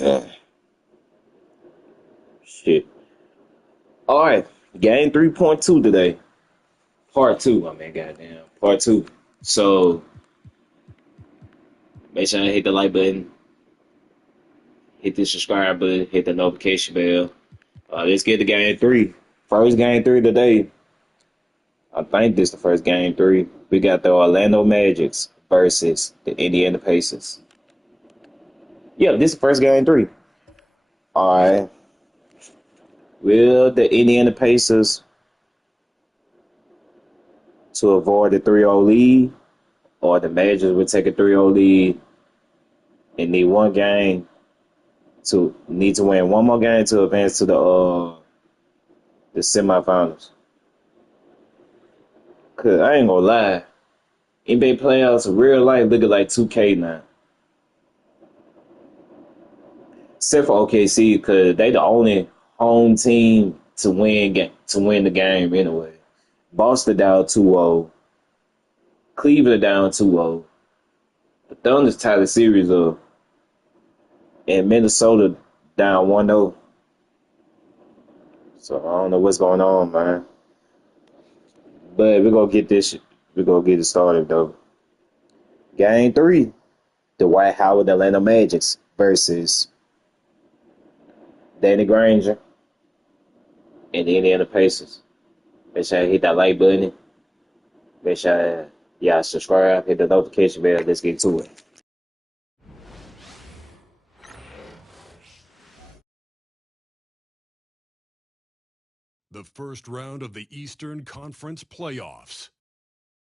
Uh, Shit. All right. Game 3.2 today. Part two. I mean, goddamn. Part two. So make sure you hit the like button, hit the subscribe button, hit the notification bell. Let's get to game three. First game three today. I think this is the first game three. We got the Orlando Magics versus the Indiana Pacers. Yeah, this is the first game three. All right. Will the Indiana Pacers to avoid the 3-0 lead, or the Magic will take a 3-0 lead and need to win one more game to advance to the semifinals. Cause I ain't gonna lie, NBA playoffs in real life looking like 2K now, except for OKC, cause they the only home team to win the game anyway. Boston down 2-0, Cleveland down 2-0. The Thunder's tied the series up, and Minnesota down 1-0. So I don't know what's going on, man. But we're gonna get this. We're gonna get it started though. Game three, the Dwight Howard Atlanta Magics versus Danny Granger and the Indiana Pacers. Make sure you hit that like button. Make sure y'all subscribe, hit the notification bell. Let's get to it. The first round of the Eastern Conference playoffs.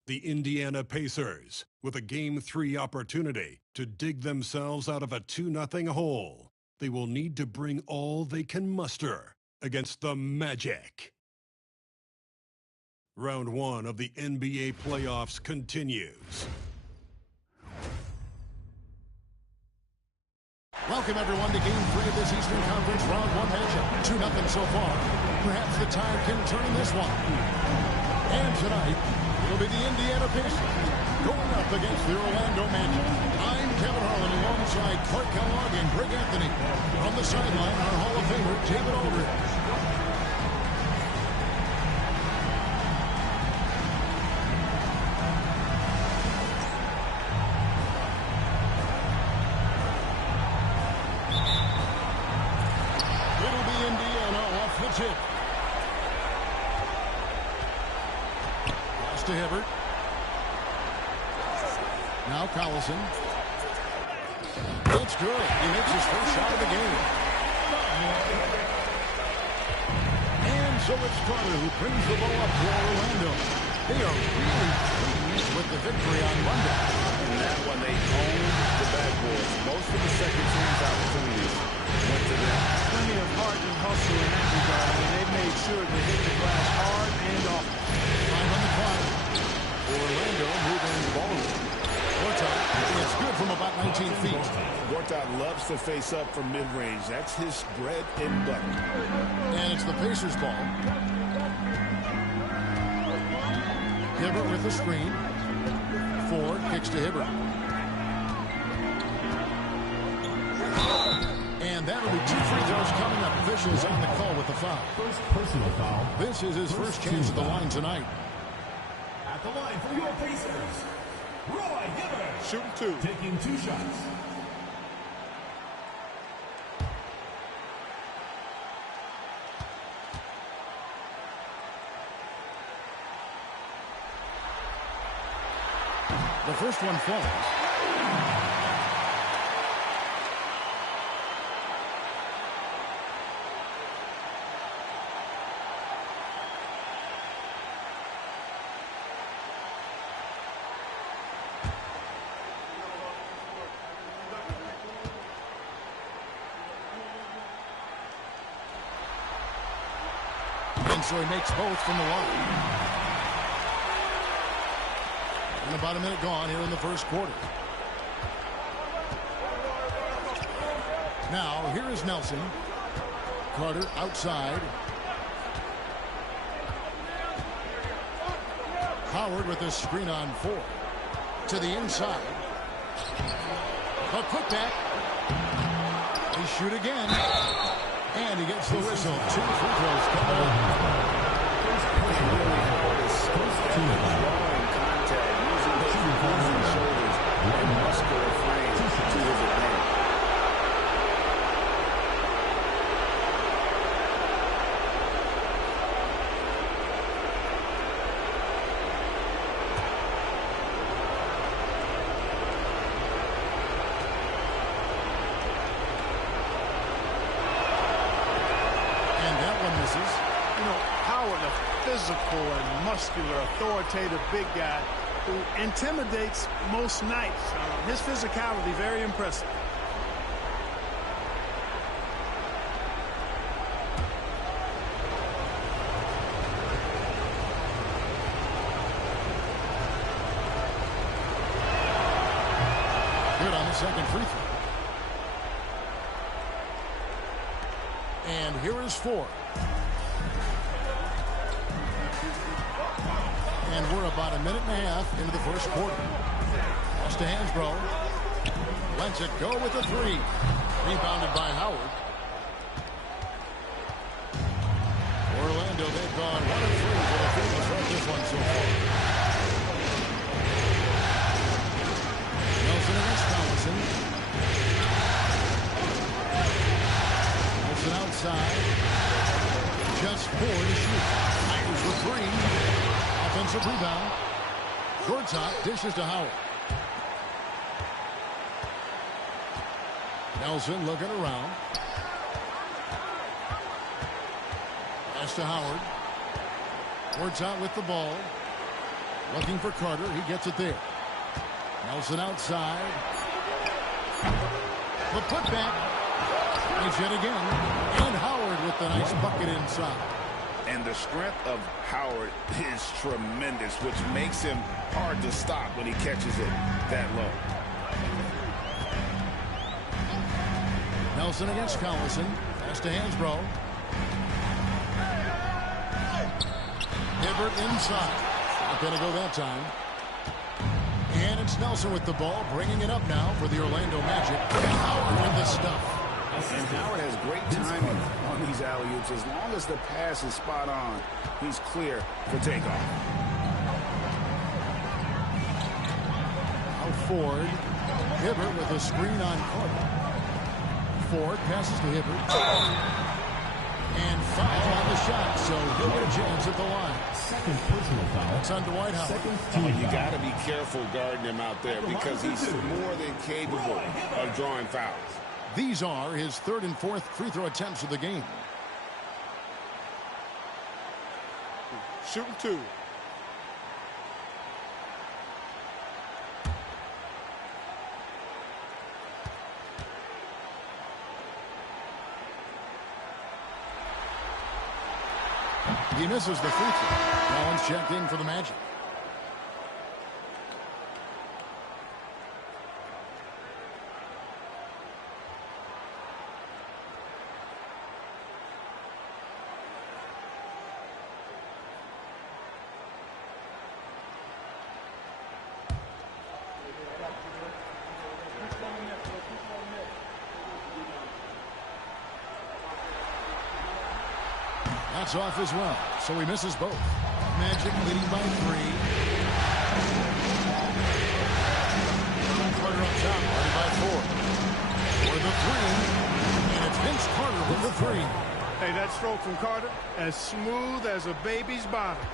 The Indiana Pacers with a Game 3 opportunity to dig themselves out of a 2-0 hole. They will need to bring all they can muster against the Magic. Round 1 of the NBA playoffs continues. Welcome, everyone, to Game 3 of this Eastern Conference Round 1 matchup. 2-0 so far. Perhaps the tide can turn in this one. And tonight, it'll be the Indiana Pacers going up against the Orlando Magic. I'm Kevin Harlan alongside Clark Kellogg and Greg Anthony. On the sideline, our Hall of Famer, David Aldridge. It'll be Indiana off the tip. Pass to Hibbert. Now Collison. That's good. He hits his first shot of the game. And so it's Carter who brings the ball up for Orlando. They are really pleased with the victory on Monday. In that one, they owned the backboard. Most of the second team's opportunities went to them. Plenty of heart and hustle in that regard. I mean, they made sure to hit the glass hard and often. Time on the clock. Orlando moving the ball. Gortat, it's good from about 19 feet. Gortat loves to face up from mid-range. That's his bread and butter. And it's the Pacers' ball. Hibbert with the screen. Ford kicks to Hibbert. And that'll be 2 free throws coming up. Officials on the call with the foul. First personal foul. This is his first chance at the line tonight. At the line for your Pacers, Roy Hibbert. Shooting 2. Taking 2 shots. The first one falls. And so he makes both from the line. And about a minute gone here in the first quarter. Now, here is Nelson. Carter outside. Howard with the screen on 4. To the inside. A putback. He shoot again. And he gets the whistle. 2 free throws coming up. Drawing contact, using those opposing shoulders and muscular frame to his advantage. You know, Howard, a physical and muscular, authoritative big guy who intimidates most nights. His physicality, very impressive. Good on the second free throw. And here is Ford. And we're about a minute and a half into the first quarter. Pass to Hansbrough. Lets it go with a 3. Rebounded by Howard. Orlando, they've gone 1 of 3 for the field to start this one so far. Nelson against Collison. Nelson outside. Just 4 to shoot. Fires the 3. Offensive rebound. Short top, dishes to Howard. Nelson looking around. Pass to Howard. Short out with the ball. Looking for Carter. He gets it there. Nelson outside. The putback. Nice hit again. And Howard with the nice bucket inside. And the strength of Howard is tremendous, which makes him hard to stop when he catches it that low. Nelson against Collison. Pass to Hansbrough. Hibbert inside. Not going to go that time. And it's Nelson with the ball, bringing it up now for the Orlando Magic. And Howard with the stuff. And Howard has great timing on these alley-oops. As long as the pass is spot on, he's clear for takeoff. Now Ford. Hibbert with a screen on Carter. Ford passes to Hibbert. And foul on the shot, so he'll get a chance at the line. Second personal foul. It's on Dwight Howard. Second team You foul. got to be careful guarding him out there because he's more than capable of drawing fouls. These are his 3rd and 4th free throw attempts of the game. Shooting 2. He misses the free throw. Collins checked in for the Magic. That's off as well, so he misses both. Magic leading by 3. Carter up top, leading by 4. For the 3, and it's Vince Carter with the 3. Hey, that stroke from Carter, as smooth as a baby's bottom.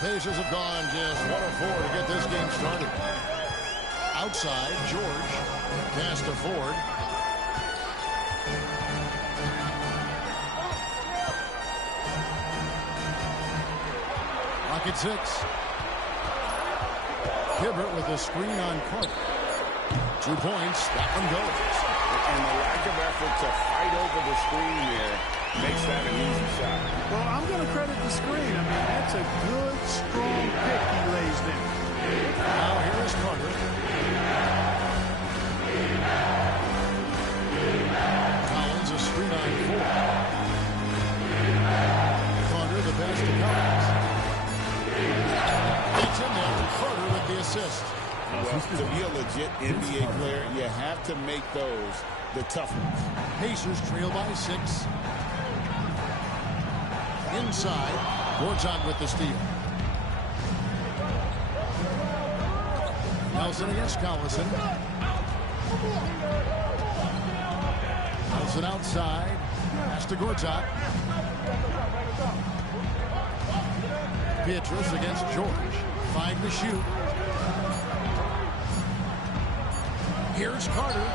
Pacers have gone just 1 of 4 to get this game started. Outside, George. Pass to Ford. Clock at 6. Hibbert with a screen on Carter. 2 points. That one goes. And the lack of effort to fight over the screen there makes that an easy shot. Well, I'm going to credit the screen. I mean, that's a good, strong pick he lays there. Now here is Carter. Collins a screen on 4. Carter the pass to Collins. Gets in there to Carter with the assist. Well, to be a legit NBA player, you have to make those the tough ones. Pacers trail by 6. Inside, Gortat with the steal. Nelson against Collison. Nelson outside. Pass to Gortat. Pietrus against George. 5 to shoot. Here's Carter.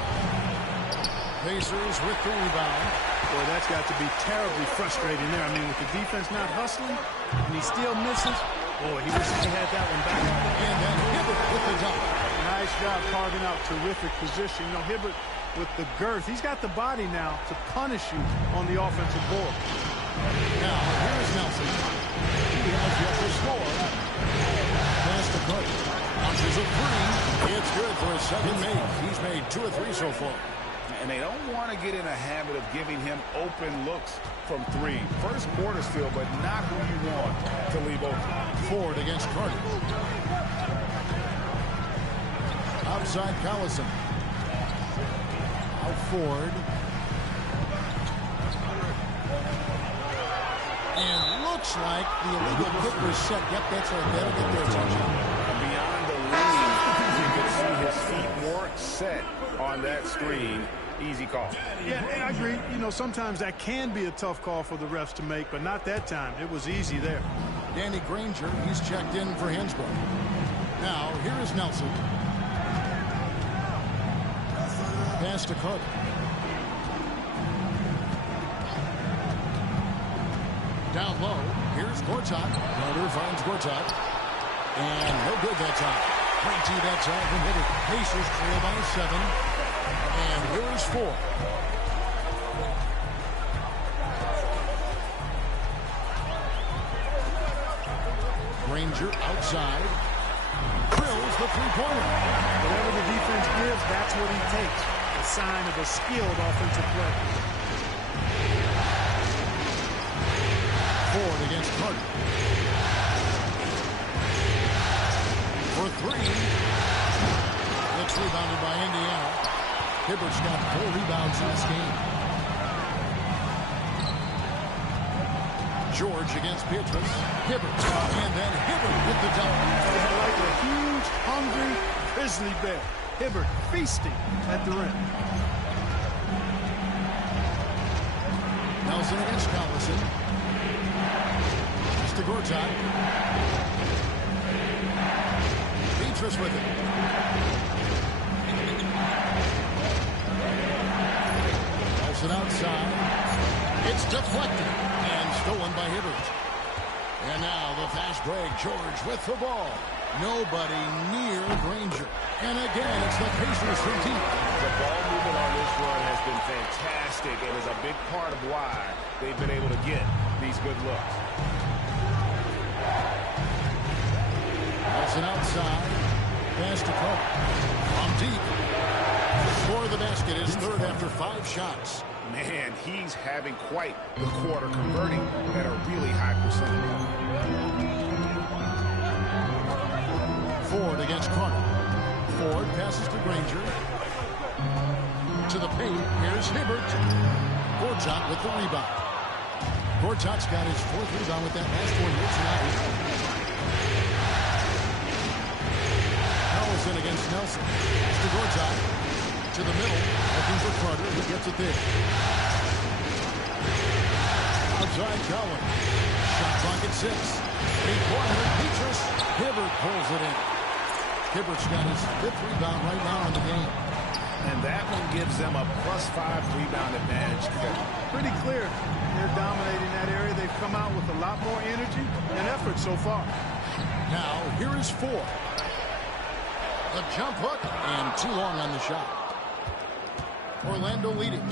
Pacers with the rebound. Boy, that's got to be terribly frustrating there. I mean, with the defense not hustling, and he still misses. Boy, he wishes he had that one back. And then Hibbert with the dunk. Nice job carving out terrific position. You know, Hibbert with the girth. He's got the body now to punish you on the offensive board. Now, here's Nelson. He has yet to score. Pass to Carter. Launches a 3. It's good for his second make. He's made 2 or 3 so far. And they don't want to get in a habit of giving him open looks from 3. First quarter's feel, but not who you want to leave open. Ford against Carter. Outside Collison. Out Ford. And looks like the illegal kick was set. Yep, that's right. That'll get their attention. Beyond the lead, you can see his feet more set on that screen. Easy call. Yeah, I agree. You know, sometimes that can be a tough call for the refs to make, but not that time. It was easy there. Danny Granger, he's checked in for Hinsbrough. Now, here is Nelson. Pass to Carter. Down low, here's Gortat. Carter finds Gortat. And no good that time. 20 that time from Hibbert. Pacers trail by 7. And here is 4. Granger outside. Drills the three-pointer. Whatever the defense gives, that's what he takes. A sign of a skilled offensive player. Ford against Carter. For 3. It's rebounded by Indiana. Hibbert's got 4 rebounds in this game. George against Pietrus. Hibbert. And then Hibbert with the dunk. Like a huge, hungry grizzly bear. Hibbert feasting at the rim. Nelson against Collison. Pass to Gortat. Pietrus with it. Nelson outside. It's deflected and stolen by Hibbert. And now the fast break. George with the ball. Nobody near Granger. And again, it's the Pacers from deep. The ball movement on this run has been fantastic and is a big part of why they've been able to get these good looks. Nelson outside. Pass to Carter. From deep. Score of the basket is third after 5 shots. Man, he's having quite the quarter, converting at a really high percentage. Ford against Carter. Ford passes to Granger. To the paint. Here's Hibbert. Gortat with the rebound. Gortat's got his 4th rebound with that last one here tonight. Collison against Nelson. It's to Gortat. To the middle. Looking for Carter. He gets it there. Outside Collins. Shot clock at 6. 8-pointer. Pietrus. Hibbert pulls it in. Hibbert's got his 5th rebound right now in the game. And that one gives them a +5 rebound advantage. Pretty clear. They're dominating that area. They've come out with a lot more energy and effort so far. Now, here is 4. A jump hook and too long on the shot. Orlando leading.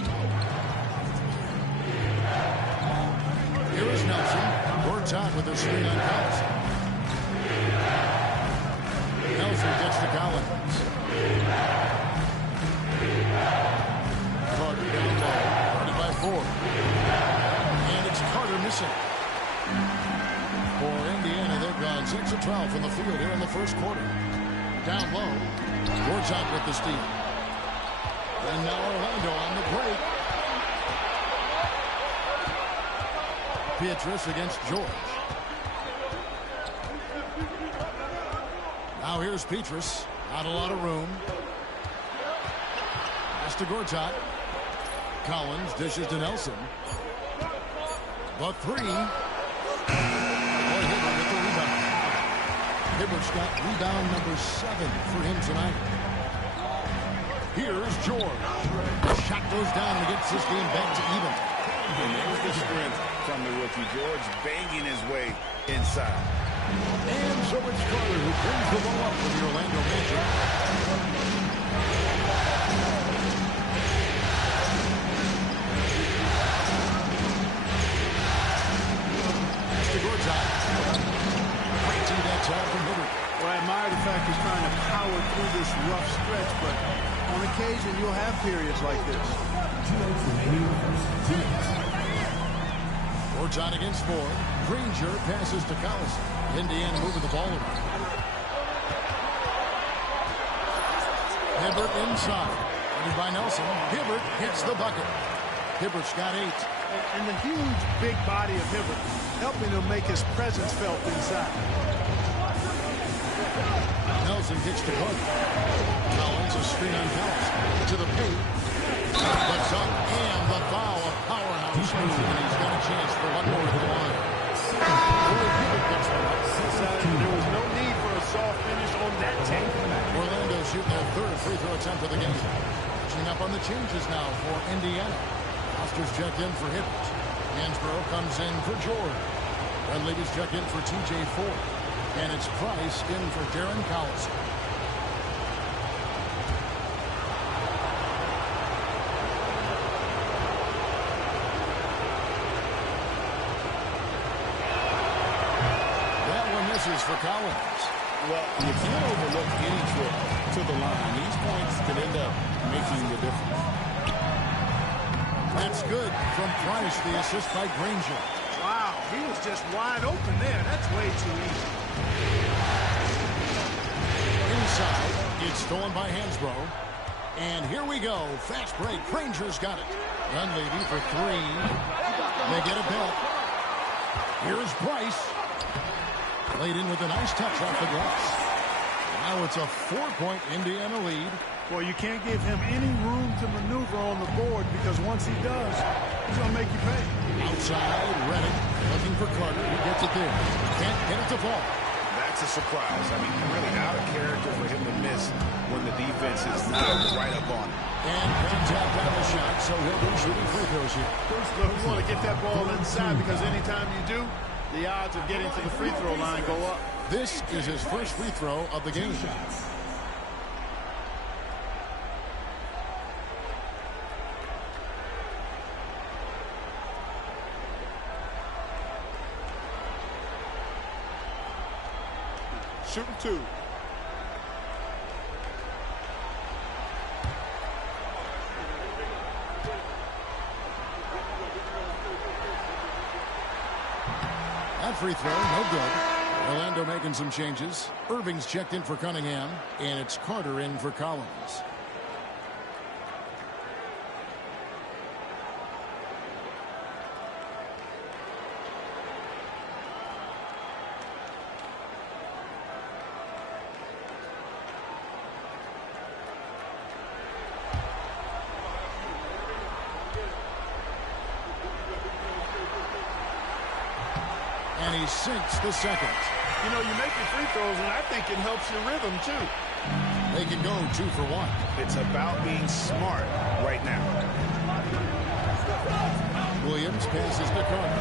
Here is Nelson. Gortat with a screen on Collison. Nelson gets to Collins. Carter down low. Guarded by Ford. And it's Carter missing. For Indiana, they've gone 6 of 12 from the field here in the first quarter. Down low. Gortat with the steal. And now Orlando on the break. Beatrice against George. Now here's Petrus. Not a lot of room. Pass to Gortat. Collins dishes to Nelson. The three. Boy, Hibbert with the rebound. Hibbert's got rebound number 7 for him tonight. Here's George. The shot goes down and gets this game back to even. And there's the strength from the rookie. George banging his way inside. And so it's Carter who brings the ball up for the Orlando Magic. That's to Gortat. Right to that tall from Hibbert. Well, I admire the fact he's trying to power through this rough stretch, but on occasion you'll have periods like this. 2 minutes remaining in the first. 2 minutes. Gortat against Ford. Granger passes to Collison. Indiana moving the ball around. Hibbert inside. Headed by Nelson. Hibbert hits the bucket. Hibbert's got 8. And the huge big body of Hibbert helping to make his presence felt inside. Nelson kicks to Carter. Collins a screen on Collins. To the paint. Puts up and the foul. A powerhouse move. And he's got a chance for one more at the line. There was no need for a soft finish on that tape. Orlando shooting their 3rd free throw attempt of the game. Catching up on the changes now for Indiana. Foster's checked in for Hibbert. Hansbrough comes in for George. Dunleavy's checked in for TJ Ford. And it's Price in for Darren Collison. For Collins. Well, you can't overlook any trip to the line. These points could end up making the difference. That's good from Price, the assist by Granger. Wow, he was just wide open there. That's way too easy. Inside, it's stolen by Hansbrough. And here we go. Fast break. Granger's got it. Dunleavy for 3. They get it back. Here's Price. Laid in with a nice touch off the glass. Now it's a 4-point Indiana lead. Well, you can't give him any room to maneuver on the board because once he does, he's going to make you pay. Outside, Redick looking for Carter. He gets it there. Can't get it to fall. That's a surprise. I mean, really out of character for him to miss when the defense is not right up on him. And contact on the shot, so he'll be shooting free throws here. You want to get that ball inside because anytime you do, the odds of getting to the free throw line go up. This is his first free throw of the game. Shooting 2. That free throw, no good. Orlando making some changes. Irving's checked in for Cunningham, and it's Carter in for Collins. And he sinks the second. You know, you make your free throws, and I think it helps your rhythm, too. They can go 2 for 1. It's about being smart right now. Williams passes to Carter.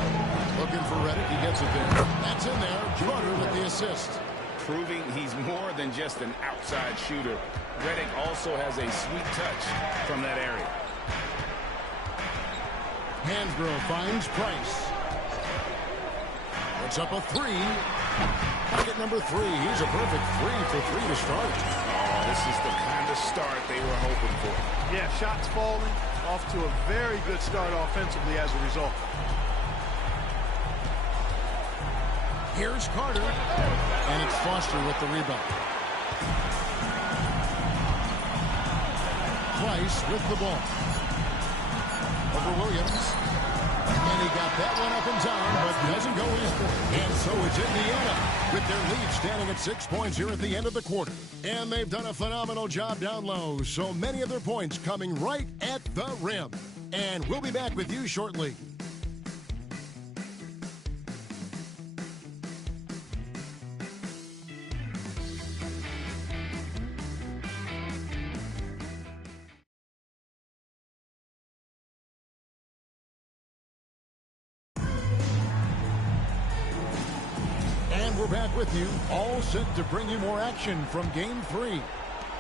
Looking for Redick. He gets it there. That's in there. Carter with the assist. Proving he's more than just an outside shooter. Redick also has a sweet touch from that area. Hansbrough finds Price. Puts up a 3. Bucket number 3. He's a perfect 3 for 3 to start. Oh, this is the kind of start they were hoping for. Yeah, shots falling, off to a very good start offensively as a result. Here's Carter. And it's Foster with the rebound. Price with the ball. Over Williams. And he got that one up in time, but doesn't go in. And so it's Indiana with their lead standing at 6 points here at the end of the quarter. And they've done a phenomenal job down low. So many of their points coming right at the rim. And we'll be back with you shortly. We're back with you, all set to bring you more action from Game 3.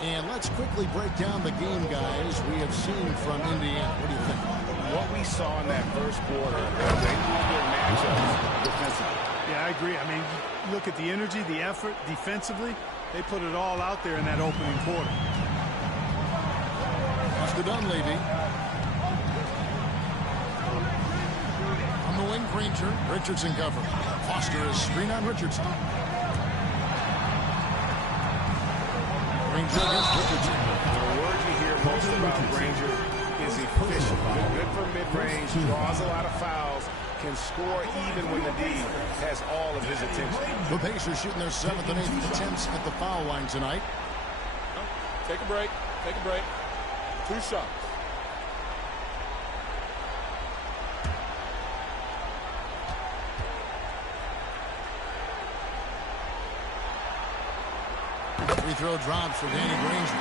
And let's quickly break down the game, guys, we have seen from Indiana. What do you think? What we saw in that first quarter, they moved their matchups defensively. Yeah, I agree. I mean, look at the energy, the effort defensively. They put it all out there in that opening quarter. That's to Dunleavy. On the wing, Granger. Richardson cover. Foster is screen on Richardson. Granger against Richardson. The word you hear most about Granger is efficient. Good for mid-range, draws a lot of fouls, can score even when the D has all of his attention. The Pacers shooting their 7th and 8th attempts at the foul line tonight. Take a break. Take a break. 2 shots. Free throw drops for Danny Granger.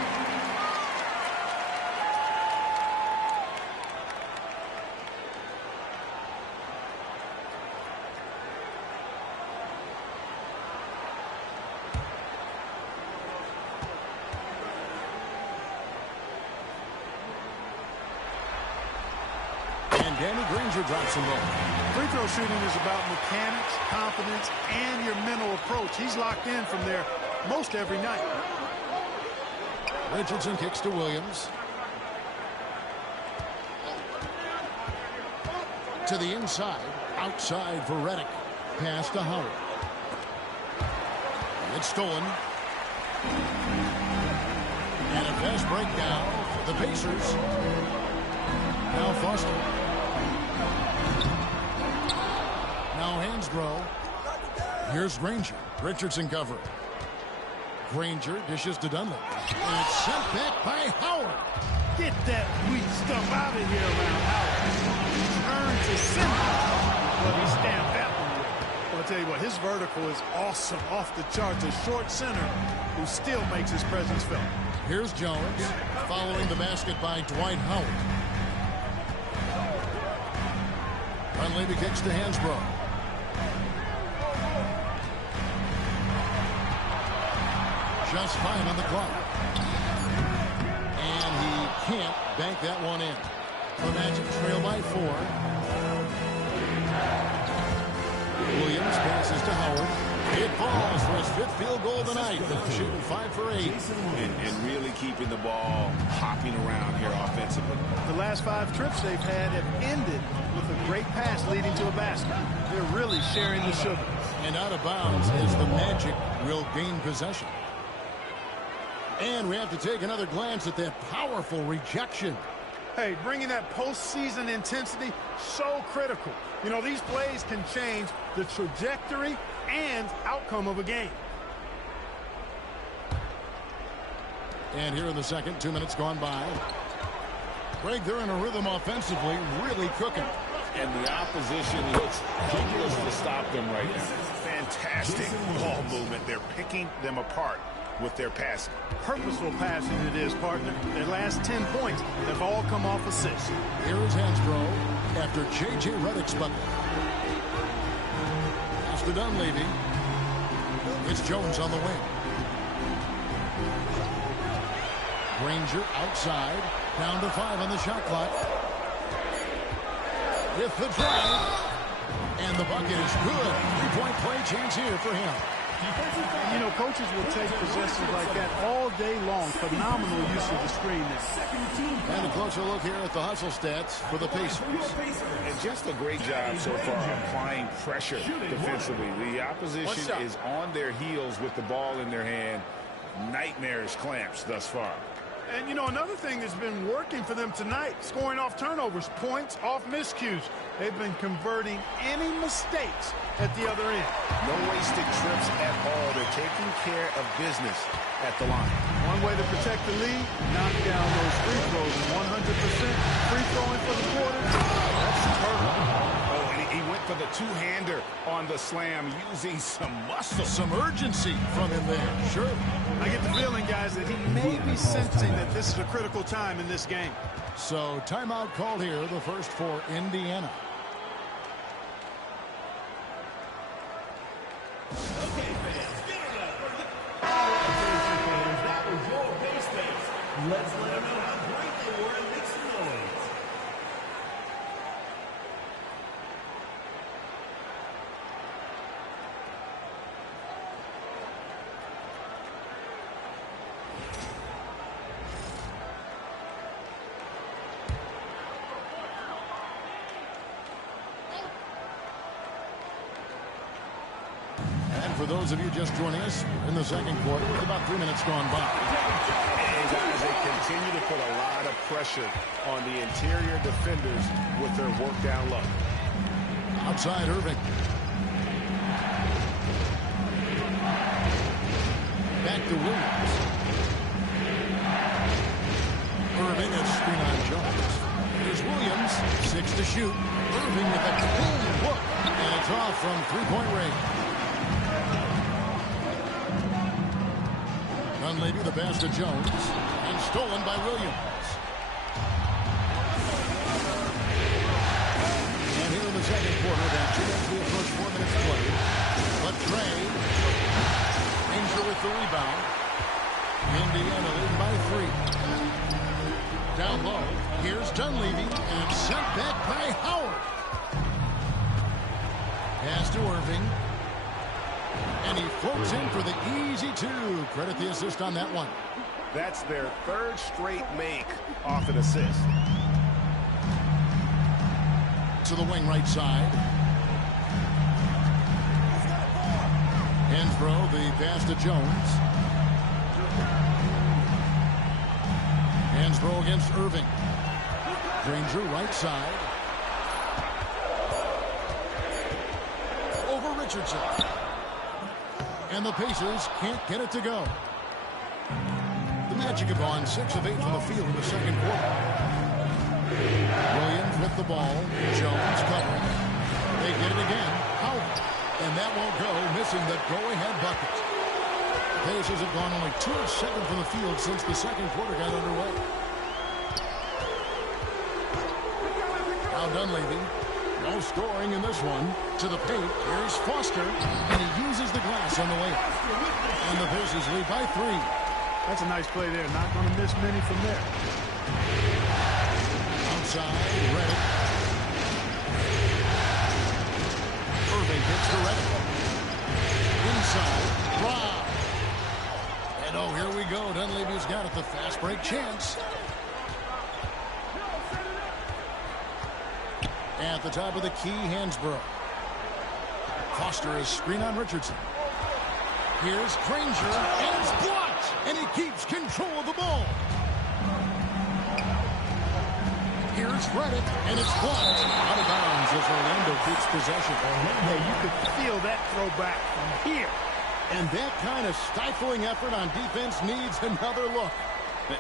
And Danny Granger drops some ball. Free throw shooting is about mechanics, confidence, and your mental approach. He's locked in from there most every night. Richardson kicks to Williams. To the inside. Outside for Redick. Pass to Howard. It's stolen. And a fast breakdown for the Pacers. Now Foster. Now Hansbrough. Here's Granger. Richardson covering. Granger dishes to Dunlap. And it's sent back by Howard. Get that weak stuff out of here around Howard. Earns a center. Well, he stamped that one with. Well, I'll tell you what, his vertical is awesome. Off the charts. A short center who still makes his presence felt. Here's Jones following the basket by Dwight Howard. Dunleavy kicks to Hansbrough. Just 5 on the clock. And he can't bank that one in. The Magic trail by 4. Williams passes to Howard. It falls for his 5th field goal of the night. Now shooting 5 for 8. And really keeping the ball hopping around here offensively. The last 5 trips they've had have ended with a great pass leading to a basket. They're really sharing the sugar. And out of bounds as the Magic will gain possession. And we have to take another glance at that powerful rejection. Hey, bringing that postseason intensity, so critical. You know, these plays can change the trajectory and outcome of a game. And here in the second, 2 minutes gone by. Greg, they're in a rhythm offensively, really cooking. And the opposition looks hopeless to stop them right now. Fantastic ball movement. They're picking them apart with their passing. Purposeful passing it is, partner. Their last 10 points have all come off assists. Here is Hansbrough after J.J. Redick's bucket. Pass to Dunleavy. It's Jones on the wing. Granger outside. Down to 5 on the shot clock. With the drive. And the bucket is good. 3-point play chance here for him. And, you know, coaches will take possessions like that all day long. Phenomenal use of the screen there. And a closer look here at the hustle stats for the Pacers. And just a great job so far applying pressure defensively. The opposition is on their heels with the ball in their hand. Nightmarish clamps thus far. And, you know, another thing that's been working for them tonight, scoring off turnovers, points off miscues. They've been converting any mistakes at the other end. No wasted trips at all. They're taking care of business at the line. One way to protect the lead, knock down those free throws. 100% free throwing for the quarter. That's superb. Oh, and he went for the two-hander on the slam using some muscle. Some urgency from him there. Sure. I get the feeling, guys, that he may be sensing that this is a critical time in this game. So timeout called here, the first for Indiana. Okay, fans, get it up. That was your base space. Let's let them know how great they were and make some noise. And for those of you just joining us, in the second quarter, with about 3 minutes gone by. And guys, they continue to put a lot of pressure on the interior defenders with their work down low. Outside Irving. Back to Williams. Irving is screen on Jones. Here's Williams, 6 to shoot. Irving with a clean look, and it's off from three-point range. Dunleavy the pass to Jones, and stolen by Williams. And here in the second quarter, that as we approach 4 minutes played. But Trey, Ranger with the rebound. Indiana leading by 3. Down low, here's Dunleavy, and sent back by Howard. Pass to Irving. And he floats in for the easy two. Credit the assist on that one. That's their third straight make off an assist. To the wing right side. Hansbrough, the pass to Jones. Hansbrough against Irving. Granger right side. Over Richardson. And the Pacers can't get it to go. The Magic have gone 6 of 8 from the field in the second quarter. Williams with the ball. Jones covering. They get it again. Howard. And that won't go, missing the go-ahead bucket. The Pacers have gone only 2 of 7 from the field since the second quarter got underway. Now Dunleavy. No scoring in this one. To the paint. Here's Foster. And he uses the glass on the way. And the Pacers lead by 3. That's a nice play there. Not going to miss many from there. Outside, Redick. Irving hits to Redick. Inside, Rob. And oh, here we go. Dunleavy's got it. The fast break chance. At the top of the key, Hansbrough. Foster is screen on Richardson. Here's Granger, and it's blocked, and he keeps control of the ball. Here's Redick, and it's blocked. Out of bounds as Orlando keeps possession. Hey, you could feel that throwback from here. And that kind of stifling effort on defense needs another look.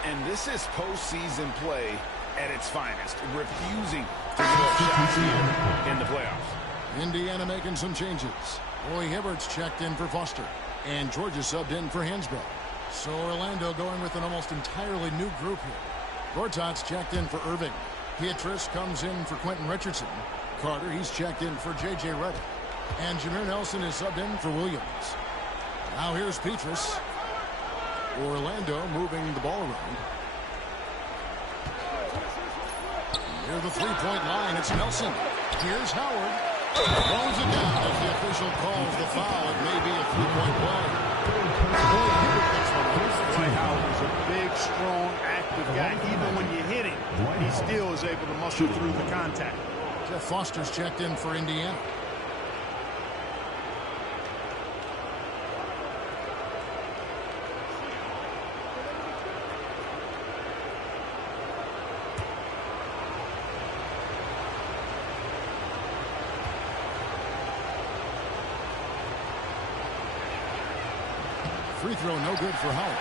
And this is postseason play at its finest, refusing to give up shots here in the playoffs. Indiana making some changes. Roy Hibbert's checked in for Foster, and Georgia subbed in for Hansbrough. So Orlando going with an almost entirely new group here. Gortat's checked in for Irving. Pietrus comes in for Quentin Richardson. Carter, he's checked in for J.J. Redick. And Jameer Nelson is subbed in for Williams. Now here's Pietrus. Orlando moving the ball around. Near the three-point line, it's Nelson. Here's Howard. Throws it down as the official calls the foul. It may be a three-point play. Dwight Howard is a big, strong, active guy. Even when you hit him, he still is able to muscle through the contact. Jeff Foster's checked in for Indiana. free throw no good for Howard.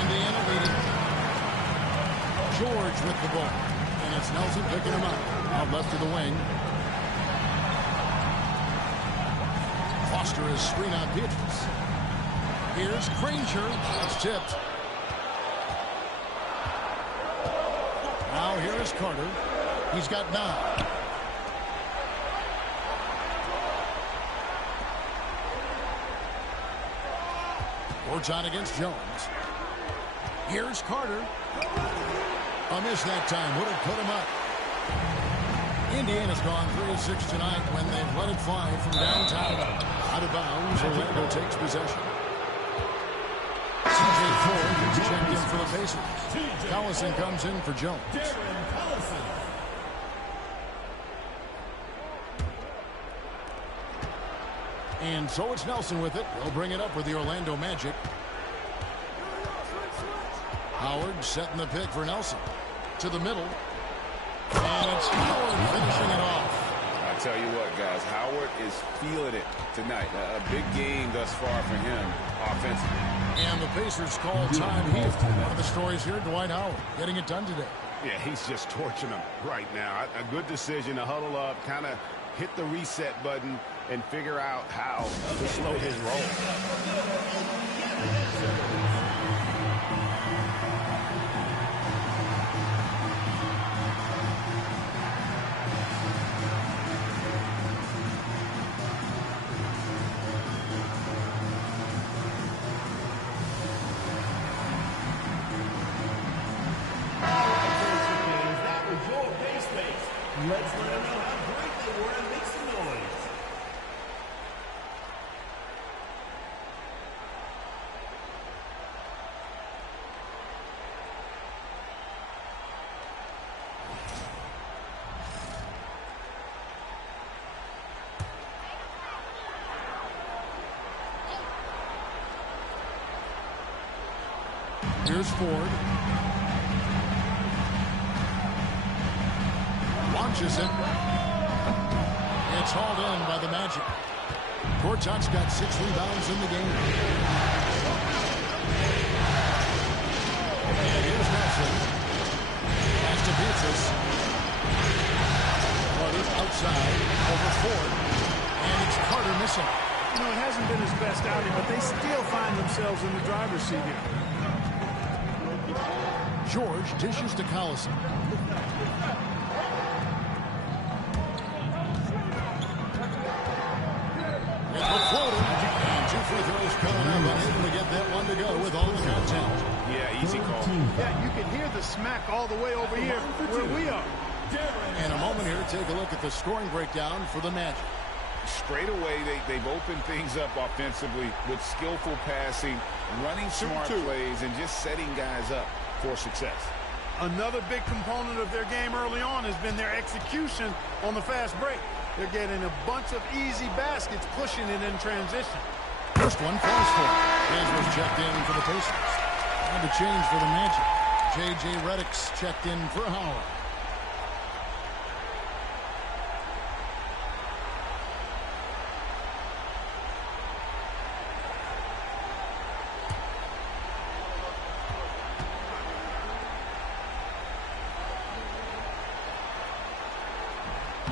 Indiana leading. George with the ball. And it's Nelson picking him up. Out left to the wing. Foster is screen on Beatrice. Here's Granger. It's tipped. Now here is Carter. He's got 9. Orton against Jones. Here's Carter. A miss that time. Would have put him up. Indiana's gone 3 of 6 tonight when they've let it fly from downtown. Out of bounds, Orlando takes possession. C.J. Ford is checked in for the Pacers. Collison comes in for Jones. And so it's Nelson with it. They'll bring it up with the Orlando Magic. Howard setting the pick for Nelson. To the middle. And it's Howard finishing it off. I tell you what, guys, Howard is feeling it tonight. A big game thus far for him offensively. And the Pacers call time here. One of the stories here, Dwight Howard getting it done today. Yeah, he's just torching them right now. A good decision to huddle up, kind of hit the reset button, and figure out how to slow his roll. Let's let them know how great they were and make some noise. Here's Ford. Launches it. It's hauled in by the Magic. Gortat's got 6 rebounds in the game. And here's Nelson. Pass to Beatrice. Carter outside over Ford. And it's Carter missing. You know, it hasn't been his best outing, but they still find themselves in the driver's seat here. George dishes to Collison. It's a floater. And 2 free throws coming up. Unable to get that one to go with all the contact. Yeah, easy call. Yeah, you can hear the smack all the way over here where we are. And a moment here to take a look at the scoring breakdown for the Magic. Straight away, they've opened things up offensively with skillful passing, running smart plays, and just setting guys up for success. Another big component of their game early on has been their execution on the fast break. They're getting a bunch of easy baskets, pushing it in transition. First one falls for it. James checked in for the Pacers. And a change for the Magic. J.J. Redick's checked in for Howard.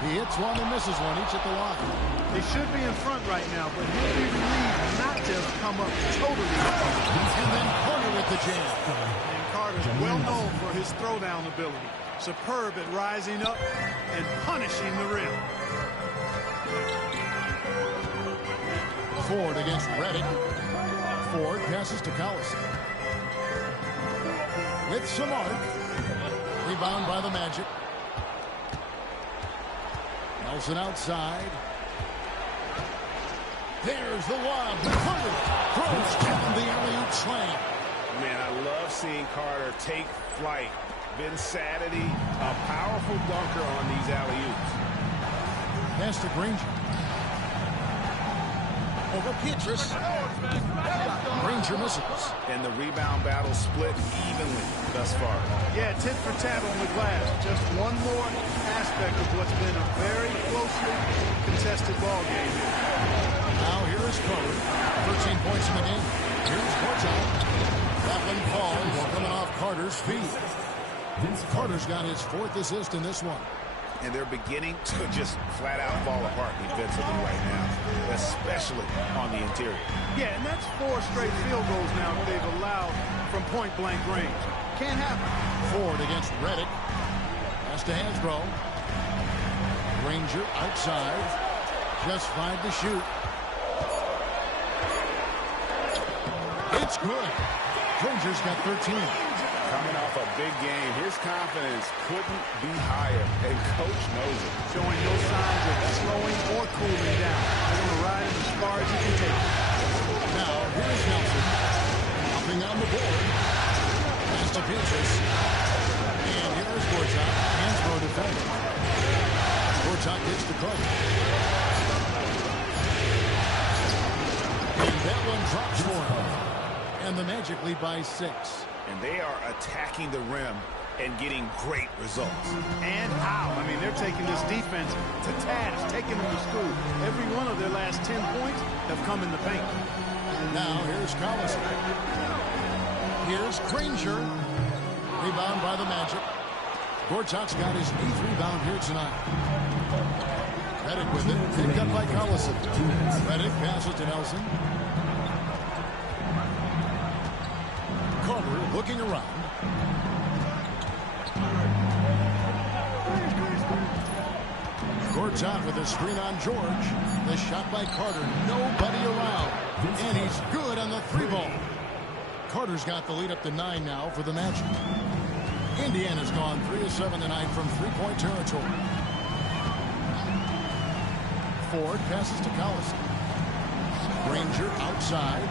He hits one and misses one, each at the line. They should be in front right now, but he'll be relieved not to have come up totally. And then Carter with the jam. And Carter's well known for his throwdown ability. Superb at rising up and punishing the rim. Ford against Redick. Ford passes to Collison. With some arc. Rebound by the Magic. Nelson outside. There's the lob. Throws down the alley-oop slam. Man, I love seeing Carter take flight. Vincenity, a powerful dunker on these alley-oops. Pass to Granger. Over Beatrice. Granger misses. And the rebound battle split evenly thus far. Yeah, tit for tat on the glass. Just one more aspect of what's been a very closely contested ball game. Now here is Curry. 13 points in the game. Here's Gortat. That one falls, coming off Carter's feet. Carter's got his 4th assist in this one. And they're beginning to just flat out fall apart defensively right now, especially on the interior. Yeah, and that's 4 straight field goals now that they've allowed from point-blank range. Can't happen. Ford against Reddick. Pass to Hansbrough. Granger outside. Just 5 to shoot. It's good. Granger's got 13. Coming off a big game, his confidence couldn't be higher, and Coach knows it. Showing no signs of slowing or cooling down. They're going to ride him as far as he can take it. Now, here's Nelson. Hopping on the board. Pass to Pinchas. And here's Gortat. Hansbrough defending. Gortat gets to Carter. And that one drops for him. And the Magic lead by 6. And they are attacking the rim and getting great results. And how? I mean, they're taking this defense to task, taking them to school. Every one of their last 10 points have come in the paint. Now, here's Collison. Here's Granger. Rebound by the Magic. Gortat's got his 8th rebound here tonight. Reddick with it. Picked up by Collison. Reddick passes to Nelson. Carter looking around. Gortat with a screen on George. The shot by Carter. Nobody around. And he's good on the 3-ball. Carter's got the lead up to 9 now for the Magic. Indiana's gone 3 of 7 tonight from 3-point territory. Ford passes to Collison. Granger outside.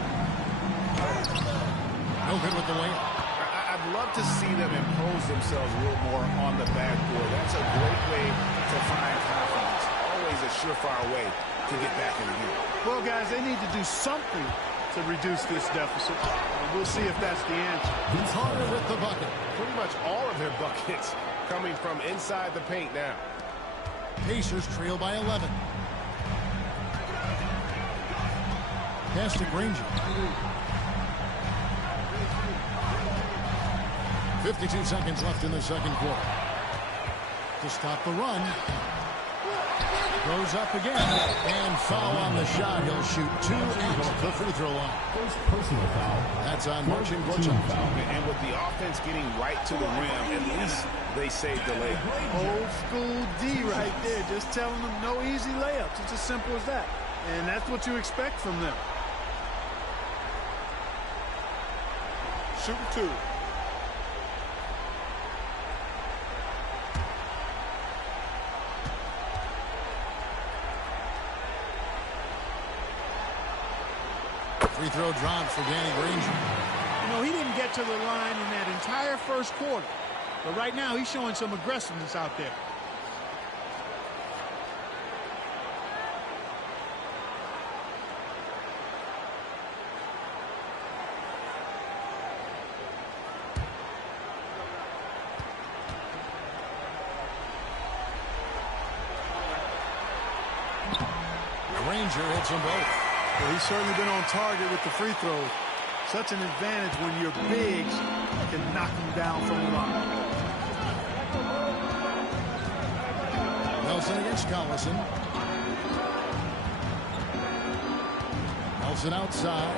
No good with the layup. I'd love to see them impose themselves a little more on the backboard. That's a great way to find confidence. Always a surefire way to get back in the game. Well, guys, they need to do something to reduce this deficit. And we'll see if that's the answer. Carter with the bucket. Pretty much all of their buckets coming from inside the paint now. Pacers trail by 11. Pass to Granger. 52 seconds left in the second quarter. To stop the run. Goes up again. And foul on the shot. He'll shoot 2 at the free throw line. First personal foul. That's on Marcin Gortat. And with the offense getting right to the rim, at least they saved the layup. Old school D right there. Just telling them no easy layups. It's as simple as that. And that's what you expect from them. Shooting 2. Free throw drops for Danny Granger. You know, he didn't get to the line in that entire first quarter. But right now, he's showing some aggressiveness out there. Granger hits them both. Well, he's certainly been on target with the free throws. Such an advantage when your bigs can knock him down from the line. Nelson against Collison. Nelson outside.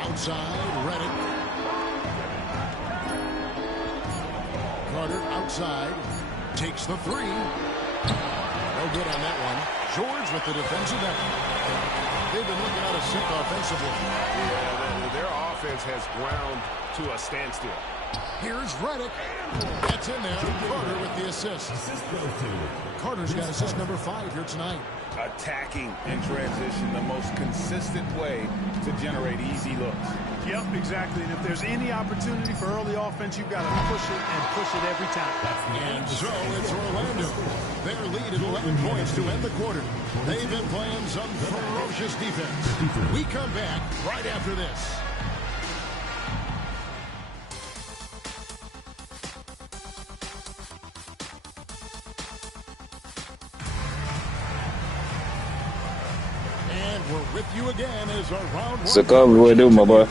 Outside, Reddick. Carter outside. Takes the 3. No good on that one. George with the defensive effort. They've been looking out of sync offensively. Yeah, their offense has ground to a standstill. Here's Reddick. That's in there. Carter with the assist. Carter's got assist number 5 here tonight. Attacking in transition, the most consistent way to generate easy looks. Yep, exactly. And if there's any opportunity for early offense, you've got to push it and push it every time. And so it's Orlando. Their lead at 11 points to end the quarter. They've been playing some ferocious defense. We come back right after this. We're with you again as our round one. So cover what do, my boy.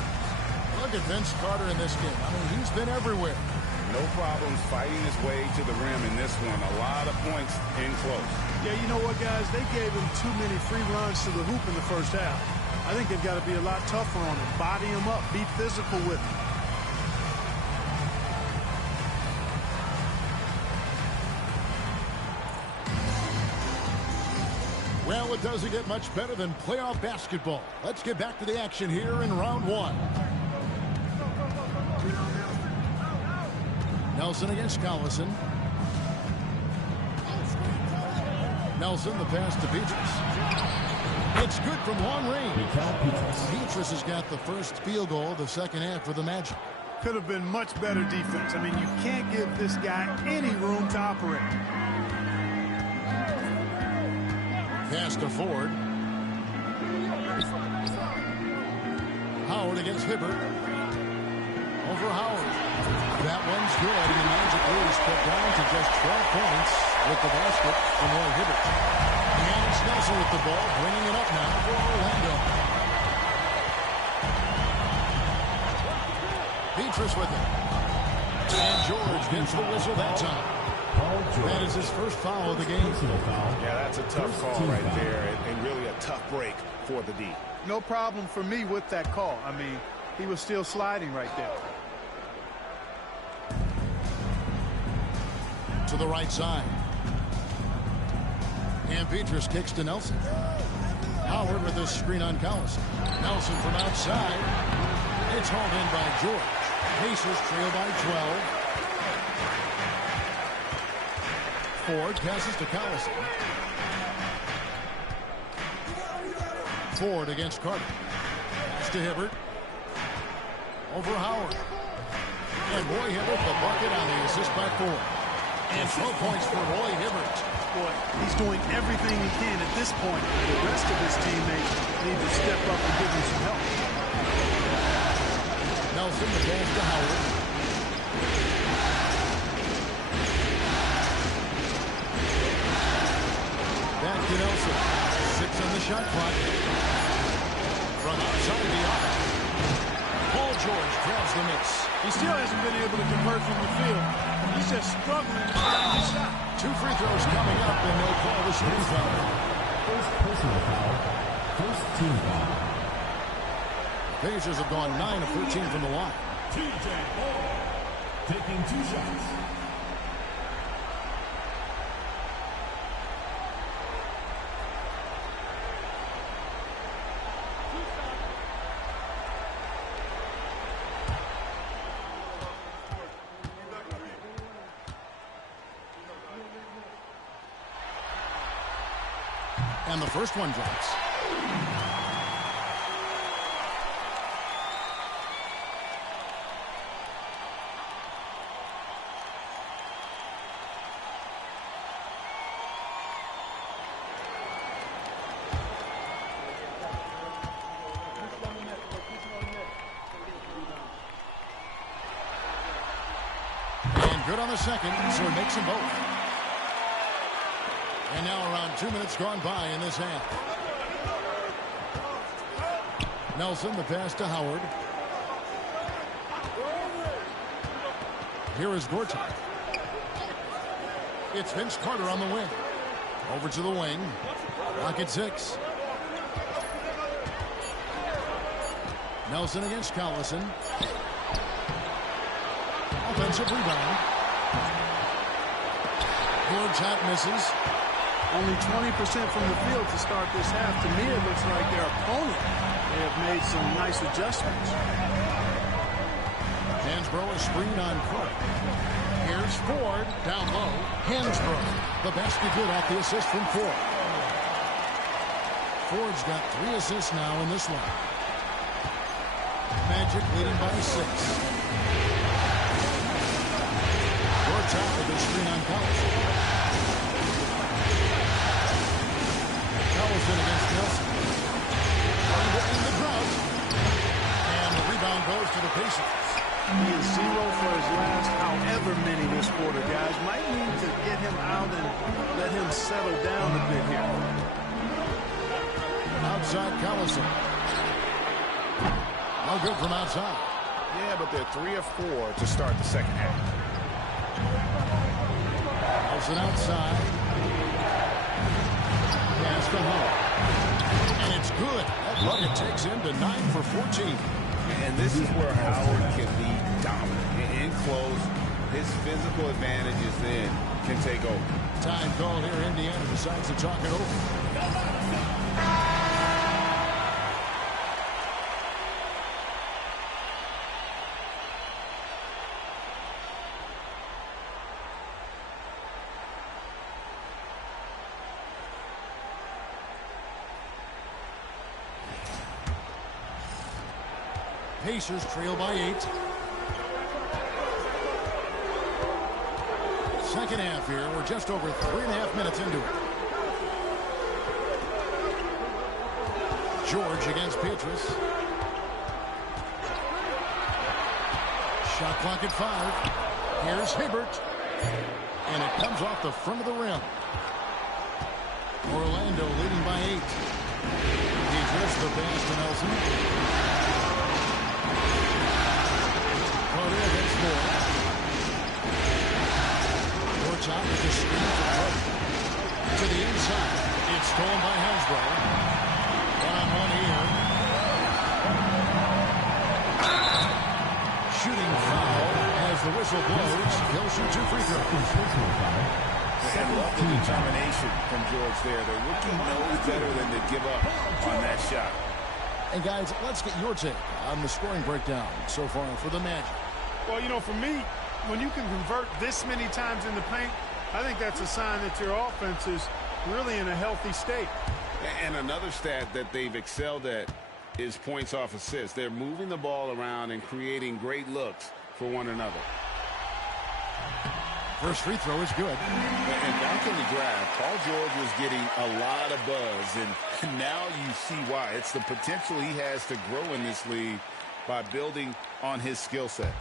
Look at Vince Carter in this game. I mean, he's been everywhere. No problems fighting his way to the rim in this one. A lot of points in close. Yeah, you know what, guys? They gave him too many free runs to the hoop in the first half. I think they've got to be a lot tougher on him. Body him up. Be physical with him. Well, it doesn't get much better than playoff basketball. Let's get back to the action here in round one. Nelson against Collison. Nelson, the pass to Petrus. It's good from long range. Petrus has got the first field goal of the second half for the Magic. Could have been much better defense. I mean, you can't give this guy any room to operate. Pass to Ford. Howard against Hibbert. Over Howard. That one's good, and the Magic lose cut down to just 12 points with the basket from Roy Hibbert. And it's Nelson with the ball, bringing it up now for Orlando. Petrus with it. And George gets the whistle that time. That is his first foul of the game. Yeah, that's a tough call right there, and really a tough break for the D. No problem for me with that call. I mean, he was still sliding right there. To the right side. And Petrus kicks to Nelson. Howard with a screen on Collison. Nelson from outside. It's hauled in by George. Pacers trail by 12. Ford passes to Collison. Ford against Carter. Pass to Hibbert. Over Howard. And Roy Hibbert the bucket on the assist by Ford. And 12 points for Roy Hibbert. Boy, he's doing everything he can at this point. The rest of his teammates need to step up and give him some help. Nelson, the pass to Howard. Back to Nelson. 6 on the shot clock. From outside the arc. Paul George grabs the miss. He still hasn't been able to convert from the field. He's just struggling to find his shot. 2 free throws coming up, and they'll call the shooting foul. First personal foul. First team foul. Pacers have gone 9 of 13 from the line. TJ Ball taking 2 shots. And the first one drops. And good on the second, so it makes them both. And now around 2 minutes gone by in this half. Nelson, the pass to Howard. Here is Gortat. It's Vince Carter on the wing. Over to the wing. Rocket 6. Nelson against Collison. Offensive rebound. Gortat misses. Only 20% from the field to start this half. To me, it looks like their opponent may have made some nice adjustments. Hansbrough a screen on Carter. Here's Ford down low. Hansbrough, the basket good off the assist from Ford. Ford's got 3 assists now in this one. Magic leading by 6. Gortat with a screen on Collison. Collison against Nelson. Trying to end the drought. And the rebound goes to the Pacers. He is 0 for his last however many this quarter, guys. Might need to get him out and let him settle down a bit here. outside Collison. No good from outside. Yeah, but they're 3 of 4 to start the second half. Nelson outside. Pass to Howard. And it's good. That bucket takes him to 9 for 14. And this is where Howard can be dominant. In close, his physical advantages then can take over. Time called here. Indiana decides to talk it over. Pacers trail by 8. Second half here. We're just over 3.5 minutes into it. George against Petrus. Shot clock at 5. Here's Hibbert. And it comes off the front of the rim. Orlando leading by 8. He drifts the pass to Nelson. Carter against Moore. Gortat with the screen for Carter. To the inside. It's stolen by Hansbrough. One-on-one here. Shooting foul as the whistle blows. He'll shoot 2 free throws. And love the determination from George there. The rookie knows better than to give up on that shot. And guys, let's get your take on the scoring breakdown so far for the Magic. Well, you know, for me, when you can convert this many times in the paint, I think that's a sign that your offense is really in a healthy state. And another stat that they've excelled at is points off assists. They're moving the ball around and creating great looks for one another. First free throw is good. And back in the draft, Paul George was getting a lot of buzz, and now you see why. It's the potential he has to grow in this league by building on his skill set.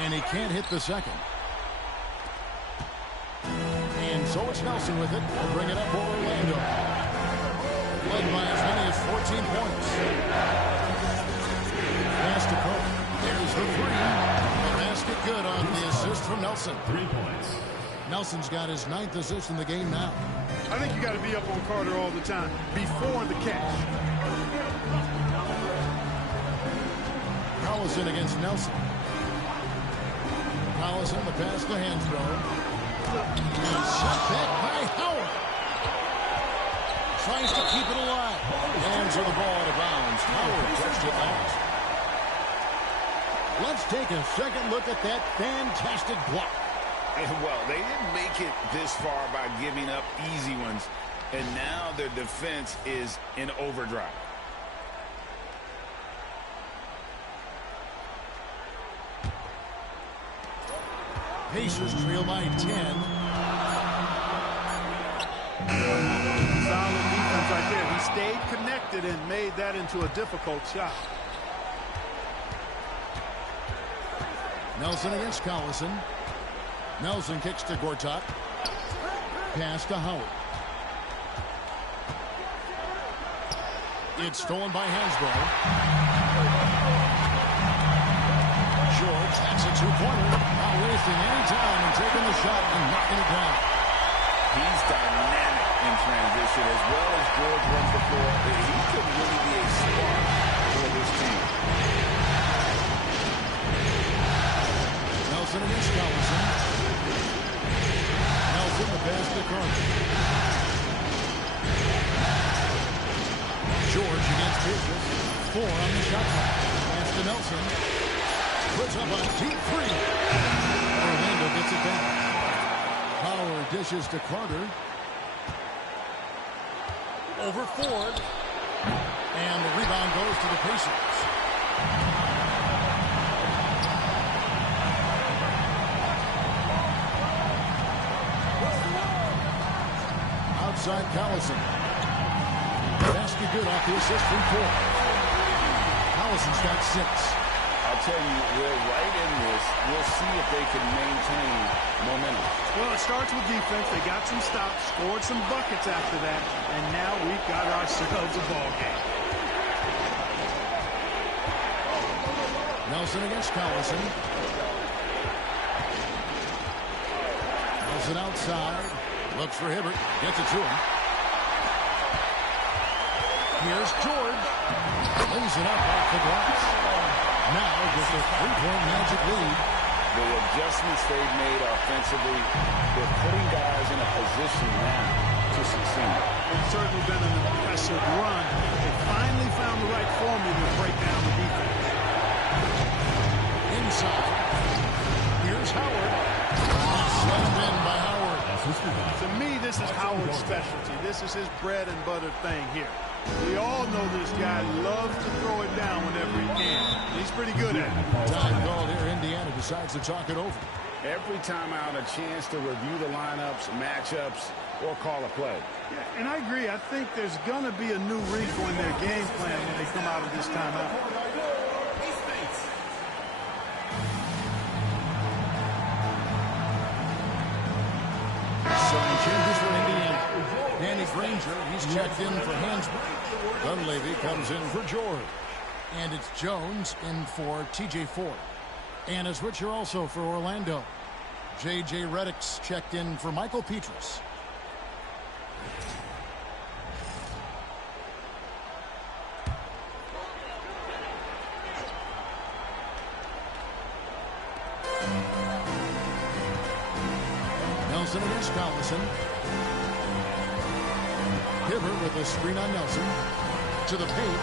And he can't hit the second. And so it's Nelson with it. We'll bring it up for Orlando. Led by as many as 14 points. Pass to Cook. There's the 3. The basket good on the assist from Nelson. 3 points. Nelson's got his 9th assist in the game now. I think you got to be up on Carter all the time before the catch. Collison against Nelson. Collison, the pass to Hansbrough. And set back by Howard. Tries to keep it alive. Hands on the ball out of bounds. Howard touched it last. Let's take a second look at that fantastic block. And well, they didn't make it this far by giving up easy ones. And now their defense is in overdrive. Pacers trail by 10. Solid defense right there. He stayed connected and made that into a difficult shot. Nelson against Collison. Nelson kicks to Gortat. Pass to Howard. It's stolen by Hansbrough. George, that's a 2-pointer. Not wasting any time and taking the shot and knocking it down. He's dynamic in transition as well as George runs the floor. He could really be a spark for this team. Nelson against Collison. Nelson the pass to Carter. George against Petrus. 4 on the shot clock. Pass to Nelson. Puts up a deep 3. Orlando gets it back. Howard dishes to Carter. Over Ford. And the rebound goes to the Pacers. Outside Collison. Basket good off the assist from Ford. Collison's got 6. I I tell you, we're right in this. We'll see if they can maintain momentum. Well, it starts with defense. They got some stops, scored some buckets after that, and now we've got ourselves a ball game. Nelson against Collison. Nelson outside. Looks for Hibbert. Gets it to him. Here's George. Lays it up off the glass. Now just a 3-point Magic lead. The adjustments they've made offensively, they're putting guys in a position now to succeed. It's certainly been an impressive run. They finally found the right formula to break down the defense. Inside. Here's Howard. Slammed in by Howard. To me, this is Howard's specialty. This is his bread and butter thing here. We all know this guy loves to throw it down whenever he can. He's pretty good at it. Time called here. Indiana decides to talk it over. Every time out, a chance to review the lineups, matchups, or call a play. Yeah, and I agree. I think there's going to be a new wrinkle in their game plan when they come out of this timeout. Some changes for Indiana. Danny Granger, he's checked in for Hansbrough. Dunleavy comes in for George. And it's Jones in for T.J. Ford. And a switcher also for Orlando. J.J. Redick's checked in for Michael Petrus. Nelson against Collison. Hibbert with a screen on Nelson. To the paint.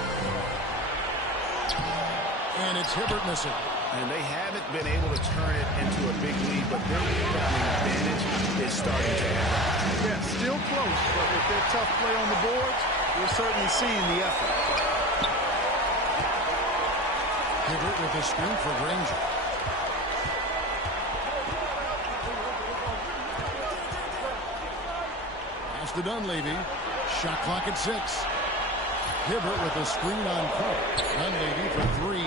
And it's Hibbert missing. And they haven't been able to turn it into a big lead, but their rebounding advantage is starting to happen. Yeah, still close, but with their tough play on the boards, we're certainly seeing the effort. Hibbert with a screen for Granger. Pass to Dunleavy. Shot clock at 6. Hibbert with a screen on Cole. Dunleavy for 3.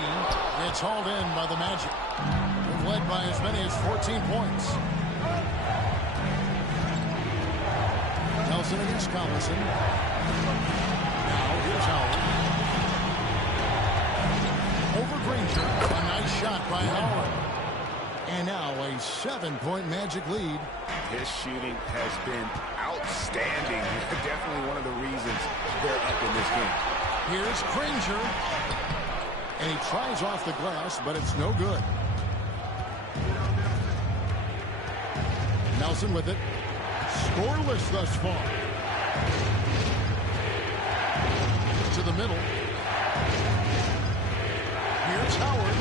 It's hauled in by the Magic. They've led by as many as 14 points. Nelson against Collison. Now here's Howard. Over Granger. A nice shot by Howard. And now a 7-point Magic lead. His shooting has been outstanding. Definitely one of the reasons they're up in this game. Here's Granger. And he tries off the glass, but it's no good. Nelson with it. Scoreless thus far. To the middle. Here's Howard.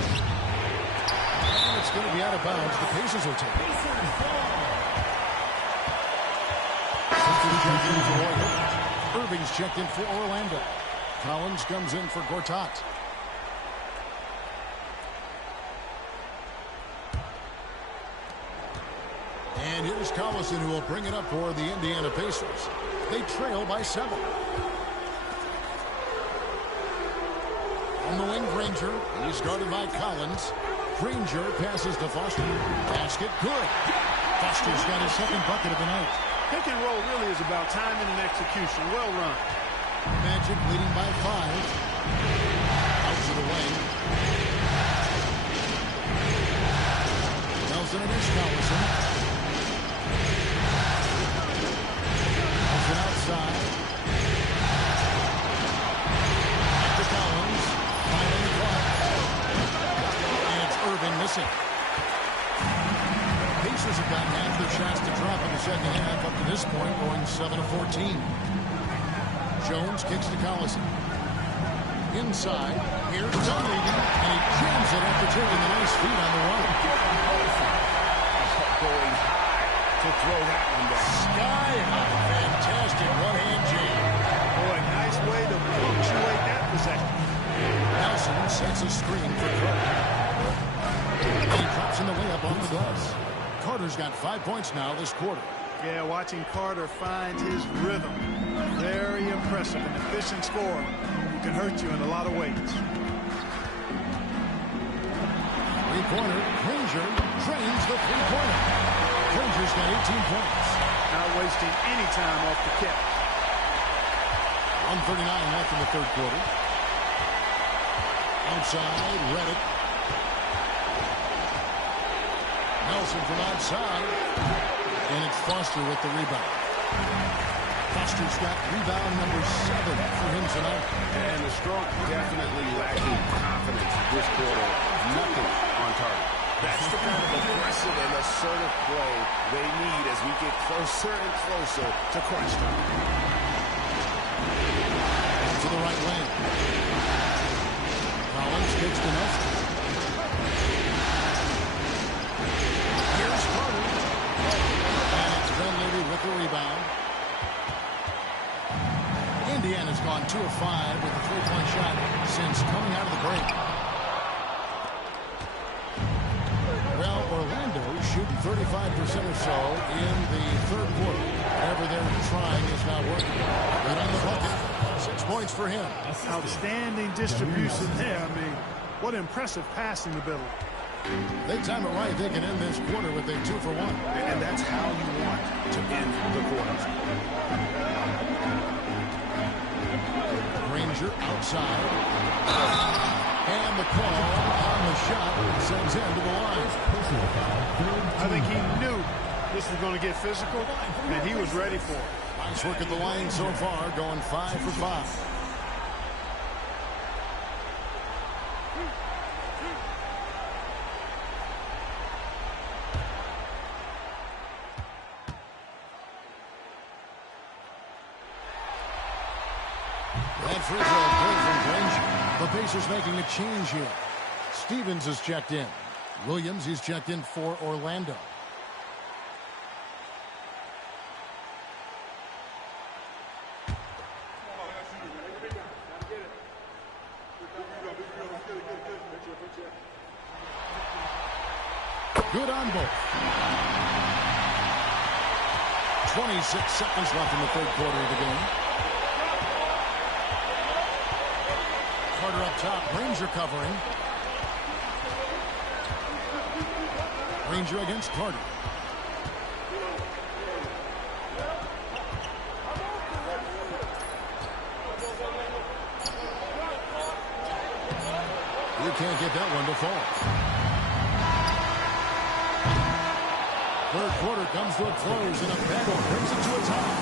And it's going to be out of bounds. The Pacers will take it. Checked in for Roy Hibbert. Irving's checked in for Orlando. Collins comes in for Gortat. And here's Collison, who will bring it up for the Indiana Pacers. They trail by 7. On the wing, Granger. He's guarded by Collins. Granger passes to Foster. Basket good. Foster's got his second bucket of the night. Pick and roll really is about timing and execution. Well run. Magic leading by 5. Out to the wing. Nelson against Collison. Nelson outside. Back to Collins. 5 on the clock. And it's Irving missing. Pacers have gotten half their shots to drop in the second half up to this point, going 7 of 14. Jones kicks to Collison. Inside. Here's Dunleavy, and he jams it after taking the nice feed on the run. Going high to throw that one down. Sky high. Fantastic one-hand jam. Boy, nice way to punctuate that possession. Nelson sets a screen for Carter. And he drops in the layup off the glass. Carter's got 5 points now this quarter. Yeah, watching Carter find his rhythm. Very impressive. An efficient scorer who can hurt you in a lot of ways. three-pointer. Granger drains the three-pointer. Granger's got 18 points. Not wasting any time off the catch. 1:39 left in the third quarter. Outside, Redick. Nelson from outside. And it's Foster with the rebound. Foster's got rebound number 7 for him tonight. And the stroke definitely lacking confidence this quarter. Nothing on target. That's the kind of aggressive and assertive play they need as we get closer and closer to crunch time. To the right lane. Collins kicks to Nelson. Here's Carter. And it's Dunleavy with the rebound. Indiana's gone 2 of 5 with a three-point shot since coming out of the break. Well, Orlando shooting 35% or so in the third quarter. Whatever they're trying is not working. Right on the bucket. 6 points for him. Outstanding distribution there. I mean, what impressive passing ability. They time it right. They can end this quarter with a 2 for 1. And that's how you want to end the quarter. Granger outside. And the call on the shot sends him to the line. I think he knew this was going to get physical, and he was ready for it. Nice work at the line so far, going 5 for 5. That free throw good from Granger. The Pacers making a change here. Stevens is checked in. Williams is checked in for Orlando. Good on both. 26 seconds left in the third quarter of the game. Carter up top. Granger covering. Granger against Carter. You can't get that one to fall. Third quarter comes to a close, and a battle brings it to a tie.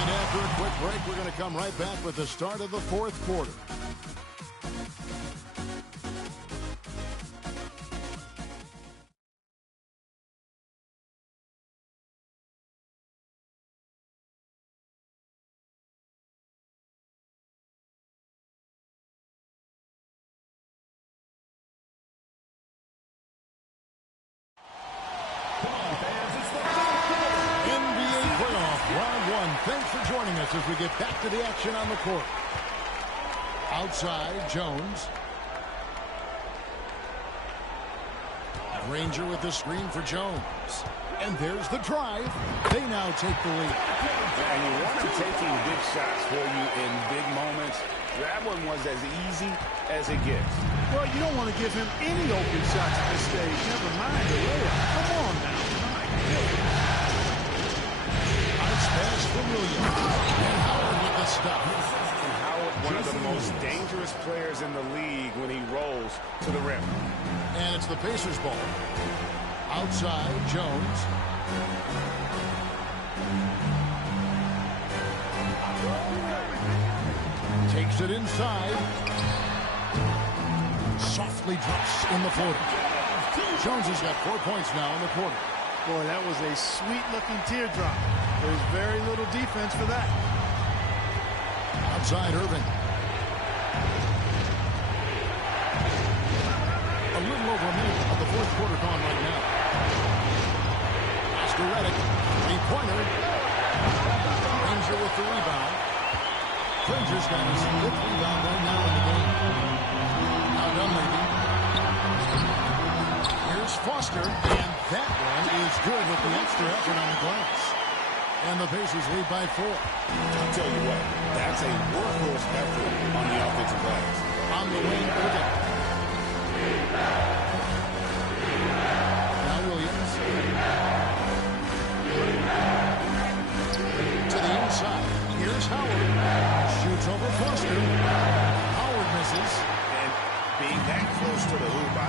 And after a quick break, we're going to come right back with the start of the fourth quarter. Thanks for joining us as we get back to the action on the court. Outside, Jones. Granger with the screen for Jones. And there's the drive. They now take the lead. And you want him taking big shots for you in big moments. That one was as easy as it gets. Well, you don't want to give him any open shots at this stage. Never mind the layup. Come on now. Pass for Williams. And Howard with the stop. And Howard, one of the most dangerous players in the league when he rolls to the rim. And it's the Pacers ball. Outside, Jones. Takes it inside. Softly drops in the floater. Jones has got 4 points now in the quarter. Boy, that was a sweet-looking teardrop. There's very little defense for that. Outside, Irving. A little over a minute of the fourth quarter gone right now. Oscar Redick, three-pointer. Granger with the rebound. Granger's got his 5th rebound right now in the game. Now Dunleavy. Here's Foster, and that one is good with the extra effort on the glass. And the Pacers lead by 4. I'll tell you what, that's a workhorse effort on the offensive glass. On the wing, Irving.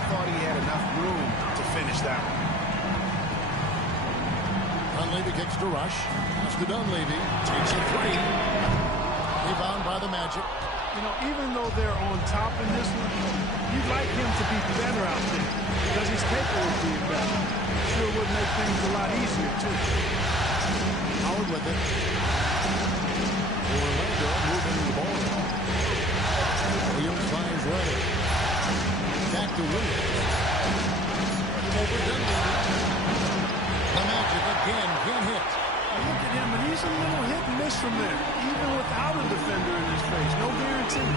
thought he had enough room to finish that one. Dunleavy kicks to Rush. Pass to Dunleavy. Takes a three. Rebound by the Magic. You know, even though they're on top in this one, you'd like him to be better out there because he's capable of being better. Sure would make things a lot easier, too. Howard with it. Orlando moving the ball. Williams finds Reddick. Back to Williams. Over Dunleavy. The Magic again can't hit. Look at him, and he's a little hit and miss from there, even without a defender in his face. No guarantee.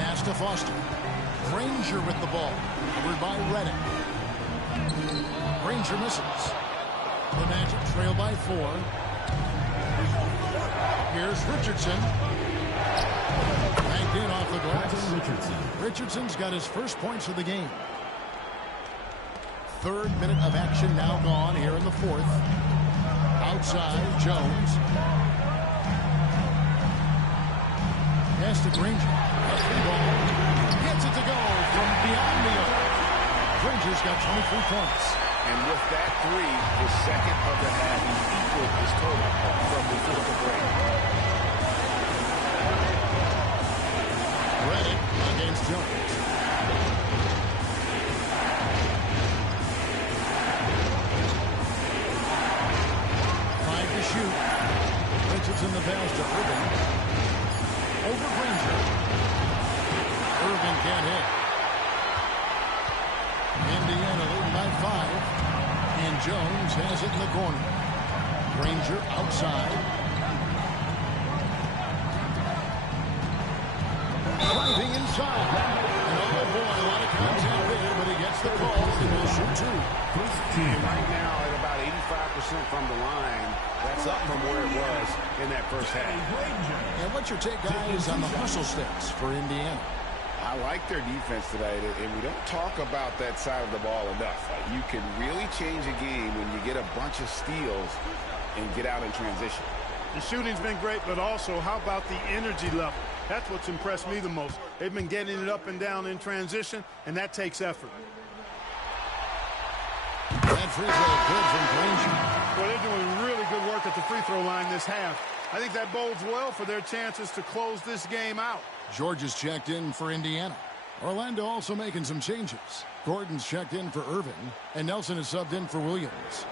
Pass to Foster. Granger with the ball. Covered by Reddick. Granger misses. The Magic trail by 4. Here's Richardson. Banked in off the glass. Richardson's got his first points of the game. Third minute of action now gone here in the fourth. Outside, Jones. Pass to Granger. A three ball. Gets it to go from beyond the arc. Granger's got 23 points. And with that three, his second of the half, he equaled his total from before the break. Reddick against Jones. Shoot. Richardson the pass to Irving. Over Granger. Irving can't hit. Indiana leading by 5. And Jones has it in the corner. Granger outside. Driving inside. And oh boy, a lot of contact there, but he gets the call and will shoot 2. And right now at about 85% from the line. That's up from where it was in that first half. And what's your take, guys, on the hustle stats for Indiana? I like their defense tonight, and we don't talk about that side of the ball enough. You can really change a game when you get a bunch of steals and get out in transition. The shooting's been great, but also how about the energy level? That's what's impressed me the most. They've been getting it up and down in transition, and that takes effort. That free throw good from Granger. Well, they're doing really good work at the free throw line this half. I think that bodes well for their chances to close this game out. George is checked in for Indiana. Orlando also making some changes. Gordon's checked in for Irving, and Nelson is subbed in for Williams.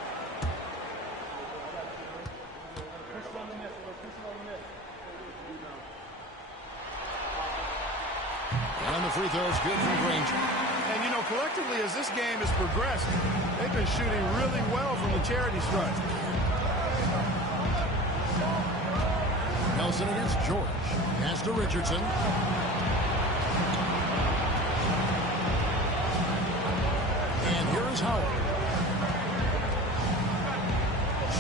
And the free throw is good from Granger. And, you know, collectively, as this game has progressed, they've been shooting really well from the charity stripe. Nelson against George. Pass to Richardson. And here is Howard.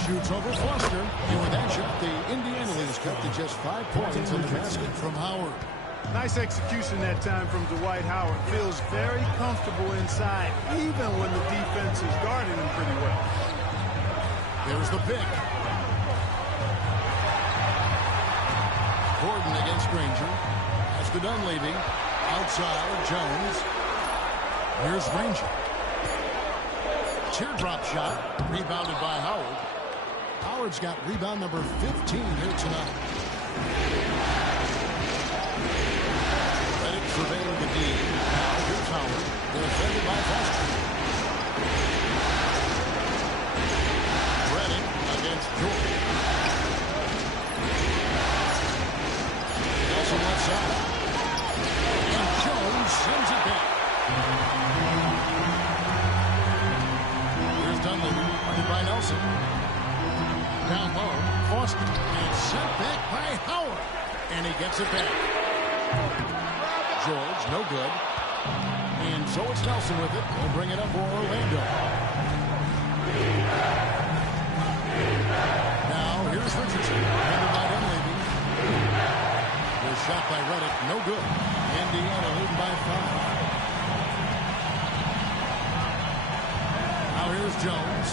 Shoots over Foster. And with that shot, the Indiana leads cut to just 5 points on the basket from Howard. Nice execution that time from Dwight Howard. Feels very comfortable inside, even when the defense is guarding him pretty well. There's the pick. Gordon against Granger. Pass to Dunleavy. Outside, Jones. Here's Granger. Teardrop shot. Rebounded by Howard. Howard's got rebound number 15 here tonight. Reddick surveying the D. Now here's Howard. They're defended by Foster. Reddick against George. Nelson left side. And Jones sends it back. Here's Dunleavy. Guarded by Nelson. Down low. Foster. And sent back by Howard. And he gets it back. George, no good. And so it's Nelson with it. They'll bring it up for Orlando. Now, here's Richardson. Handed by Dunleavy. There's shot by Reddick. No good. Indiana leading by 5. Now here's Jones.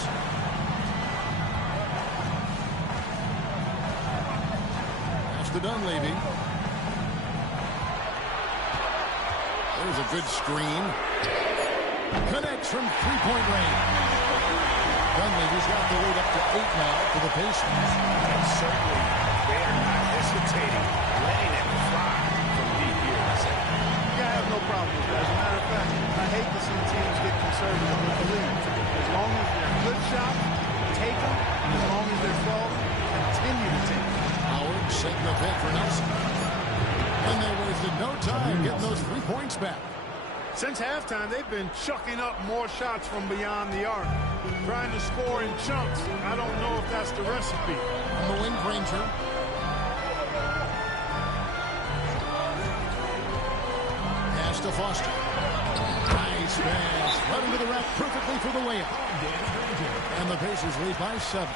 Pass to Dunleavy. There's a good screen. Connects from three-point range. Dunleavy's got the lead up to 8 now for the Pacers. And certainly, they are not hesitating, letting it fly from deep here in the second. Yeah, I have no problem with that. As a matter of fact, I hate to see teams get conservative with the lead. As long as they're good shots, take them. As long as they're falling, continue to take them. Howard setting the pick for Nelson. And they wasted no time getting those 3 points back. Since halftime, they've been chucking up more shots from beyond the arc, trying to score in chunks. I don't know if that's the recipe. On the wing, Granger. Pass to Foster. Nice pass. Right into the rack perfectly for the layup. And the Pacers lead by 7.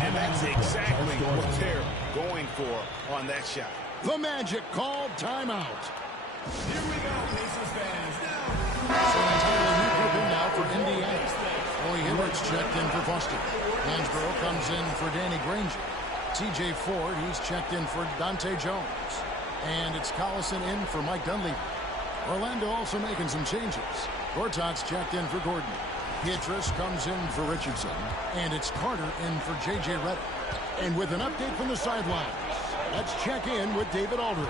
And that's exactly what they're going for on that shot. The Magic called timeout. Here we go, Pacers fans. So an entirely new group in now for Indiana. Roy Hibbert's checked in for Foster. Hansborough comes in for Danny Granger. TJ Ford, he's checked in for Dante Jones. And it's Collison in for Mike Dunleavy. Orlando also making some changes. Gortat's checked in for Gordon. Pietrus comes in for Richardson. And it's Carter in for J.J. Redick. And with an update from the sidelines, let's check in with David Aldridge.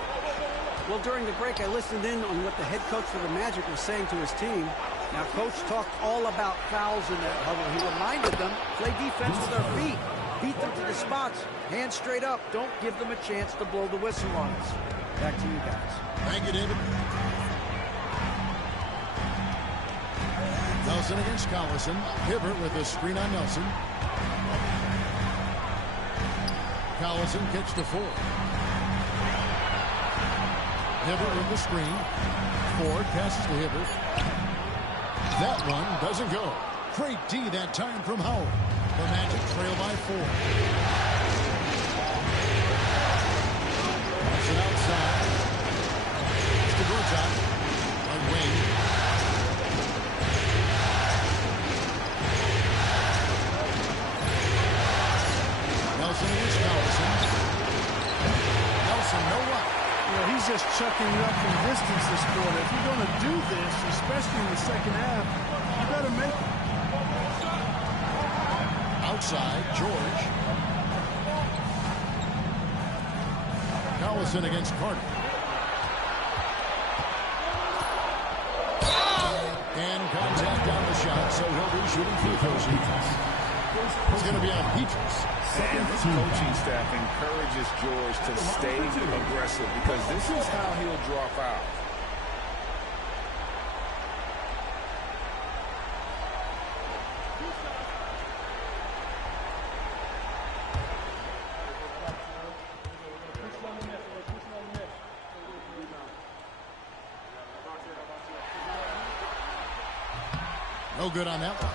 Well, during the break, I listened in on what the head coach for the Magic was saying to his team. Now, Coach talked all about fouls in that huddle. He reminded them, play defense with our feet. Beat them to the spots. Hands straight up. Don't give them a chance to blow the whistle on us. Back to you guys. Thank you, David. Nelson against Collison. Hibbert with a screen on Nelson. Collison kicks to Ford. Hibbert with the screen. Ford passes to Hibbert. That one doesn't go. Great D that time from Howard. The Magic trail by 4. Pass it outside. It's to Gortat. Right wing. Nelson against Collison. Nelson, no luck. He's just chucking it up from distance this quarter. If you're going to do this, especially in the second half, you better make it. Outside, George. Collison against Carter. And contact on the shot, so he'll be shooting free throws. It's going to be on Pietrus. And this coaching staff encourages George to stay aggressive because this is how he'll draw fouls. No good on that one.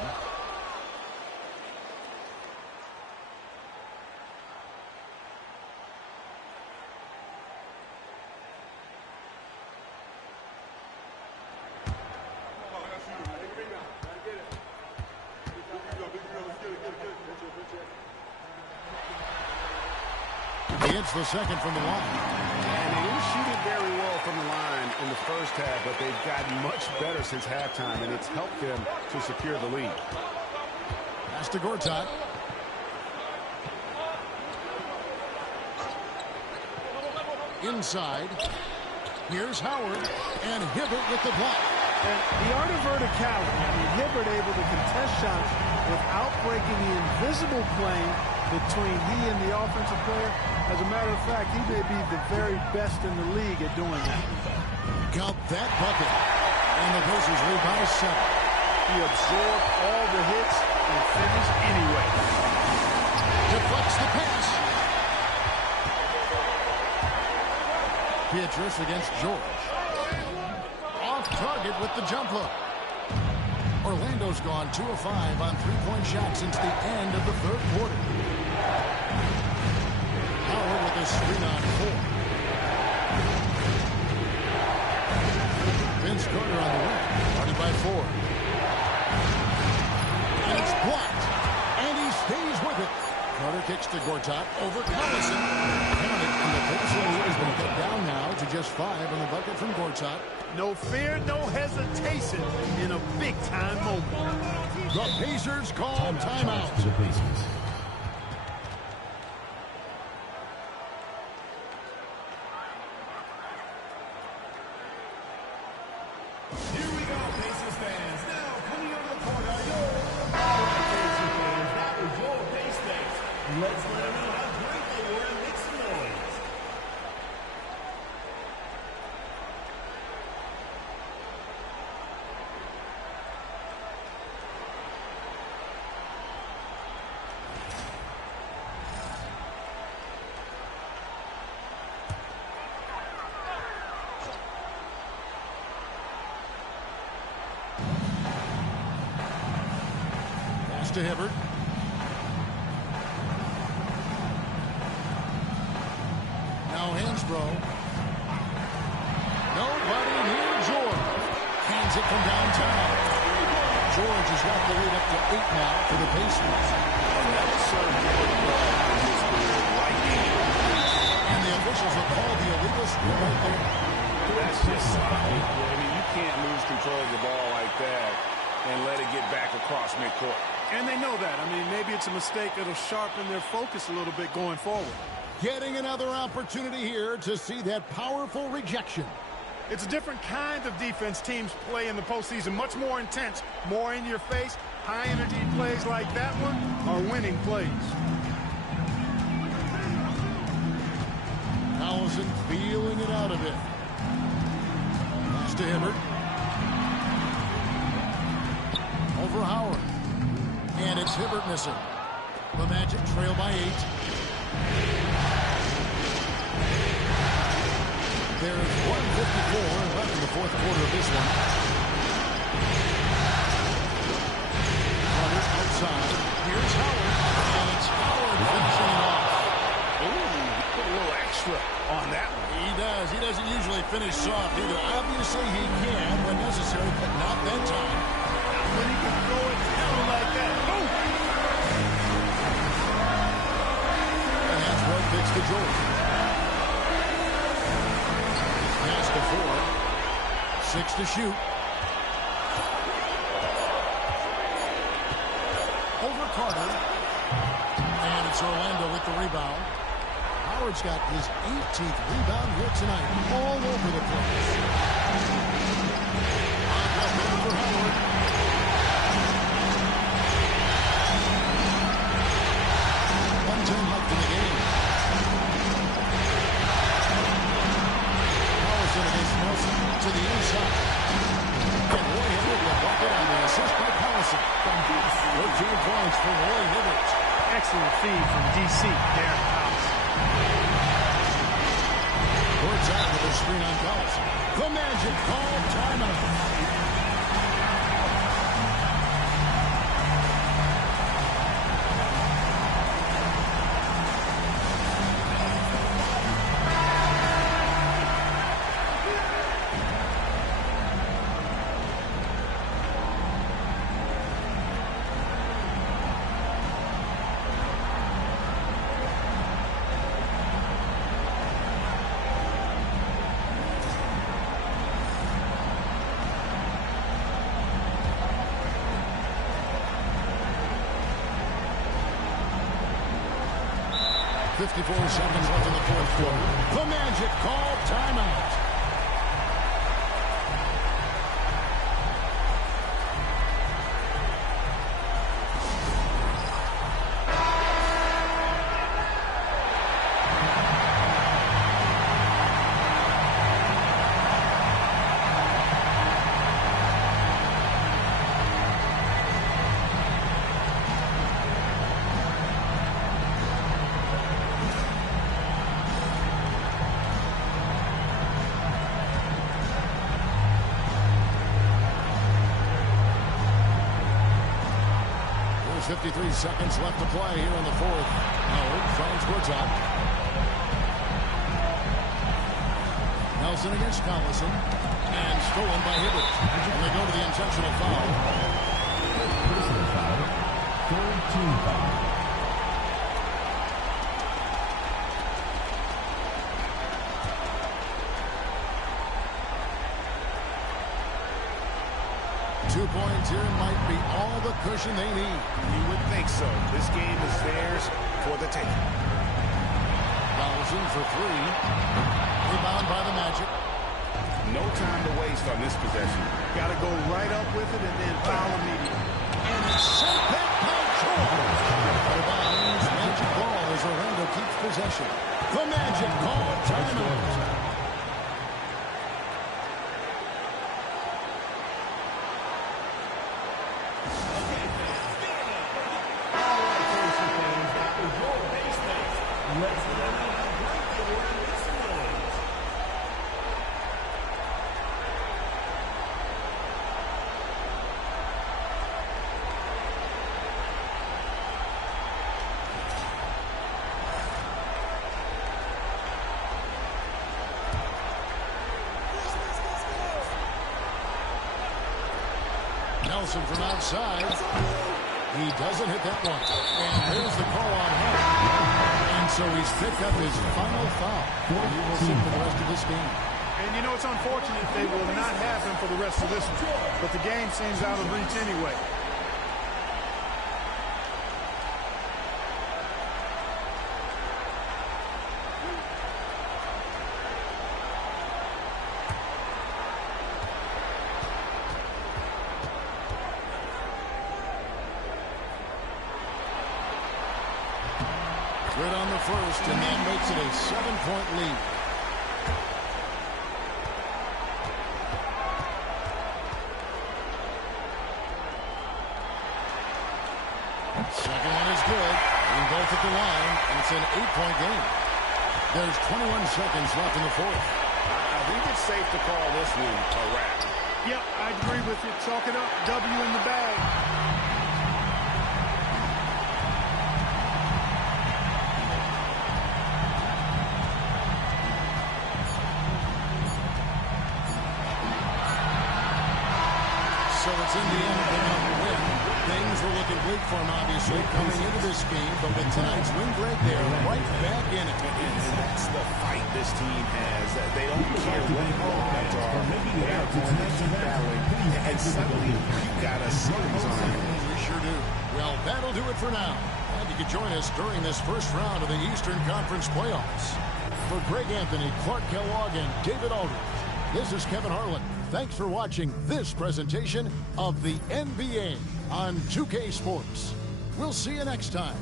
He hits the second from the line. And they didn't shoot it very well from the line in the first half, but they've gotten much better since halftime, and it's helped them to secure the lead. Pass to Gortat. Inside. Here's Howard. And Hibbert with the block. And the art of verticality. I mean, Hibbert able to contest shots without breaking the invisible plane between he and the offensive player. As a matter of fact, he may be the very best in the league at doing that. Count that bucket. And the Pacers lead by 7. He absorbed all the hits and finished anyway. Deflects the pass. Pietrus against George. Off target with the jump hook. Orlando's gone 2 of 5 on three-point shots since the end of the third quarter. Howard with a screen on 4. Vince Carter on the wing. Guarded by 4. And it's blocked. And he stays with it. Carter kicks to Gortat over Collison. And the Pacers has been cut down now to just 5 on the bucket from Gortat. No fear, no hesitation in a big-time moment. The Pacers call timeout. To the Pacers. Here we go, Pacers fans. Now, coming on the court are your... All right, Pacers fans, that was your base space. Let's let them know how great they were and make some noise. To Hibbert. Now Hansbrough. Nobody near George. Hands it from downtown. George has got the lead up to 8 now for the Pacers. And the officials have called the illegal score right there. That's just sloppy. I mean, you can't lose control of the ball like that and let it get back across midcourt. And they know that. I mean, maybe it's a mistake that'll sharpen their focus a little bit going forward. Getting another opportunity here to see that powerful rejection. It's a different kind of defense teams play in the postseason. Much more intense, more in your face. High-energy plays like that one are winning plays. Allison feeling it out a bit. Pass to Hibbert. Over Howard. And it's Hibbert missing. The Magic trail by 8. There's 1:54 left in the fourth quarter of this one. Carter outside. Here's Howard. And it's Howard finishing it off. Ooh, put a little extra on that one. He does. He doesn't usually finish soft either. Obviously he can when necessary, but not that time. When he can throw it down like that. Boom! And Hansbrough picks to George. Pass to Ford. 6 to shoot. Over Carter. And it's Orlando with the rebound. Howard's got his 18th rebound here tonight. All over the place. For Howard. 1:10 left in the game. Collison against Nelson to the inside. And Roy Hibbert will bucket on the assist by Collison. 14 points for Roy Hibbert. Excellent feed from D.C. Darren House. Court's out with a screen on Collison. The Magic call timeout. .54 seconds left in the fourth quarter. The Magic call timeout. There's 53 seconds left to play here in the fourth. Howard finds Gortat. Nelson against Collison. And stolen by Hibbert. And they go to the intentional foul. Personal foul. Third team foul. 2 points here might be all the cushion they need. You would think so. This game is theirs for the taking. Fouls in for 3. Rebound by the Magic. No time to waste on this possession. Got to go right up with it and then foul immediately. And it's sent back by George. Out of bounds, Magic ball as Orlando keeps possession. The Magic call timeout. Nelson from outside. He doesn't hit that one. And there's the call on him. And so he's picked up his final foul. He will sit for the rest of this game. And you know, it's unfortunate they will not have him for the rest of this one. But the game seems out of reach anyway. Good on the first, and that makes it a 7-point lead. Second one is good. And both at the line. It's an 8-point game. There's 21 seconds left in the fourth. I think it's safe to call this one a wrap. Yep, I agree with you. Chalk it up. W in the bag. So it's Indiana picking up the win. Things were looking bleak for them, obviously, coming into this game. But with tonight's win, Greg, they're right back in it. And that's the fight this team has. They don't care what the odds are. They are going to keep battling. And suddenly, you got a series on it. We sure do. Well, that'll do it for now. And you can join us during this first round of the Eastern Conference playoffs. For Greg Anthony, Clark Kellogg, and David Aldridge, this is Kevin Harlan. Thanks for watching this presentation of the NBA on 2K Sports. We'll see you next time.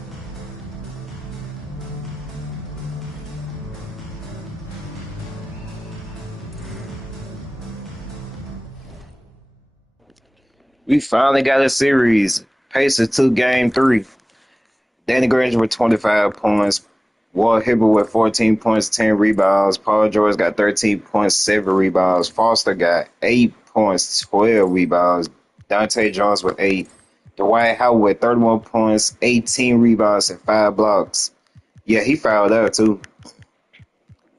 We finally got a series. Pacers 2 Game 3. Danny Granger with 25 points. Walt Hibbert with 14 points, 10 rebounds. Paul George got 13 points, 7 rebounds. Foster got 8 points, 12 rebounds. Dante Jones with 8. Dwight Howard with 31 points, 18 rebounds, and 5 blocks. Yeah, he fouled out too.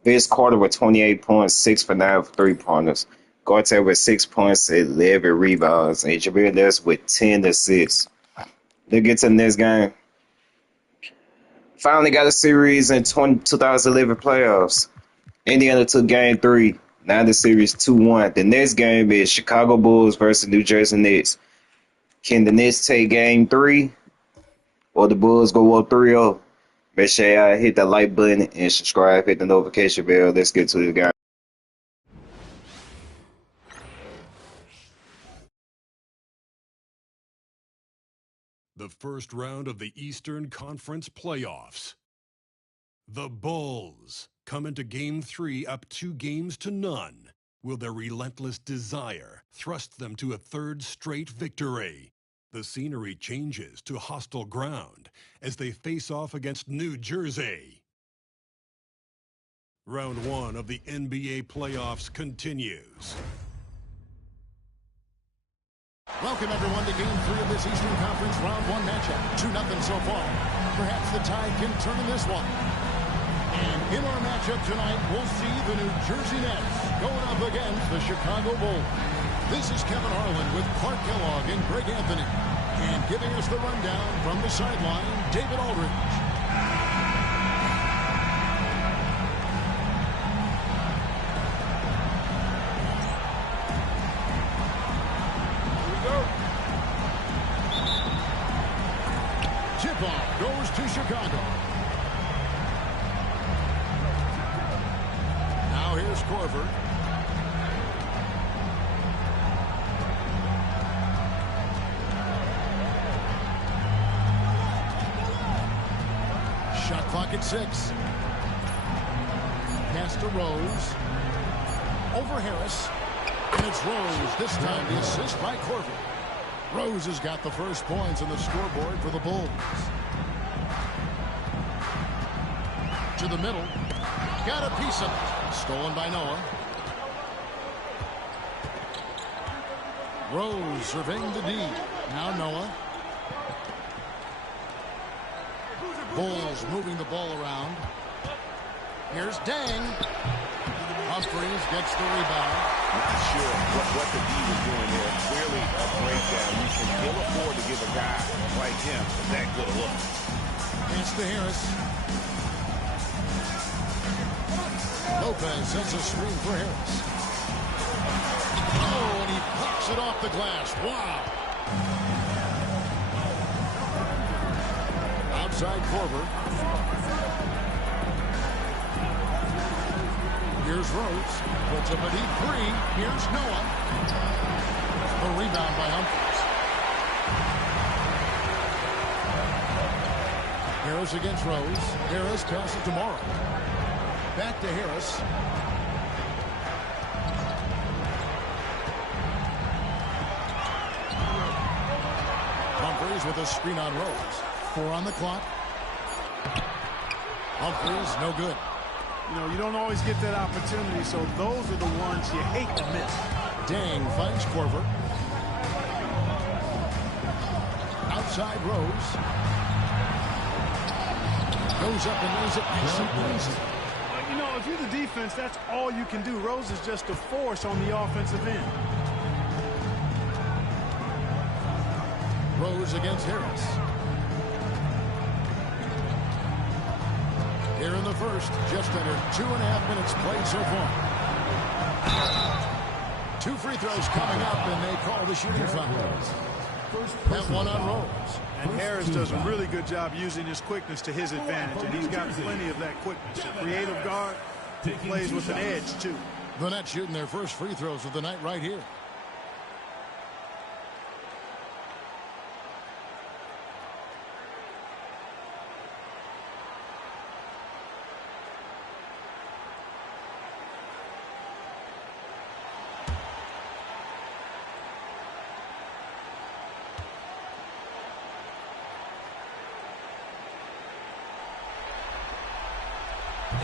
Vince Carter with 28 points, 6 for 9 for 3-pointers. Gartel with 6 points, 11 rebounds. And Javier Lewis with 10 assists. Let's get to the next game. Finally got a series in 2011 playoffs. Indiana took Game 3. Now the series 2-1. The next game is Chicago Bulls versus New Jersey Nets. Can the Nets take Game 3? Or the Bulls go up 3-0? Make sure y'all hit the like button and subscribe. Hit the notification bell. Let's get to the game. The first round of the Eastern Conference playoffs. The Bulls come into Game 3 up 2 games to none. Will their relentless desire thrust them to a third straight victory? The scenery changes to hostile ground as they face off against New Jersey. Round 1 of the NBA playoffs continues. Welcome, everyone, to Game 3 of this Eastern Conference Round 1 matchup. 2-0 so far. Perhaps the tide can turn in this one. And in our matchup tonight, we'll see the New Jersey Nets going up against the Chicago Bulls. This is Kevin Harlan with Clark Kellogg and Greg Anthony. And giving us the rundown from the sideline, David Aldridge. Here we go. goes to Chicago. Now here's Korver. Shot clock at 6. Pass to Rose. Over Harris. And it's Rose. This time the assist by Korver. Rose has got the first points on the scoreboard for the Bulls. To the middle. Got a piece of it. Stolen by Noah. Rose surveying the D. Now Noah. Bulls moving the ball around. Here's Dang. Humphries gets the rebound. Not sure what the D was doing there. Clearly a breakdown. You can ill afford to give a guy like him that good a look. Pass to Harris. Lopez sends a screen for Harris. Oh, and he pops it off the glass. Wow. Outside Korver. Here's Rose. Puts up a deep 3. Here's Noah. A rebound by Humphries. Harris against Rose. Harris passes to Morrow. Back to Harris. Humphries with a screen on Rose. 4 on the clock. Humphries, no good. You know, you don't always get that opportunity, so those are the ones you hate to miss. Dang finds Korver. Outside Rose. Goes up and lays it nice and easy. You know, if you're the defense, that's all you can do. Rose is just a force on the offensive end. Rose against Harris. Here in the first, just under 2.5 minutes played so far. 2 free throws coming up, and they call the shooting foul. That one on Rose. And Harris does a really good job using his quickness to his advantage, and he's got plenty of that quickness. A creative guard who plays with an edge, too. The Nets shooting their first free throws of the night right here.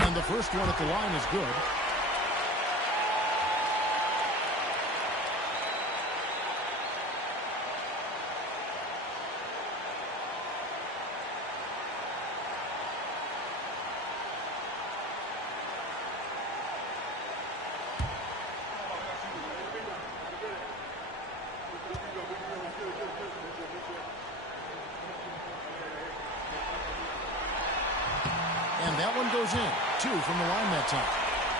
And the first one at the line is good. And that one goes in. 2 from the line that time.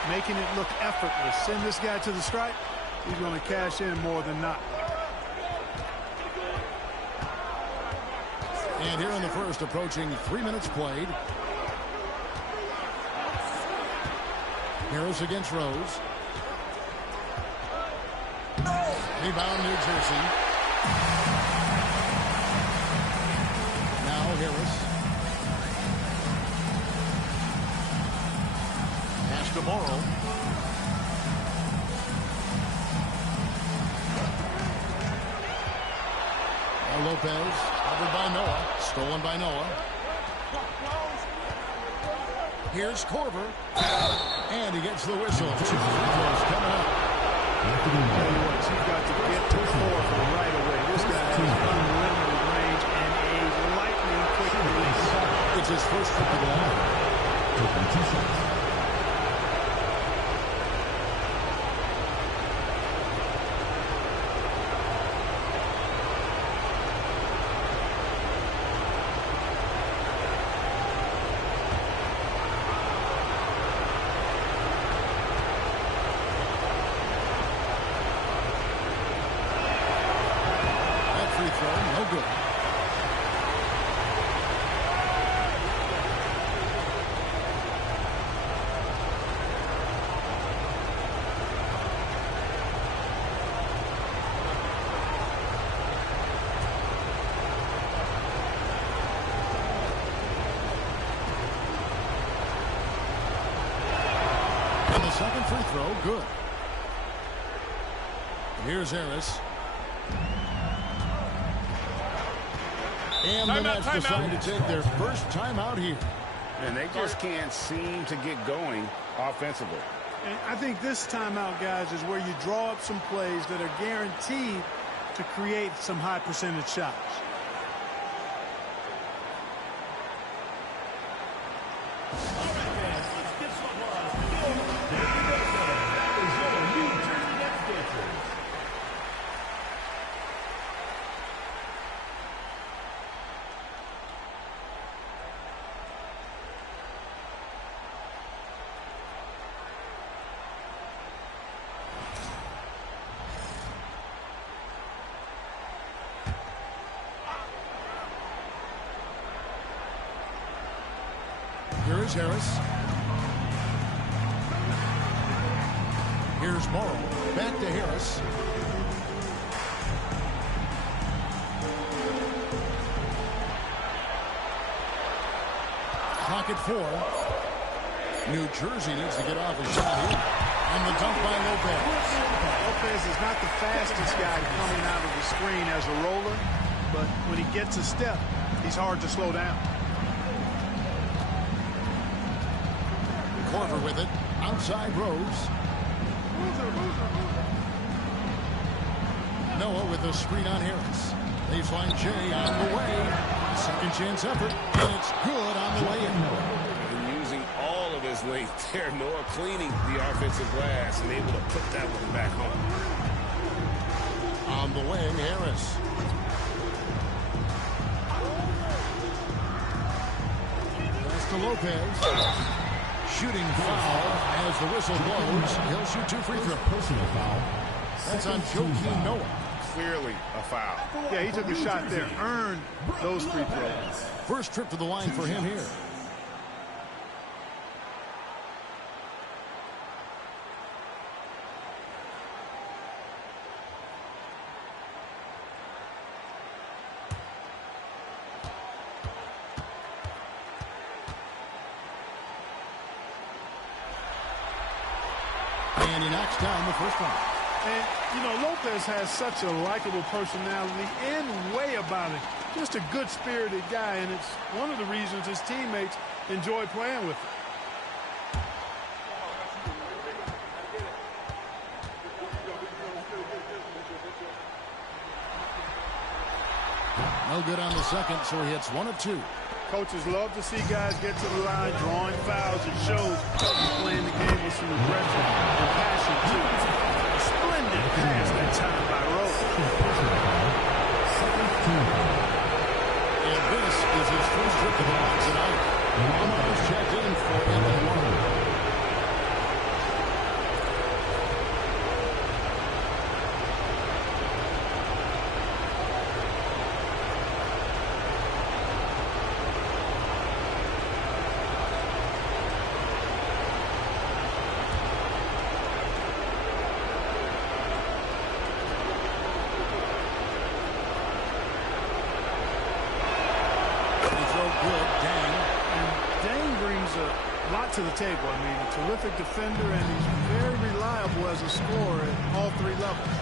Making it look effortless. Send this guy to the stripe. He's going to cash in more than not. And here in the first, approaching 3 minutes played. Harris against Rose. Rebound, New Jersey. Now Harris. Pass to Morrow. Now Lopez, covered by Noah. Stolen by Noah. Here's Korver. And he gets the whistle. 2 free throws coming up. You've got to get to 4 from right away. This guy has unlimited range and a lightning quick release. It's his first trip to the line. second free throw. Good. Here's Harris. And the Nets decide to take their first timeout here. And they just can't seem to get going offensively. And I think this timeout, guys, is where you draw up some plays that are guaranteed to create some high percentage shots. Here's Harris. Here's Morrow. Back to Harris. Clock at 4. New Jersey needs to get off a shot here. And the dunk by Lopez. Lopez is not the fastest guy coming out of the screen as a roller, but when he gets a step, he's hard to slow down. Korver with it. Outside Rose. Noah with the screen on Harris. Baseline J on the way. Second chance effort. And it's good on the way in. And using all of his length there. Noah cleaning the offensive glass and able to put that one back home. On the wing, Harris. Pass to Lopez. Shooting foul as the whistle blows. He'll shoot 2 free throws. Personal foul. That's on Joakim Noah. Clearly a foul. Yeah, he took a shot there. Earned those free throws. First trip to the line for him here. And he knocks down the first one. And, you know, Lopez has such a likable personality and way about him. Just a good-spirited guy, and it's one of the reasons his teammates enjoy playing with him. No good on the second, so he hits 1 of 2. Coaches love to see guys get to the line, drawing fouls. It shows he's playing the game with some aggression and passion, too. A splendid pass that time by Rose. And this is his first trip to the line tonight. Almost checked in for Illinois. To the table. I mean, a terrific defender, and he's very reliable as a scorer at all 3 levels.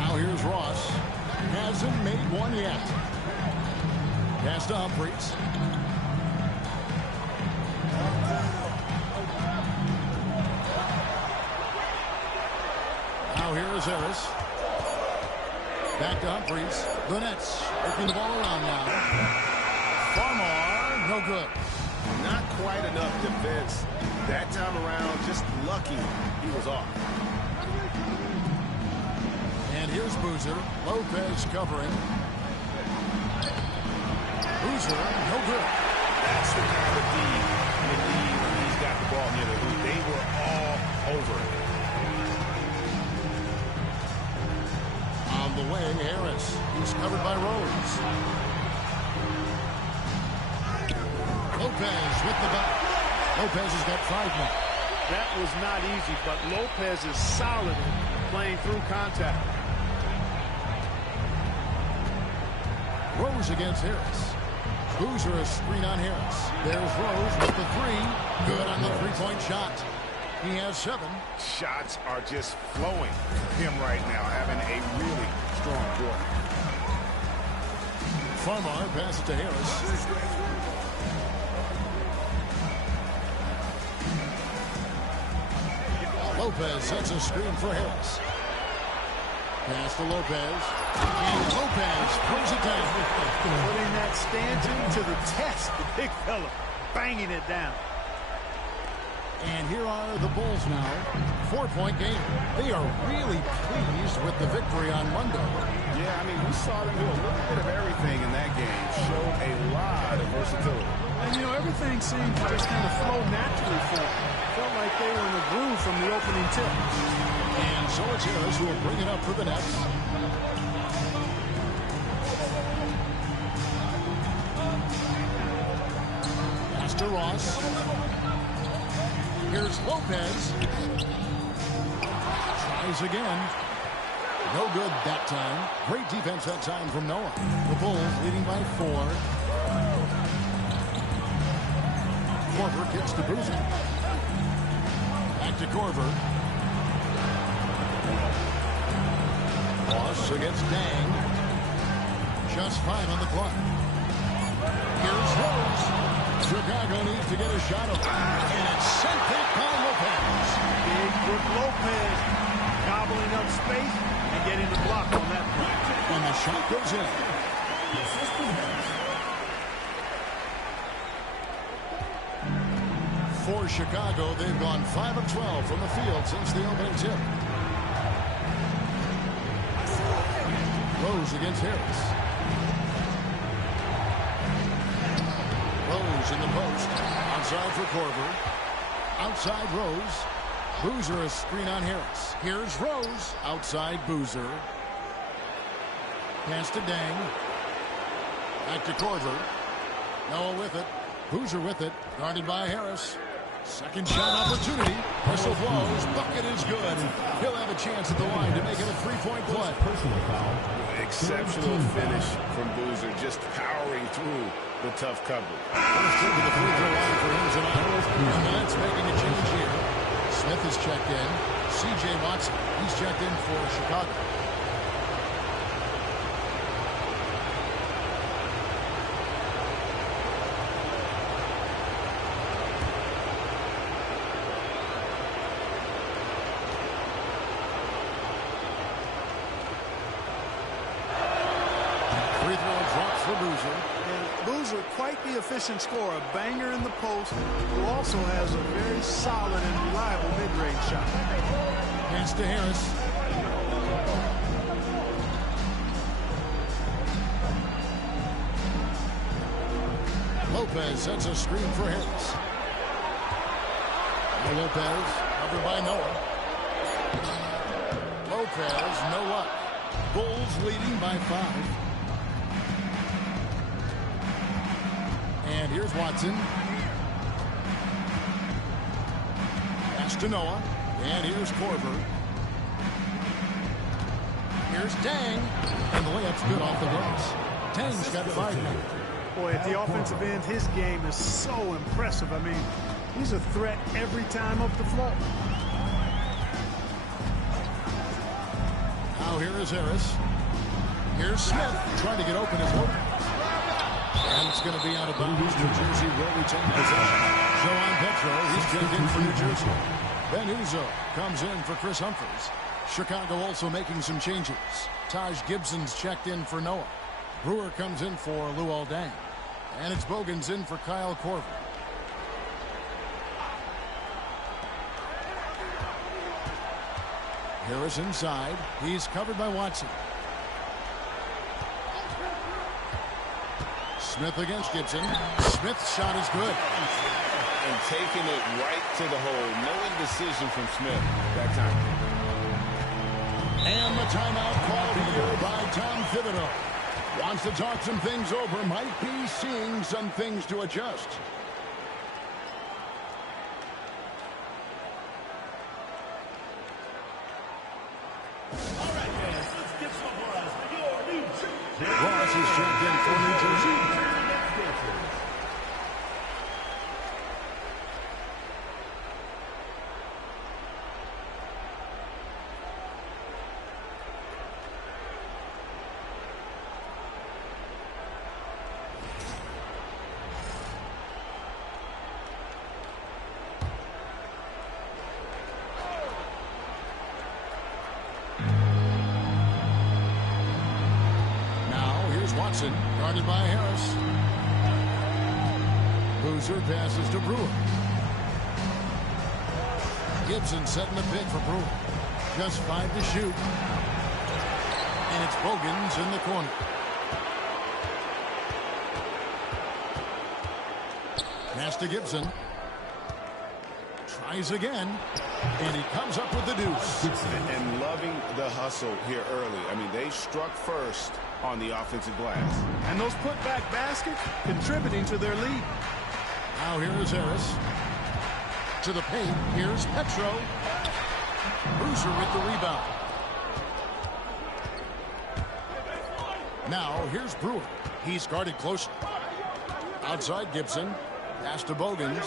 Now here's Ross. Hasn't made one yet. Pass to Humphries. Now here is Harris. Back to Humphries. The Nets working the ball around now. Farmar, no good. Not quite enough defense that time around. Just lucky he was off. And here's Boozer. Lopez covering. Boozer, no good. That's the kind of deed you need when he's got the ball near the hoop. They were all over it. On the wing, Harris. He's covered by Rose. Lopez with the back. Lopez has got 5 now. That was not easy, but Lopez is solid playing through contact. Rose against Harris. Boozer a screen on Harris. There's Rose with the 3. Good on the 3-point shot. He has 7. Shots are just flowing for him right now, having a really strong quarter. Farmar passes to Harris. Lopez sets a screen for Harris. Pass to Lopez. And Lopez pulls it down. Putting that Stanton to the test, the big fella, banging it down. And here are the Bulls now. 4-point game. They are really pleased with the victory on Monday. Yeah, I mean, we saw them do a little bit of everything in that game. Showed a lot of versatility. And, you know, everything seemed to just kind of flow naturally for them. Felt like they were in a groove from the opening tip. And so it's Harris who will bring it up for the Nets. Pass to Ross. Here's Lopez. Tries again. No good that time. Great defense that time from Noah. The Bulls leading by 4. Korver gets to Boozer. Back to Korver. Ross against Dang. Just 5 on the clock. Here's Rose. Chicago needs to get a shot off. And it's sent back by Lopez. Big Brook Lopez gobbling up space and getting the block on that play. And the shot goes in. For Chicago, they've gone 5 of 12 from the field since the opening tip. Rose against Harris. Rose in the post. Outside for Korver. Outside Rose. Boozer a screen on Harris. Here's Rose. Outside Boozer. Pass to Dang. Back to Korver. Noah with it. Boozer with it. Guarded by Harris. Second shot opportunity. Whistle blows. Bucket is good. He'll have a chance at the line to make it a 3-point play. Personal foul. Exceptional finish from Boozer, just powering through the tough coverage. First into the free throw line for him tonight. And the Nets making a change here. Smith is checked in. C.J. Watson, he's checked in for Chicago. Free throw drops for Boozer. And Boozer, quite the efficient scorer, a banger in the post, who also has a very solid and reliable mid-range shot. Pass to Harris. Lopez sets a screen for Harris. Now Lopez, covered by Noah. Lopez, no luck. Bulls leading by 5. And here's Watson. Pass to Noah. And here's Korver. Here's Dang. And the layup's good off the glass. Dang's got 5 now. Boy, at the offensive end, his game is so impressive. I mean, he's a threat every time up the floor. Now here is Harris. Here's Smith trying to get open as well. And it's going to be out of bounds. New Jersey will retain possession. Joan Petro, he's checked in for New Jersey. Ben Uzo comes in for Chris Humphries. Chicago also making some changes. Taj Gibson's checked in for Noah. Brewer comes in for Luol Deng. And it's Bogans in for Kyle Korver. Harris inside. He's covered by Watson. Smith against Gibson. Smith's shot is good. And taking it right to the hole. No indecision from Smith that time. And the timeout called here by Tom Thibodeau. Wants to talk some things over. Might be seeing some things to adjust. All right, guys, let's get some applause for your New Jersey. Ross is checked in for New Jersey. Watson, guarded by Harris. Boozer passes to Brewer. Gibson setting the pick for Brewer. Just 5 to shoot. And it's Bogans in the corner. Pass to Gibson. Tries again. And he comes up with the deuce. And loving the hustle here early. I mean, they struck first on the offensive glass. And those putback baskets contributing to their lead. Now here is Harris. To the paint. Here's Petro. Boozer with the rebound. Now here's Brewer. He's guarded closely. Outside Gibson. Pass to Bogans.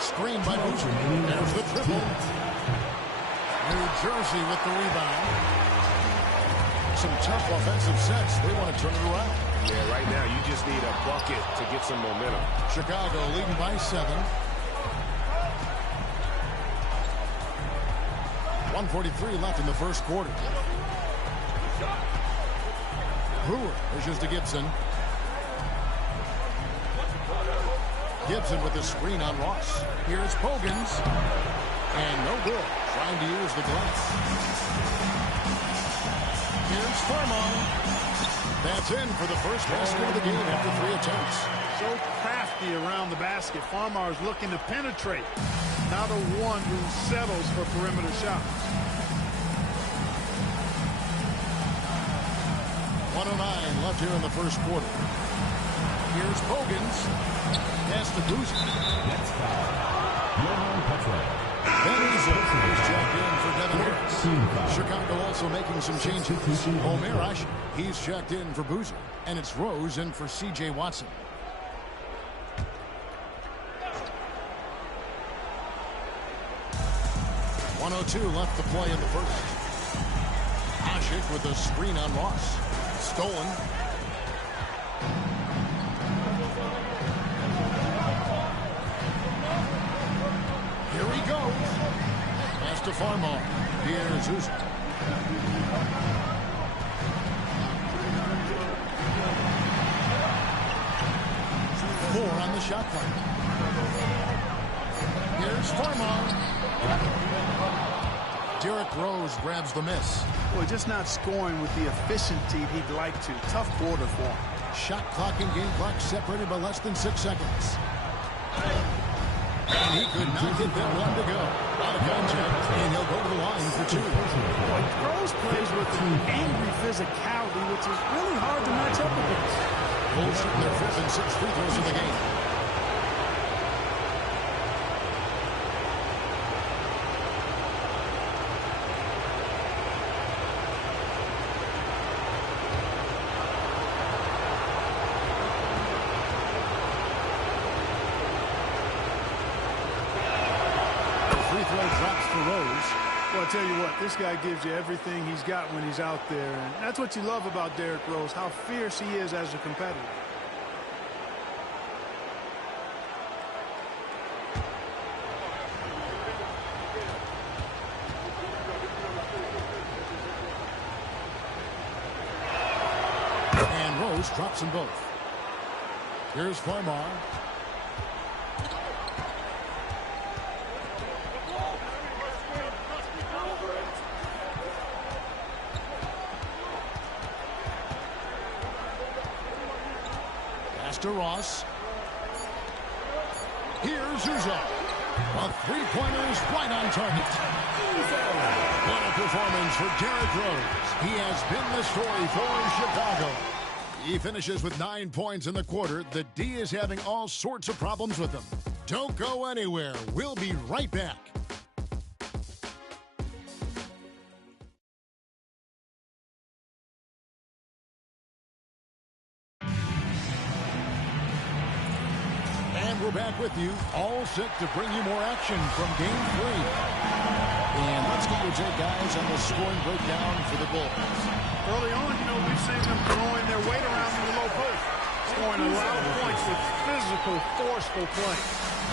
Screen by Boozer. There's the triple. New Jersey with the rebound. Some tough offensive sets. They want to turn it around. Yeah, right now you just need a bucket to get some momentum. Chicago leading by 7. 1:43 left in the first quarter. Brewer pushes to Gibson. Gibson with the screen on Ross. Here's Bogans. And no good. Trying to use the glass. Here's Farmar. That's in for the first basket of the game after 3 attempts. So crafty around the basket. Farmar is looking to penetrate. Not a one who settles for perimeter shots. 1:09 left here in the first quarter. Here's Bogans. Pass to Boozer. Next foul. Johan Petro. Benizzo is checked in for Devin Harris. Chicago also making some changes. Omerash, he's checked in for Boozer. And it's Rose in for C.J. Watson. .102 left to play in the first. Asik with the screen on Ross. Stolen. Here he goes. Pass to Farmar. Here's Uzi. Four on the shot clock. Here's Farmar. Derrick Rose grabs the miss. Well, just not scoring with the efficiency he'd like to. Tough quarter for him. Shot clock and game clock separated by less than 6 seconds. And he could not get that one to go. Out of contact, and he'll go to the line for 2. Rose plays with angry physicality, which is really hard to match up against. Bulls shooting their 5th and 6th free throws of the game. Well, I tell you what, this guy gives you everything he's got when he's out there. And that's what you love about Derrick Rose, how fierce he is as a competitor. And Rose drops them both. Here's Farmar. To Ross. Here's Uzo. A three-pointer is right on target. What a performance for Derrick Rose. He has been the story for Chicago. He finishes with 9 points in the quarter. The D is having all sorts of problems with him. Don't go anywhere. We'll be right back. We're back with you, all set to bring you more action from Game 3. And let's get your take, guys, on the scoring breakdown for the Bulls. Early on, we've seen them throwing their weight around in the low post, scoring a lot of points with physical, forceful play.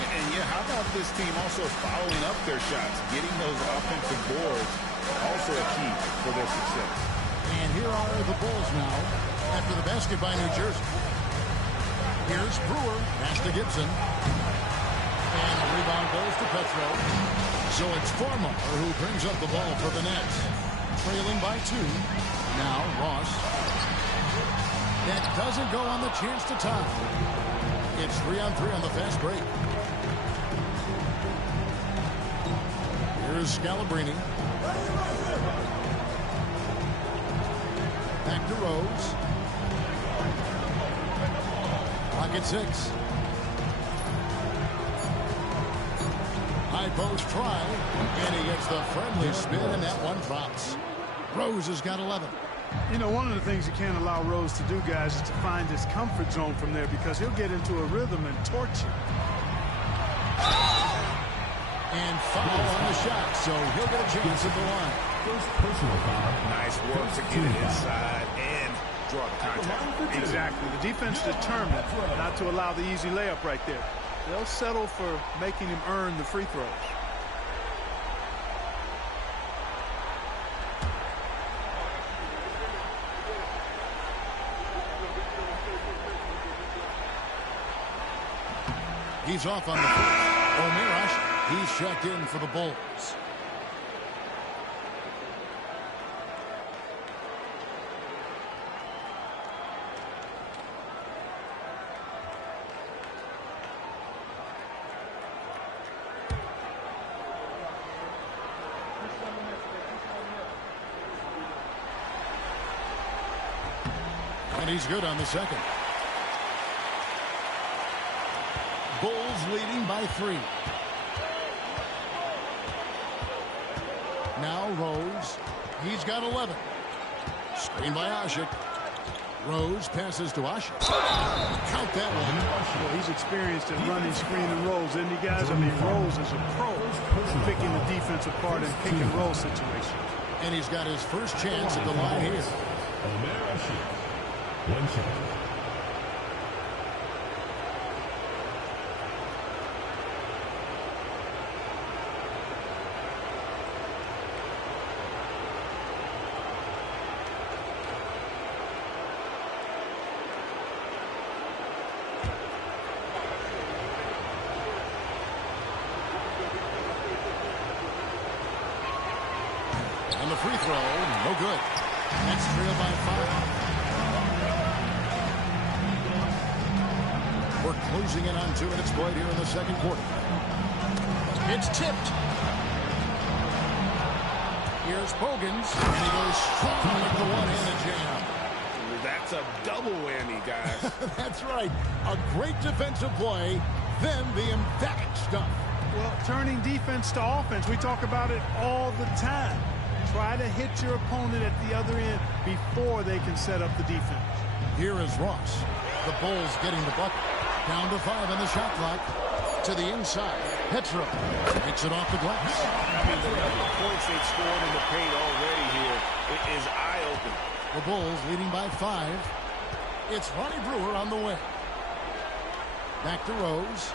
And yeah, how about this team also following up their shots, getting those offensive boards, also a key for their success. And here are the Bulls now after the basket by New Jersey. Here's Brewer. Pass to Gibson. And the rebound goes to Petro. So it's Farmer who brings up the ball for the Nets. Trailing by 2. Now Ross. That doesn't go on the chance to tie. It's 3-on-3 on the fast break. Here's Scalabrine. Back to Rose. Clock at 6. High post try. And he gets the friendly spin, and that one drops. Rose has got 11. You know, one of the things you can't allow Rose to do, guys, is to find his comfort zone from there because he'll get into a rhythm and torch you. And foul on the shot, so he'll get a chance at the line. First personal foul. Nice work to get it inside and draw the contact. Exactly. The defense determined not to allow the easy layup right there. They'll settle for making him earn the free throws. He's off on the first. O'Meara, he's checked in for the Bulls. And he's good on the second. Bulls leading by 3. Now Rose. He's got 11. Screen by Asik. Rose passes to Asik. Count that one. Well, he's experienced in running screen and rolls, isn't he, guys? I mean, Rose is a pro picking the defense apart in pick and roll situations. And he's got his first chance at the line here. O'Meara shoots. One shot. And the free throw, no good. That's trailed by 5. We're closing in on 2 minutes played here in the second quarter. It's tipped. Here's Bogans, and he goes strong with the one-handed jam. That's a double whammy, guys. That's right. A great defensive play, then the emphatic stuff. Well, turning defense to offense, we talk about it all the time. Try to hit your opponent at the other end before they can set up the defense. Here is Ross. The Bulls getting the bucket. Down to 5 on the shot clock. To the inside. Petro gets it off the glass. I mean, the number of points they've scored in the paint already here is eye-opening. The Bulls leading by 5. It's Ronnie Brewer on the way. Back to Rose.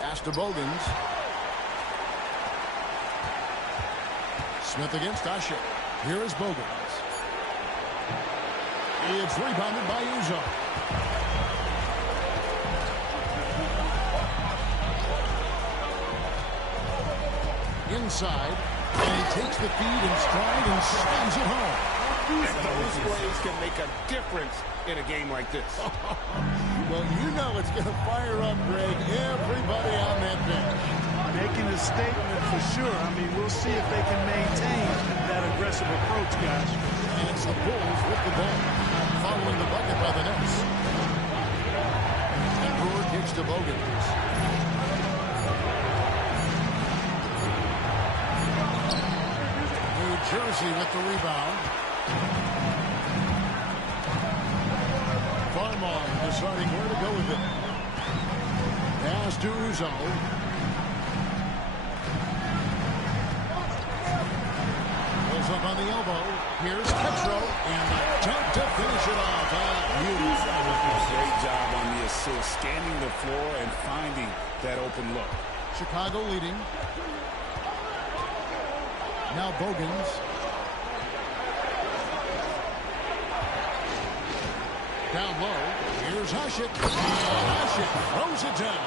Pass to Bogans. Smith against Asik. Here is Bogans. It's rebounded by Uzo. Inside. And he takes the feed in stride and slams it home. And those plays can make a difference in a game like this. Well, you know it's going to fire up, Greg, everybody on that bench. Making a statement for sure. I mean, we'll see if they can maintain that aggressive approach, guys. And it's the Bulls with the ball, following the bucket by the Nets. And Brewer kicks to Bogans. New Jersey with the rebound. Farmar deciding where to go with it. Pass to Uzo. Goes up on the elbow. Here's Petro. And the dunk to finish it off. Great job on the assist. Scanning the floor and finding that open look. Chicago leading. Now Bogans. Down low. Here's Hushit. Hushit throws it down.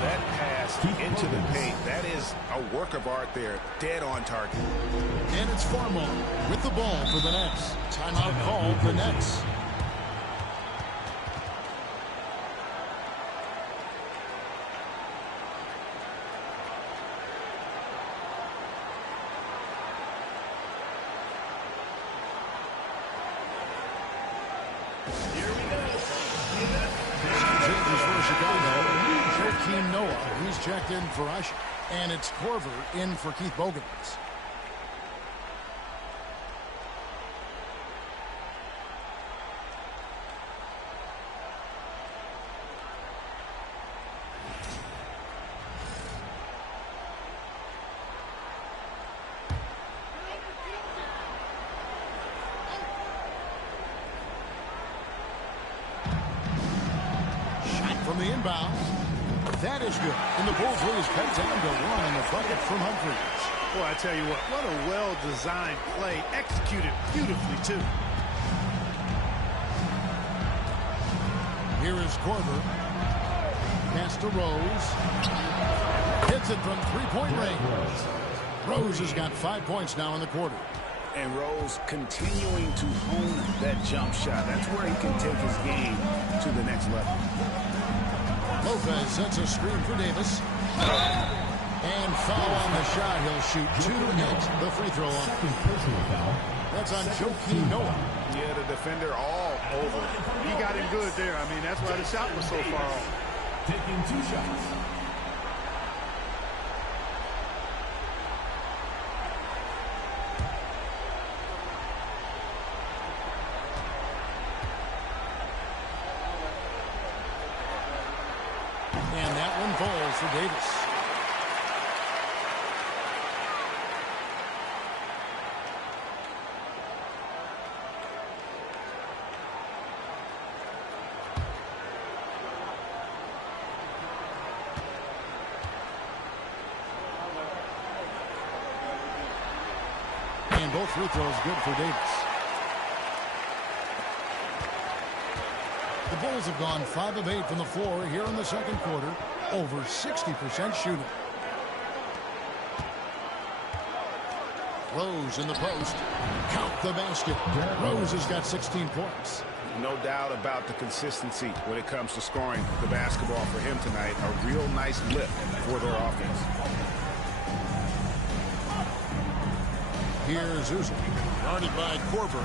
That pass into the paint, that is a work of art there. Dead on target. And it's Farmar with the ball for the Nets. Timeout called the Nets. He's checked in for Usher. And it's Korver in for Keith Bogans. Shot from the inbound. That is good. And the Bulls lead is cut down to 1 in the bucket from Humphries. Boy, I tell you what a well-designed play. Executed beautifully, too. Here is Korver. Pass to Rose. Hits it from three-point range. Rose has got 5 points now in the quarter. And Rose continuing to hone that jump shot. That's where he can take his game to the next level. Lopez sets a screen for Davis. And foul on the shot. He'll shoot 2 at the free throw line. That's on Joakim Noah. Yeah, the defender all over. He got him good there. I mean, that's why the shot was so far off. Taking 2 shots. And that one falls for Davis. And both free throws good for Davis. The Bulls have gone 5 of 8 from the floor here in the second quarter. Over 60% shooting. Rose in the post. Count the basket. Rose has got 16 points. No doubt about the consistency when it comes to scoring the basketball for him tonight. A real nice lift for their offense. Here's Uzi. Guarded by Korver.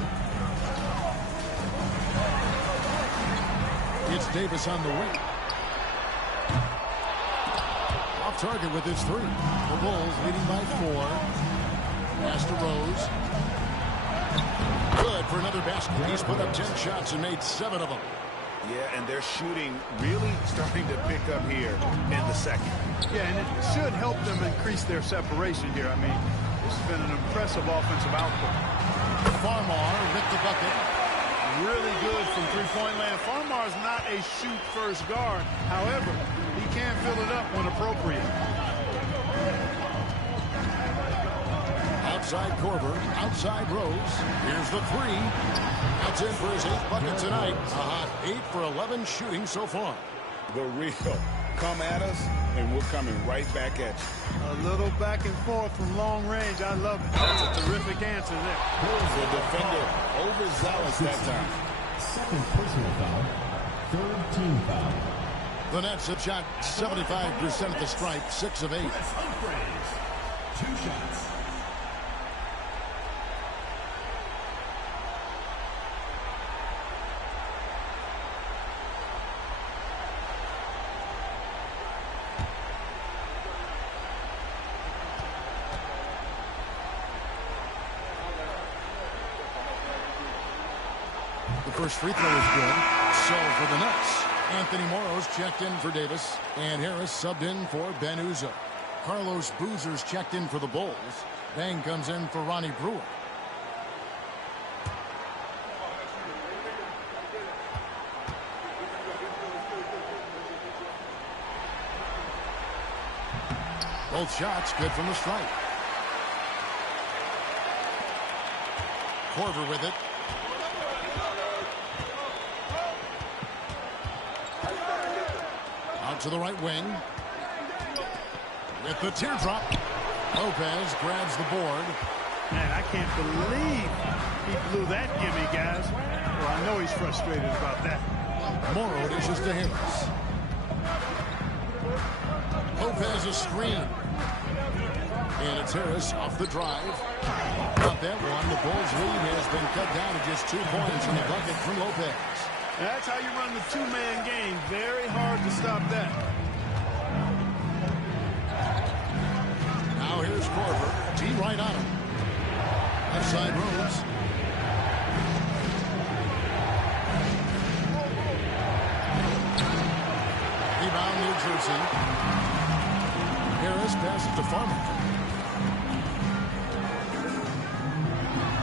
It's Davis on the wing. Off target with his 3. The Bulls leading by 4. Pass to Rose. Good for another basket. He's put up 10 shots and made 7 of them. Yeah, and their shooting really starting to pick up here in the second. Yeah, and it should help them increase their separation here. I mean, this has been an impressive offensive output. Farmar with the bucket. Really good from three-point land. Farmar's not a shoot-first guard. However, he can fill it up when appropriate. Outside Korver, outside Rose. Here's the 3. That's in for his 8th bucket tonight. A hot 8 for 11 shooting so far. The real. Come at us, and we're coming right back at you. A little back and forth from long range. I love it. That's a terrific answer there. The defender overzealous that time. Second personal foul. Third team foul. The Nets have shot 75% at the stripe, 6 of 8. Chris Humphries. 2 shots. The first free throw is good. So for the Nets, Anthony Morrow's checked in for Davis, and Harris subbed in for Ben Uzoh. Carlos Boozer's checked in for the Bulls. Bang comes in for Ronnie Brewer. Both shots good from the stripe. Korver with it. Out to the right wing. With the teardrop. Lopez grabs the board. Man, I can't believe he blew that gimme, guys. Well, I know he's frustrated about that. Morrow dishes to Harris. Lopez a screen. And it's Harris off the drive. Got that one. The Bulls lead has been cut down to just 2 points in the bucket from Lopez. That's how you run the two-man game. Very hard to stop that. Now here's Korver. T right on him. Left side Rose. Rebound New Jersey. Harris passes to Farmer.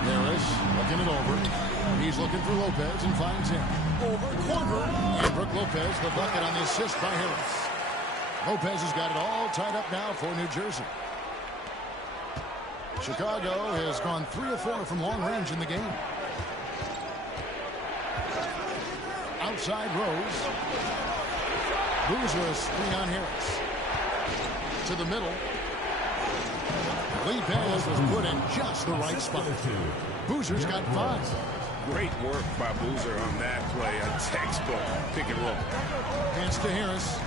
Harris looking it over. He's looking for Lopez and finds him. Over Korver. And Brook Lopez, the bucket on the assist by Harris. Lopez has got it all tied up now for New Jersey. Chicago has gone 3 of 4 from long range in the game. Outside Rose. Boozer screen on Harris. To the middle. Lee Perez was put in just the right spot. Boozer's got 5. Great work by Boozer on that play. A textbook pick and roll. Hands to Harris.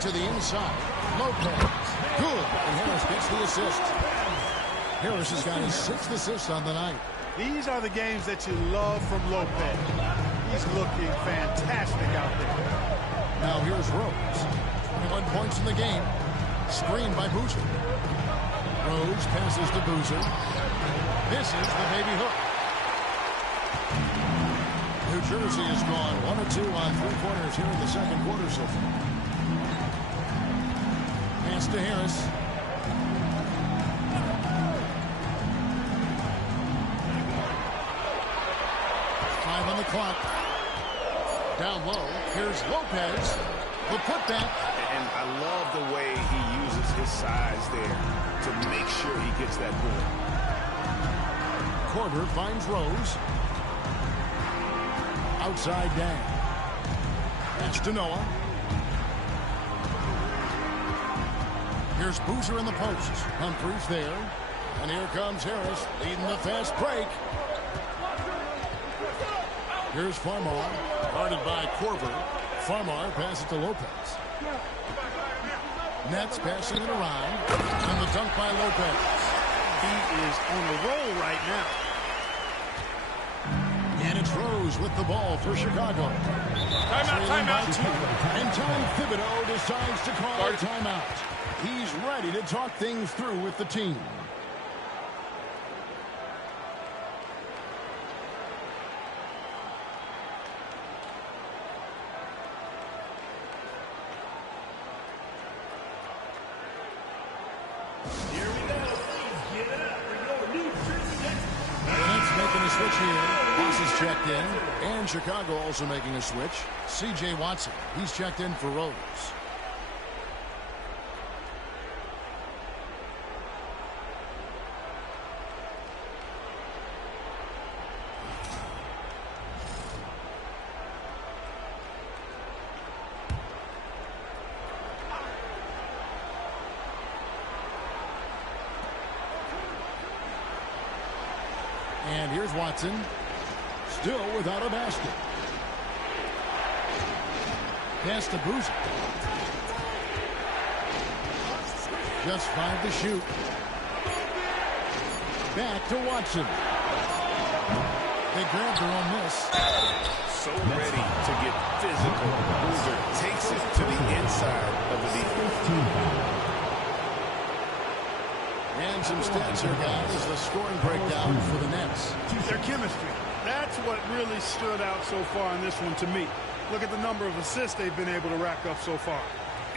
To the inside. Lopez. Good. And Harris gets the assist. Harris has got his 6th assist on the night. These are the games that you love from Lopez. He's looking fantastic out there. Now here's Rose. 21 points in the game. Screened by Boozer. Rose passes to Boozer. This is the baby hook. New Jersey has gone 1 of 2 on 3-pointers here in the second quarter so far. Pass to Harris. On the clock. Down low. Here's Lopez. The putback. And I love the way he uses his size there to make sure he gets that board. Korver finds Rose. Outside Dan. That's to Noah. Here's Boozer in the post. Humphries there. And here comes Harris leading the fast break. Here's Farmar, guarded by Korver. Farmar passes to Lopez. Nets passing it around. And the dunk by Lopez. He is on a roll right now. And it's Rose with the ball for Chicago. Timeout. And Tom Thibodeau decides to call a timeout. He's ready to talk things through with the team. Switch here. Moss is checked in. And Chicago also making a switch. C.J. Watson. He's checked in for Rose. And here's Watson, still without a basket. Pass to Boozer. Just 5 to shoot. Back to Watson. They grabbed their own miss. So ready to get physical. Boozer takes it to the inside of the defense. And some stats here, guys. The scoring breakdown for the Nets. Their chemistry. That's what really stood out so far in this one to me. Look at the number of assists they've been able to rack up so far.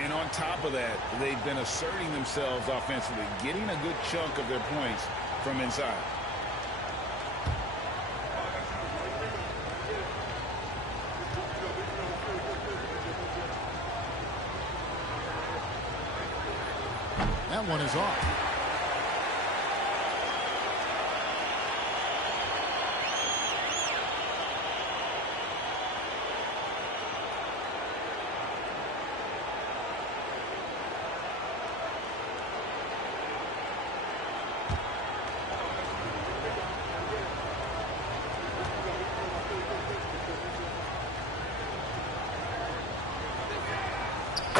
And on top of that, they've been asserting themselves offensively, getting a good chunk of their points from inside. That one is off.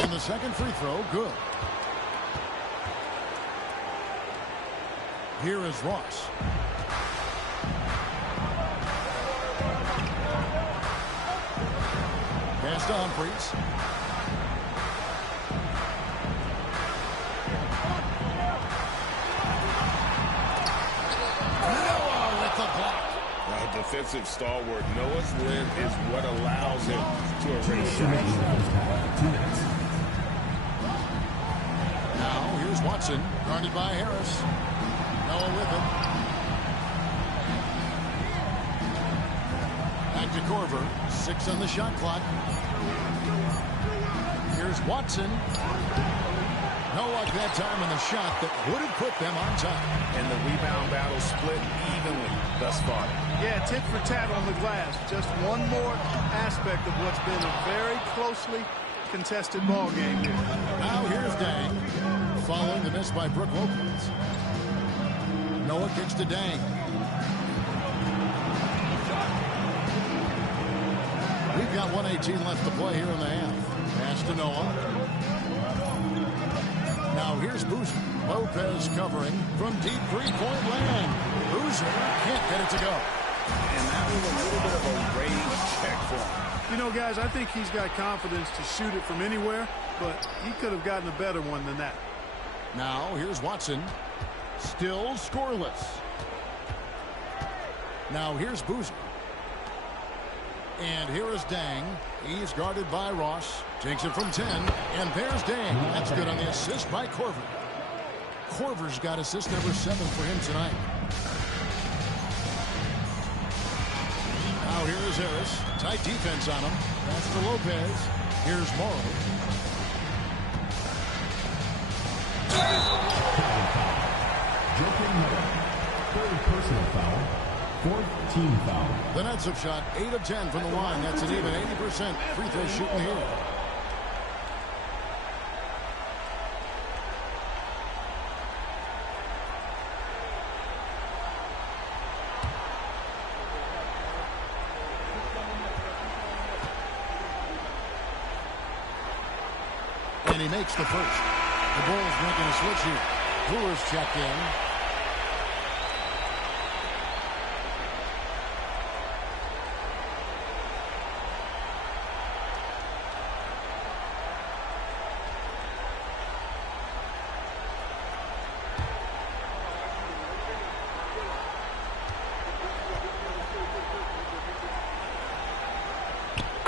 And the second free throw, good. Here is Ross. Pass to Humphries. Noah with the block. Defensive stalwart. Noah's length is what allows him to erase shots. Now here's Watson, guarded by Harris. Noah with it. Back to Korver. 6 on the shot clock. Here's Watson. No luck that time on the shot that would have put them on top. And the rebound battle split evenly thus far. Yeah, tit for tat on the glass. Just one more aspect of what's been a very closely contested ball game here. Now here's Dang, following the miss by Brook Lopez. Noah kicks to Dang. We've got 1:18 left to play here in the half. Pass to Noah. Now here's Boozer. Lopez covering from deep three-point land. Boozer can't get it to go. And that was a little bit of a range check for him. You know, guys, I think he's got confidence to shoot it from anywhere, but he could have gotten a better one than that. Now here's Watson. Still scoreless. Now here's Boozer. And here is Dang. He's guarded by Ross. Takes it from 10. And there's Dang. That's good on the assist by Korver. Korver's got assist number 7 for him tonight. Now here is Harris. Tight defense on him. That's to Lopez. Here's Morrow. Joker Miller. Third personal foul. Fourth team foul. The Nets have shot 8 of 10 from the line. That's an even 80% free throw shooting here. And he makes the first. The Bulls making a switch here. Brewer's checked in.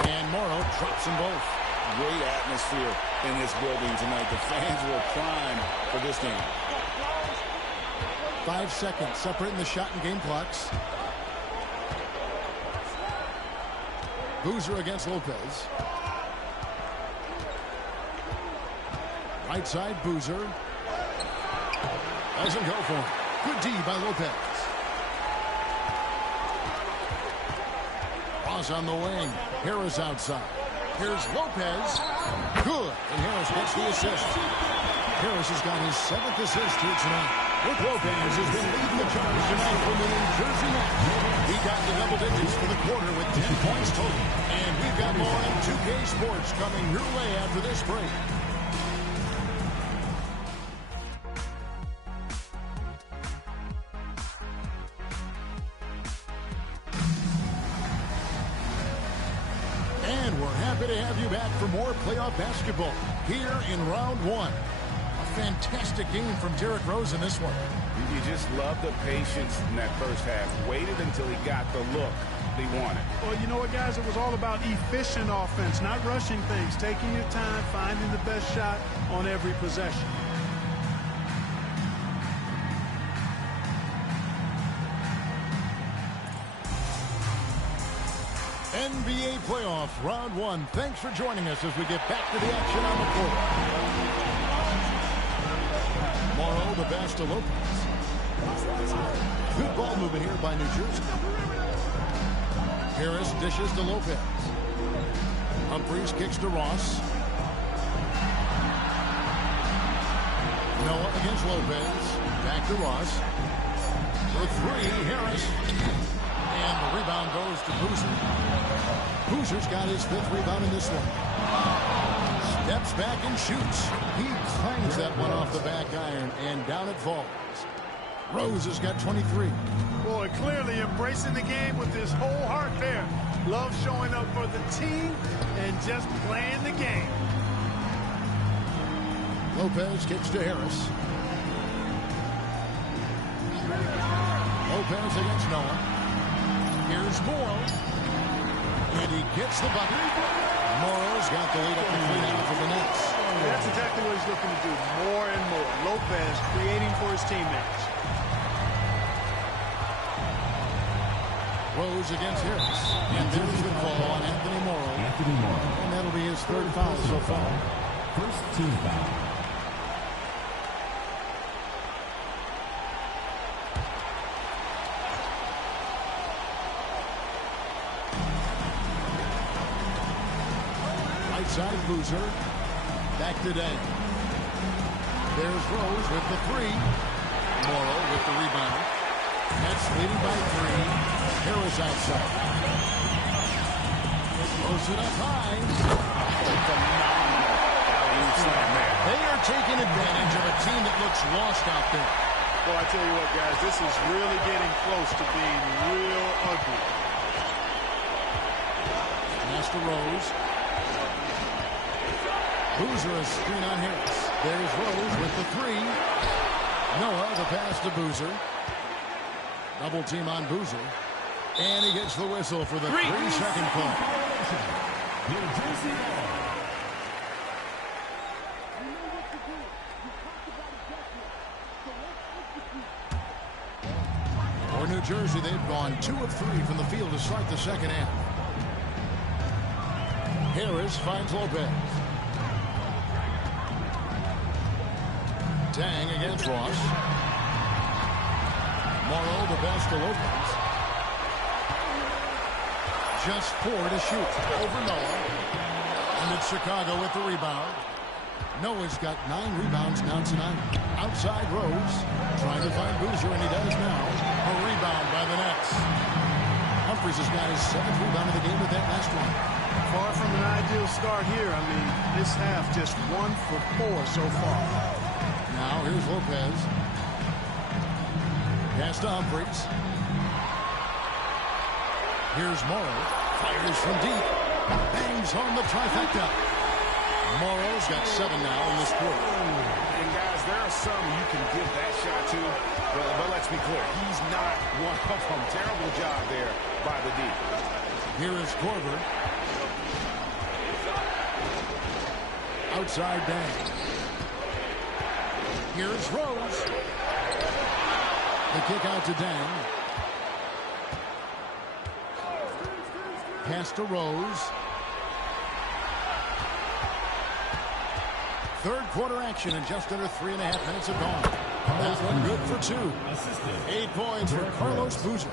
And Morrow drops them both. Great atmosphere in this building tonight. The fans were primed for this game. 5 seconds separating the shot and game clocks. Boozer against Lopez. Right side, Boozer. Doesn't go for him. Good D by Lopez. Ross on the wing. Harris outside. Here's Lopez. Good. And Harris gets the assist. Harris has got his 7th assist here tonight. Brook Lopez has been leading the charge tonight for the New Jersey Nets. He got the double digits for the quarter with 10 points total. And we've got more on 2K Sports coming your way after this break. And we're happy to have you back for more playoff basketball here in round 1. A fantastic game from Derrick Rose in this one. You just love the patience in that first half. Waited until he got the look he wanted. Well, you know what, guys? It was all about efficient offense, not rushing things, taking your time, finding the best shot on every possession. NBA playoffs, round 1. Thanks for joining us as we get back to the action on the court. Morrow, the pass to Lopez. Good ball movement here by New Jersey. Harris dishes to Lopez. Humphries kicks to Ross. Noah against Lopez. Back to Ross. For three, Harris. And the rebound goes to Boozer. Boozer's got his 5th rebound in this one. Steps back and shoots. He clangs that one off the back iron, and down it falls. Rose has got 23. Boy, clearly embracing the game with his whole heart there. Love showing up for the team and just playing the game. Lopez kicks to Harris. Lopez against Noah. Here's Morrow. And he gets the bucket. Morrow's got the lead up to 3 now for the Nets. That's exactly what he's looking to do, more and more. Lopez creating for his teammates. Rose against Harris. And there's the call on Anthony Morrow. And that'll be his 3rd foul so far. First team foul. Right side, Boozer. Back to Dang. There's Rose with the 3. Morrow with the rebound. Nets leading by 3. Harris outside. Throws it up high. They are taking advantage of a team that looks lost out there. Well, I tell you what, guys, this is really getting close to being real ugly. Master Rose. Boozer a screen on Harris. There's Rose with the 3. Noah the pass to Boozer. Double team on Boozer. And he gets the whistle for the 3-second call. For New Jersey, they've gone 2 of 3 from the field to start the second half. Harris finds Lopez. Dang against Ross. Morrow the pass to Lopez. Just 4 to shoot over Noah. And it's Chicago with the rebound. Noah's got 9 rebounds now tonight. Outside Rose. Trying to find Boozer, and he does now. A rebound by the Nets. Humphries has got his 7th rebound of the game with that last one. Far from an ideal start here. I mean, this half just 1 for 4 so far. Now here's Lopez. Pass to Humphries. Here's Morrow. Fires from deep. Bangs home the trifecta. Morrow's got 7 now in this quarter. And guys, there are some you can give that shot to, but let's be clear, he's not one of them. Terrible job there by the D. Here is Korver. Outside Dang. Here's Rose. The kick out to Dang. Pass to Rose. 3rd quarter action in just under 3.5 minutes have gone. That one good for 2. 8 points for Carlos Boozer.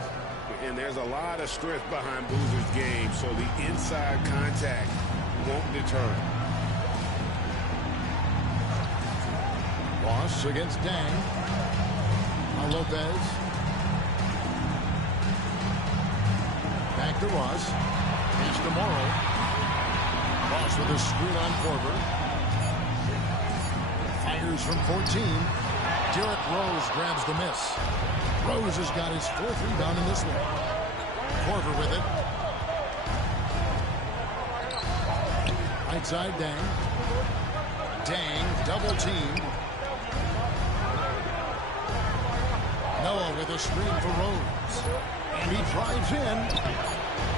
And there's a lot of strength behind Boozer's game, so the inside contact won't deter him. Ross against Dang. Now Lopez. Back to Ross. Pass to Morrow. Ross with a screen on Korver. Fires from 14. Derrick Rose grabs the miss. Rose has got his 4th rebound in this one. Korver with it. Right side Dang. Dang double team. Noah with a screen for Rose. And he drives in.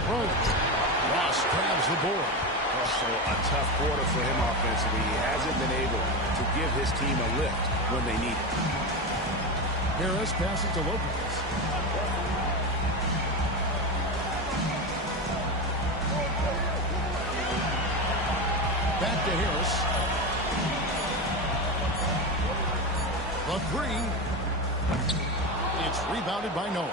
Rose. Ross grabs the board. Also a tough quarter for him offensively. He hasn't been able to give his team a lift when they need it. Harris passes to Lopez. Back to Harris. The three. It's rebounded by Noah.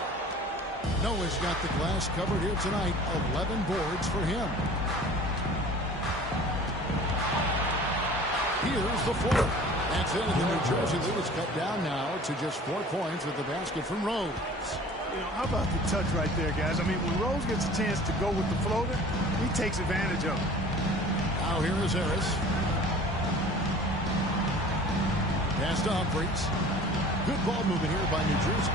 Noah's got the glass covered here tonight. 11 boards for him. Here's the floor. That's it. The New Jersey lead is cut down now to just 4 points with the basket from Rose. You know, how about the touch right there, guys? I mean, when Rose gets a chance to go with the floater, he takes advantage of it. Now here is Harris. Pass to Humphries. Good ball movement here by New Jersey.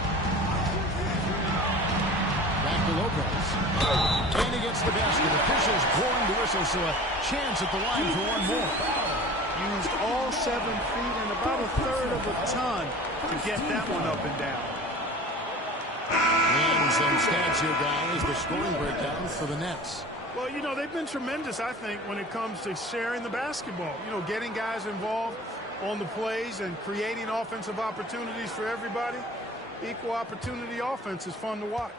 Back to Lopez. And he gets the basket. Officials blowing the whistle, so a chance at the line for one more. Used all 7 feet and about a third of a ton to get that one up and down. And some stats here, guys. The scoring breakdown for the Nets. Well, you know, they've been tremendous, I think, when it comes to sharing the basketball. You know, getting guys involved on the plays and creating offensive opportunities for everybody. Equal opportunity offense is fun to watch.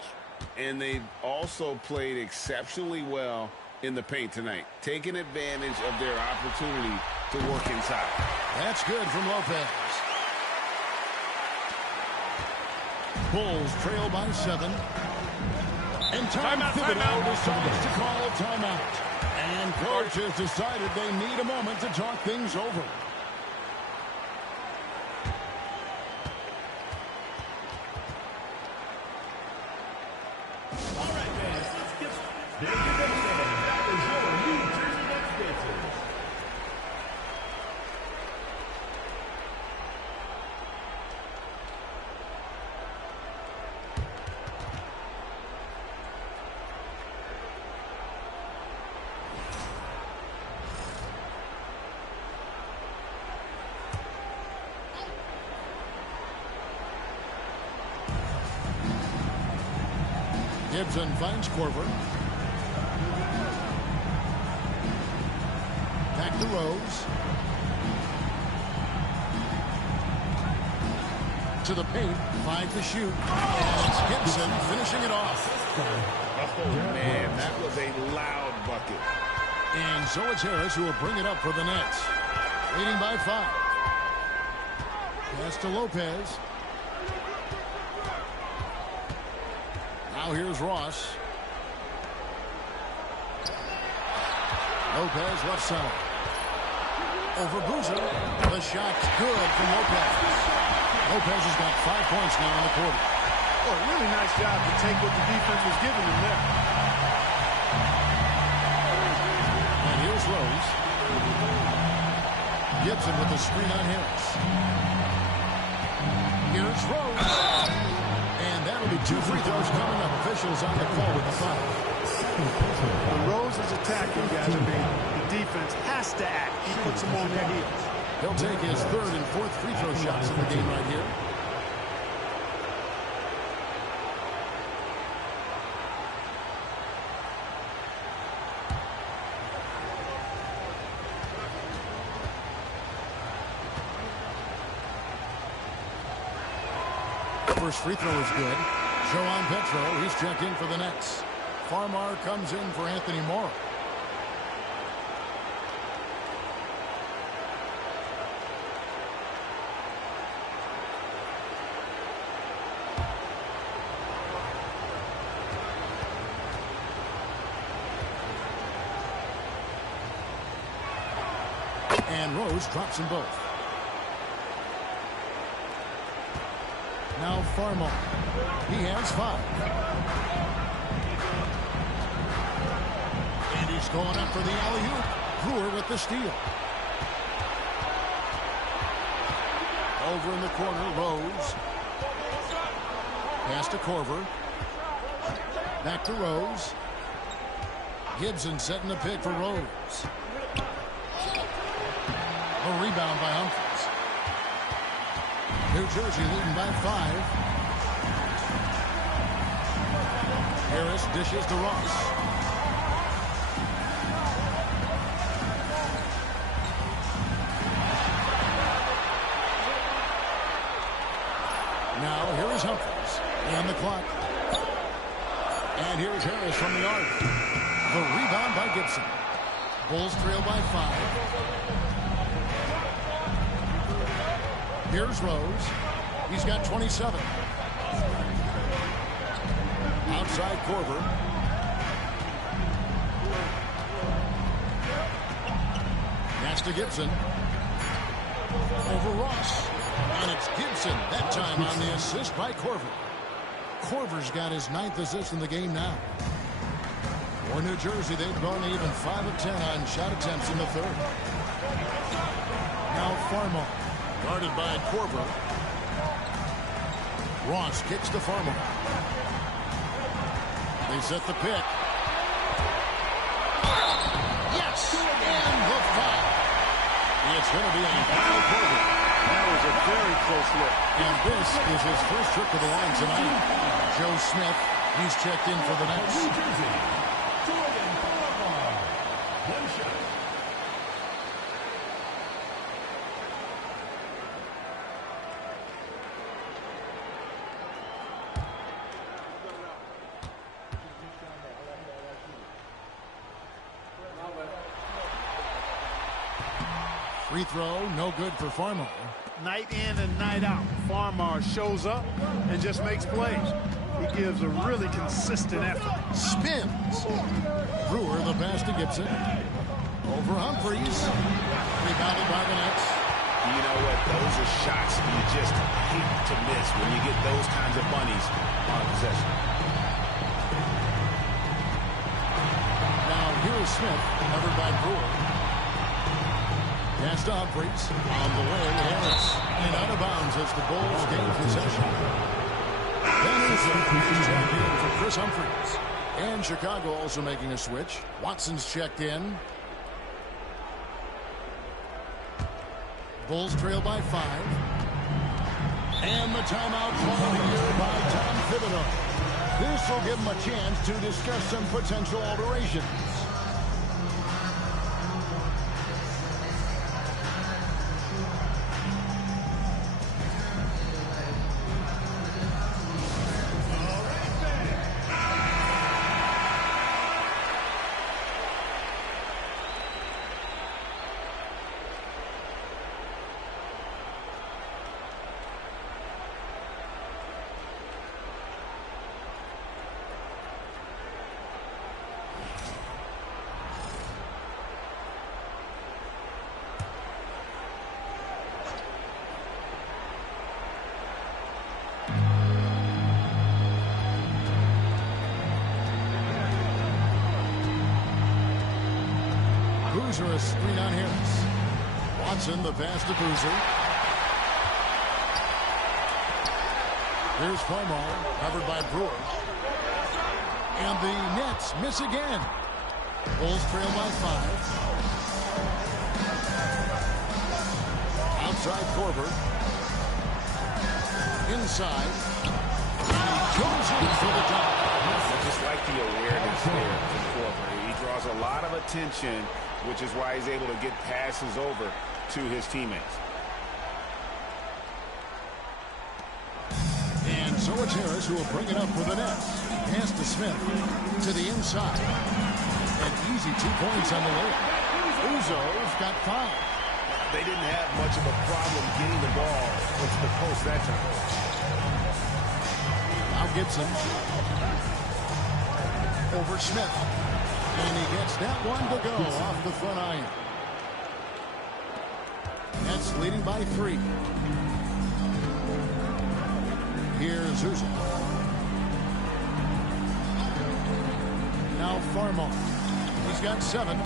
And they've also played exceptionally well in the paint tonight, taking advantage of their opportunity to work inside. That's good from Lopez. Bulls trail by 7. And Tom Thibodeau decides to call a timeout. And coach has decided they need a moment to talk things over. All right, fans, let's get there. That was your New Jersey Nets Pacers. Gibson finds Korver. Back to Rose. To the paint. 5 to shoot. And it's Gibson finishing it off. Man, that was a loud bucket. And so it's Harris who will bring it up for the Nets. Leading by 5. Pass to Lopez. Now here's Ross. Lopez left side. Over Boozer. The shot's good from Lopez. Lopez has got 5 points now in the quarter. Oh, really nice job to take what the defense was giving him there. And here's Rose. Gibson with the screen on Harris. Here's Rose. And that'll be 2 free throws coming up. Officials on the call with the foul. When Rose is attacking, guys, I mean, the defense has to act. He puts them on their heels. He'll take his 3rd and 4th free throw shots in the game right here. First free throw is good. Joan Petro, he's checked in for the Nets. Farmar comes in for Anthony Morrow. And Rose drops them both. Now Farmar. He has 5. And he's going up for the alley-oop. Brewer with the steal. Over in the corner, Rose. Pass to Korver. Back to Rose. Gibson setting the pick for Rose. A rebound by Humphries. New Jersey leading by 5. Harris dishes to Ross. Now here is Humphries. And the clock. And here's Harris from the arc. The rebound by Gibson. Bulls trail by 5. Here's Rose. He's got 27. Outside Korver. Pass to Gibson. Over Ross. And it's Gibson, that time on the assist by Korver. Korver's got his 9th assist in the game now. For New Jersey, they've gone even 5 of 10 on shot attempts in the third. Now Farmar, guarded by Korver. Ross kicks to Farmar. They set the pick. Yes! And the foul. It's going to be a foul Korver. That was a very close look. And this is his first trip to the line tonight. Joe Smith, he's checked in for the Nets. New Jersey, Jordan Farmar. One shot. Free throw, no good for Farmar. Night in and night out, Farmar shows up and just makes plays. He gives a really consistent effort. Spins. Brewer, the pass to Gibson. Over Humphries. Rebounded by the Nets. You know what? Those are shots you just hate to miss when you get those kinds of bunnies on possession. Now here's Smith, covered by Brewer. Pass to Humphries. On the way, Harris. And out of bounds as the Bulls gain possession. Then is checked in for Chris Humphries. And Chicago also making a switch. Watson's checked in. Bulls trail by 5. And the timeout called here by Tom Thibodeau. This will give him a chance to discuss some potential alterations. Boozer, a screen on Harris. Watson, the pass to Boozer. Here's Farmar, covered by Brewer. And the Nets miss again. Bulls trail by 5. Outside Korver. Inside. And he goes in for the dunk. I just like the awareness there from Korver. He draws a lot of attention, which is why he's able to get passes over to his teammates. And so it's Harris who will bring it up for the Nets. Pass to Smith to the inside. And easy 2 points on the layup. Uzo's got 5. They didn't have much of a problem getting the ball into the post that time. Now Gibson. Over Smith. And he gets that one to go off the front iron. Nets leading by 3. Here's Uzo. Now Farmar. He's got 7.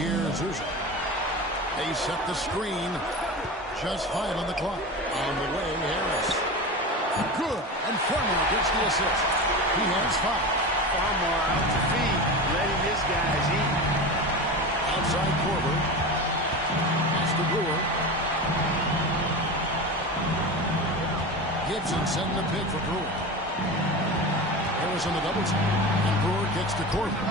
Here's Uzo. They set the screen. Just 5 on the clock. On the way, Harris. Good. And Farmar gets the assist. He has 5. Farmar out to feed, letting his guys eat. Outside Korver. That's the Brewer. Gibson sending the pick for Brewer. Harris on the double team. And Brewer gets to Korver.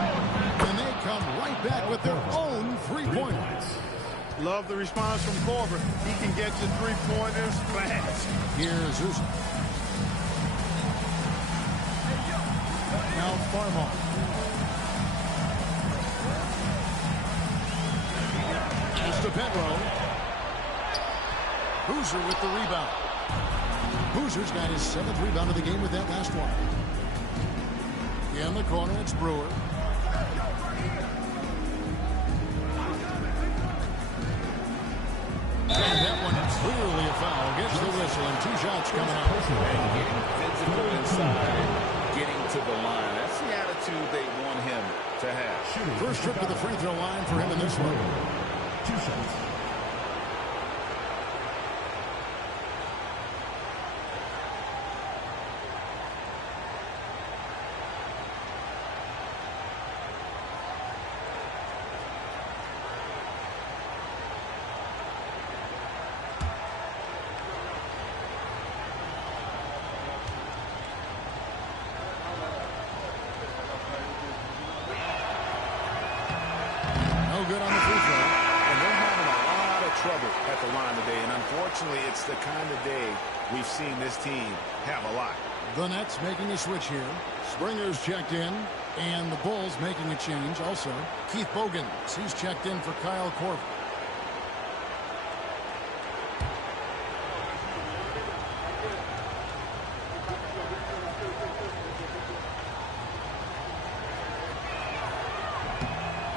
And they come right back with their own 3-pointers. Love the response from Korver. He can get to 3-pointers fast. Here's Uzo. Now Farmar. Has to Petro. Boozer with the rebound. Boozer's got his 7th rebound of the game with that last one. In the corner, it's Brewer. And that one is clearly a foul. Gets the whistle and 2 shots coming out. And getting physical inside, getting to the line. That's the attitude they want him to have. First trip to the free throw line for him in this one. 2 shots. Good on the free throw. And they're having a lot of trouble at the line today. And unfortunately, it's the kind of day we've seen this team have a lot. The Nets making a switch here. Springer's checked in. And the Bulls making a change also. Keith Bogans, he's checked in for Kyle Korver.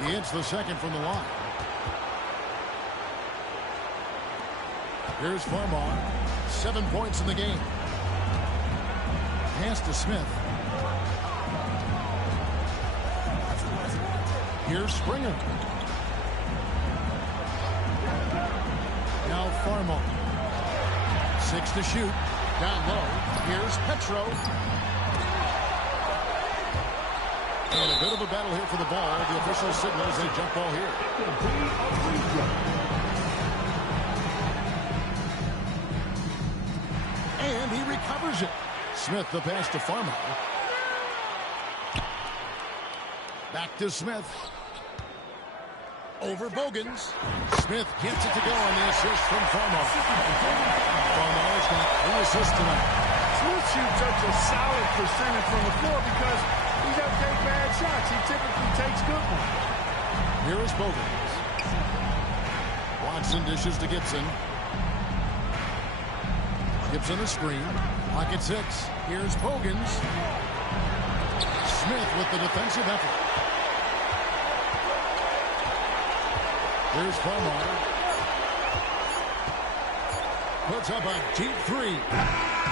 He hits the second from the line. Here's Farmar. 7 points in the game. Pass to Smith. Here's Springer. Now Farmar. 6 to shoot. Down low. Here's Petro. And a bit of a battle here for the ball. The official signals a jump ball here. And he recovers it. Smith the pass to Farmer. Back to Smith. Over Bogans. Smith gets it to go on the assist from Farmer. Farmer's got 3 assists tonight. Smith shoots such a solid percentage from the floor because he doesn't take bad shots. He typically takes good ones. Here is Bogans. Watson dishes to Gibson. Gibson a screen. Pocket 6. Here's Bogans. Smith with the defensive effort. Here's Farmar. Puts up a deep 3.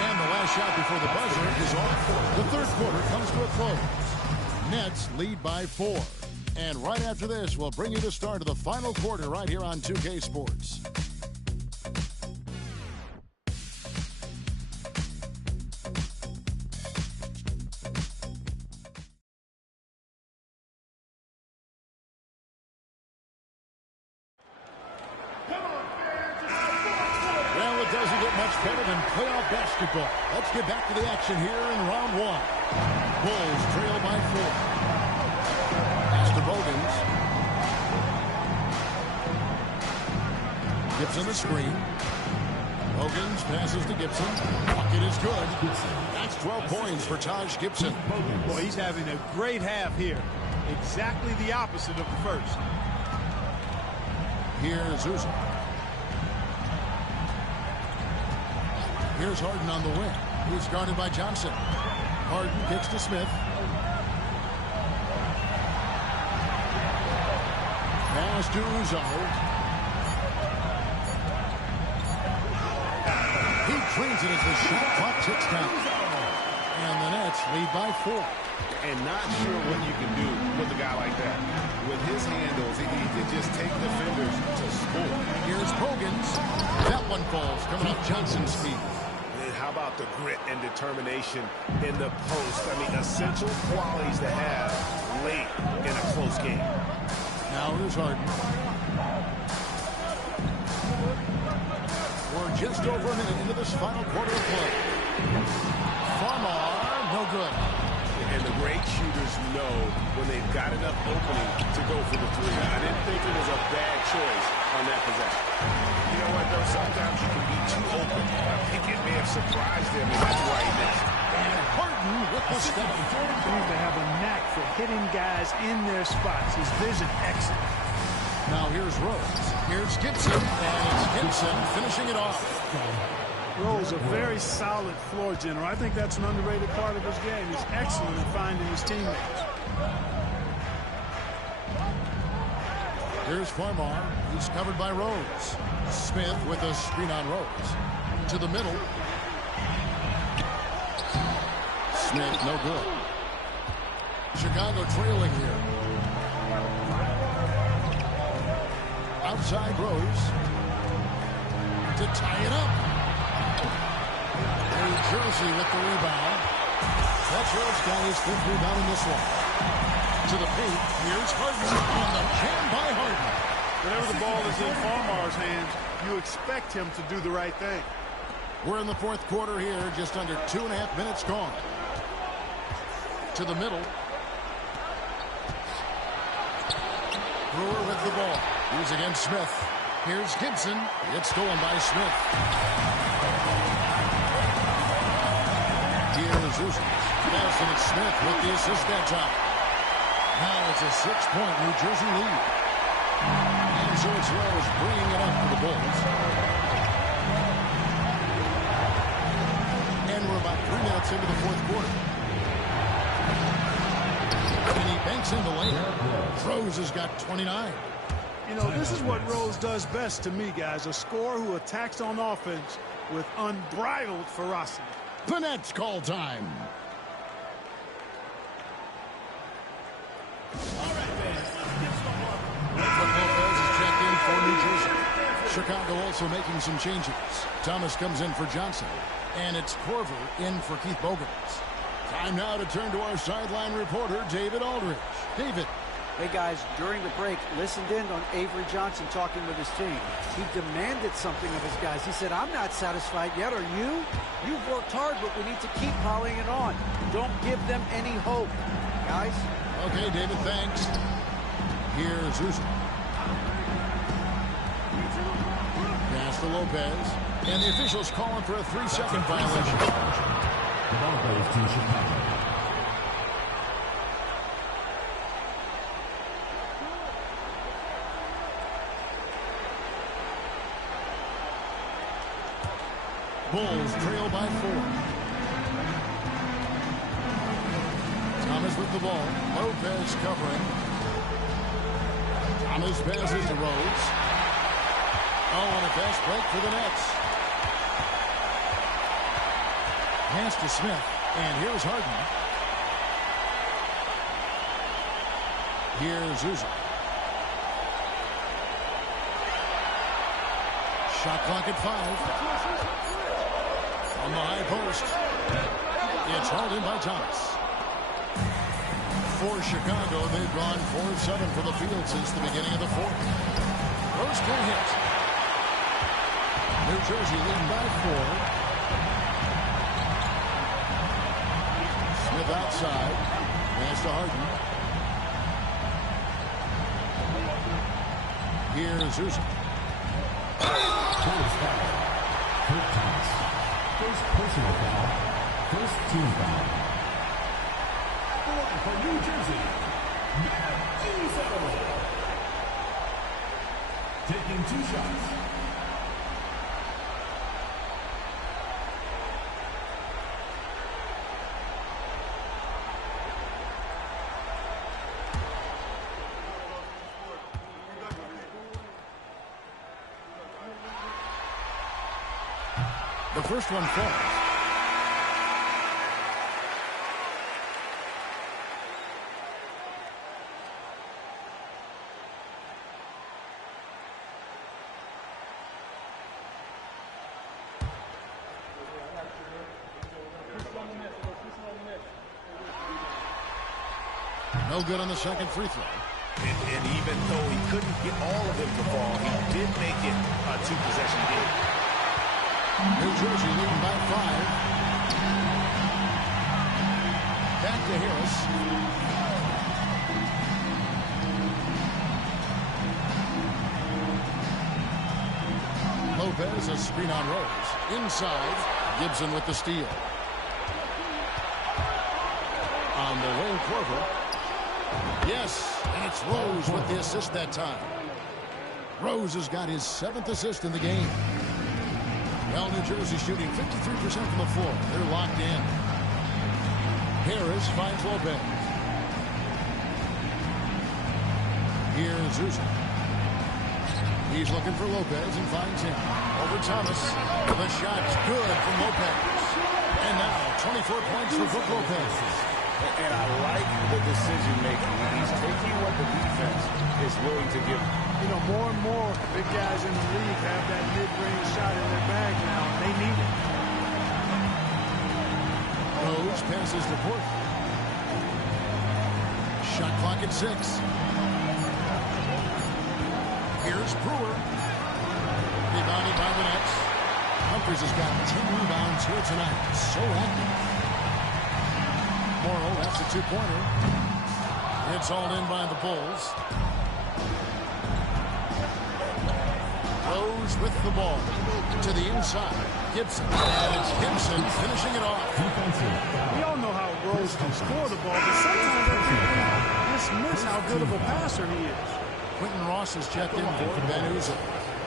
And the last shot before the buzzer is off. The third quarter comes to a close. Nets lead by 4. And right after this, we'll bring you the start of the final quarter right here on 2K Sports. Well, it doesn't get much better than playoff basketball. Let's get back to the action here in round 1. Bulls trail by 4. Pass to Bogans. Gibson the screen. Bogans passes to Gibson. Bucket is good. That's 12 points for Taj Gibson. Boy, he's having a great half here. Exactly the opposite of the first. Here's Uzo. Here's Harden on the wing. He's guarded by Johnson. Harden kicks to Smith. Pass to Uzo. He drains it as the shot clock ticks down. And the Nets lead by 4. And not sure what you can do with a guy like that. With his handles, he can just take defenders to score. Here's Bogans. That one falls, coming up Johnson's feet. And how about the grit and determination in the post? I mean, essential qualities to have late in a close game. Now here's Harden. We're just over a minute into this final quarter of play. Farmar, no good. And the great shooters know when they've got enough opening to go for the 3. I didn't think it was a bad choice on that possession. You know what, though? Sometimes you can be too open. I think it may have surprised him, and that's why he missed. And Harden with the step. Jordan seems to have a knack for hitting guys in their spots. His vision excellent. Now here's Rose. Here's Gibson, and it's Gibson finishing it off. Rose, a very solid floor general. I think that's an underrated part of his game. He's excellent at finding his teammates. Here's Farmar. He's covered by Rose. Smith with a screen on Rose. To the middle. Smith, no good. Chicago trailing here. Outside Rose. To tie it up. New Jersey with the rebound. Petro's got his fifth rebound in this one. To the paint. Here's Harden on the jam by Harden. Whenever the ball is in Farmar's hands, you expect him to do the right thing. We're in the fourth quarter here, just under 2.5 minutes gone. To the middle. Brewer with the ball. He's against Smith. Here's Gibson. It's stolen by Smith. Here's Uzi. Yes, and it's Smith with the assist that time. Now it's a 6-point New Jersey lead. And so it's Rose bringing it up for the Bulls. And we're about 3 minutes into the fourth quarter. And he banks in the lane. Rose has got 29. You know, this is what Rose does best to me, guys. A scorer who attacks on offense with unbridled ferocity. Panette's call time. Lopez is checked in for New Jersey. Chicago also making some changes. Thomas comes in for Johnson. And it's Korver in for Keith Bogans. Time now to turn to our sideline reporter, David Aldridge. David. Hey, guys, during the break, listened in on Avery Johnson talking with his team. He demanded something of his guys. He said, I'm not satisfied yet. Are you? You've worked hard, but we need to keep piling it on. Don't give them any hope. Guys? Okay, David, thanks. Here's Uzi. Pass to Lopez. And the officials calling for a 3-second violation. The ball goes to Chicago. Bulls trail by 4. Thomas with the ball. Lopez covering. Thomas passes to Rhodes. Oh, and a fast break for the Nets. Pass to Smith. And here's Harden. Here's Uzi. Shot clock at 5. On the high post. It's hauled in by Thomas. For Chicago, they've gone 4 of 7 from the field since the beginning of the fourth. Rose can hit. New Jersey leading by 4. Smith outside. Pass to Harden. Here's Uzi. Thomas foul. Kurt Thomas. First personal foul. First team foul. For New Jersey, Matt Uzi. Taking 2 shots. The first one falls. No good on the second free throw. And even though he couldn't get all of them to fall, he did make it a 2-possession game. New Jersey leading by 5. Back to Harris. Lopez, a screen on Rose. Inside, Gibson with the steal. On the way, Korver. Yes, and it's Rose with the assist that time. Rose has got his 7th assist in the game. Well, New Jersey shooting 53% from the floor. They're locked in. Harris finds Lopez. Here's Uzo. He's looking for Lopez and finds him. Over Thomas. The shot's good from Lopez. And now 24 points for Brook Lopez. And I like the decision-making. He's taking what the defense is willing to give. You know, more and more big guys in the league have that mid-range shot in their bag now, and they need it. Rose passes to Porter. Shot clock at 6. Here's Brewer. Rebounded by the Nets. Humphries has got 10 rebounds here tonight. So active. Morrow, that's a 2-pointer. It's hauled in by the Bulls. Rose with the ball. To the inside. Gibson. And it's Gibson finishing it off. We all know how Rose can score the ball, but sometimes I can't dismiss how good of a passer he is. Quentin Ross is checked in for Van Uzel.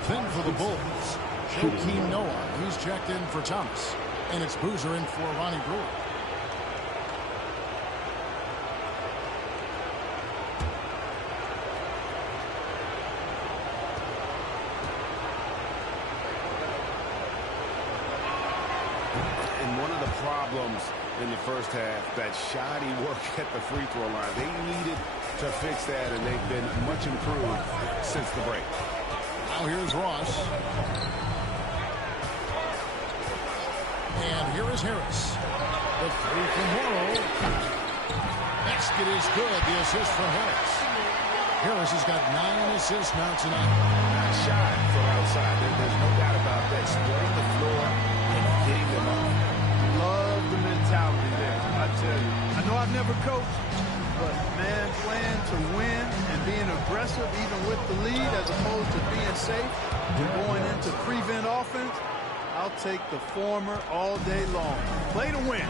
Then for the Bulls, Joakim Noah. He's checked in for Thomas. And it's Boozer in for Ronnie Brewer. And one of the problems in the first half, that shoddy work at the free throw line. They needed to fix that, and they've been much improved since the break. Now here's Ross. And here is Harris. The three from Morrow. Basket is good. The assist from Harris. Harris has got 9 assists now tonight. Nice shot from outside. There's no doubt about that. Spreading the floor and getting them off. Love the mentality there, I tell you. I know I've never coached, but, man, playing to win and being aggressive even with the lead as opposed to being safe, going into prevent offense, I'll take the former all day long. Play to win.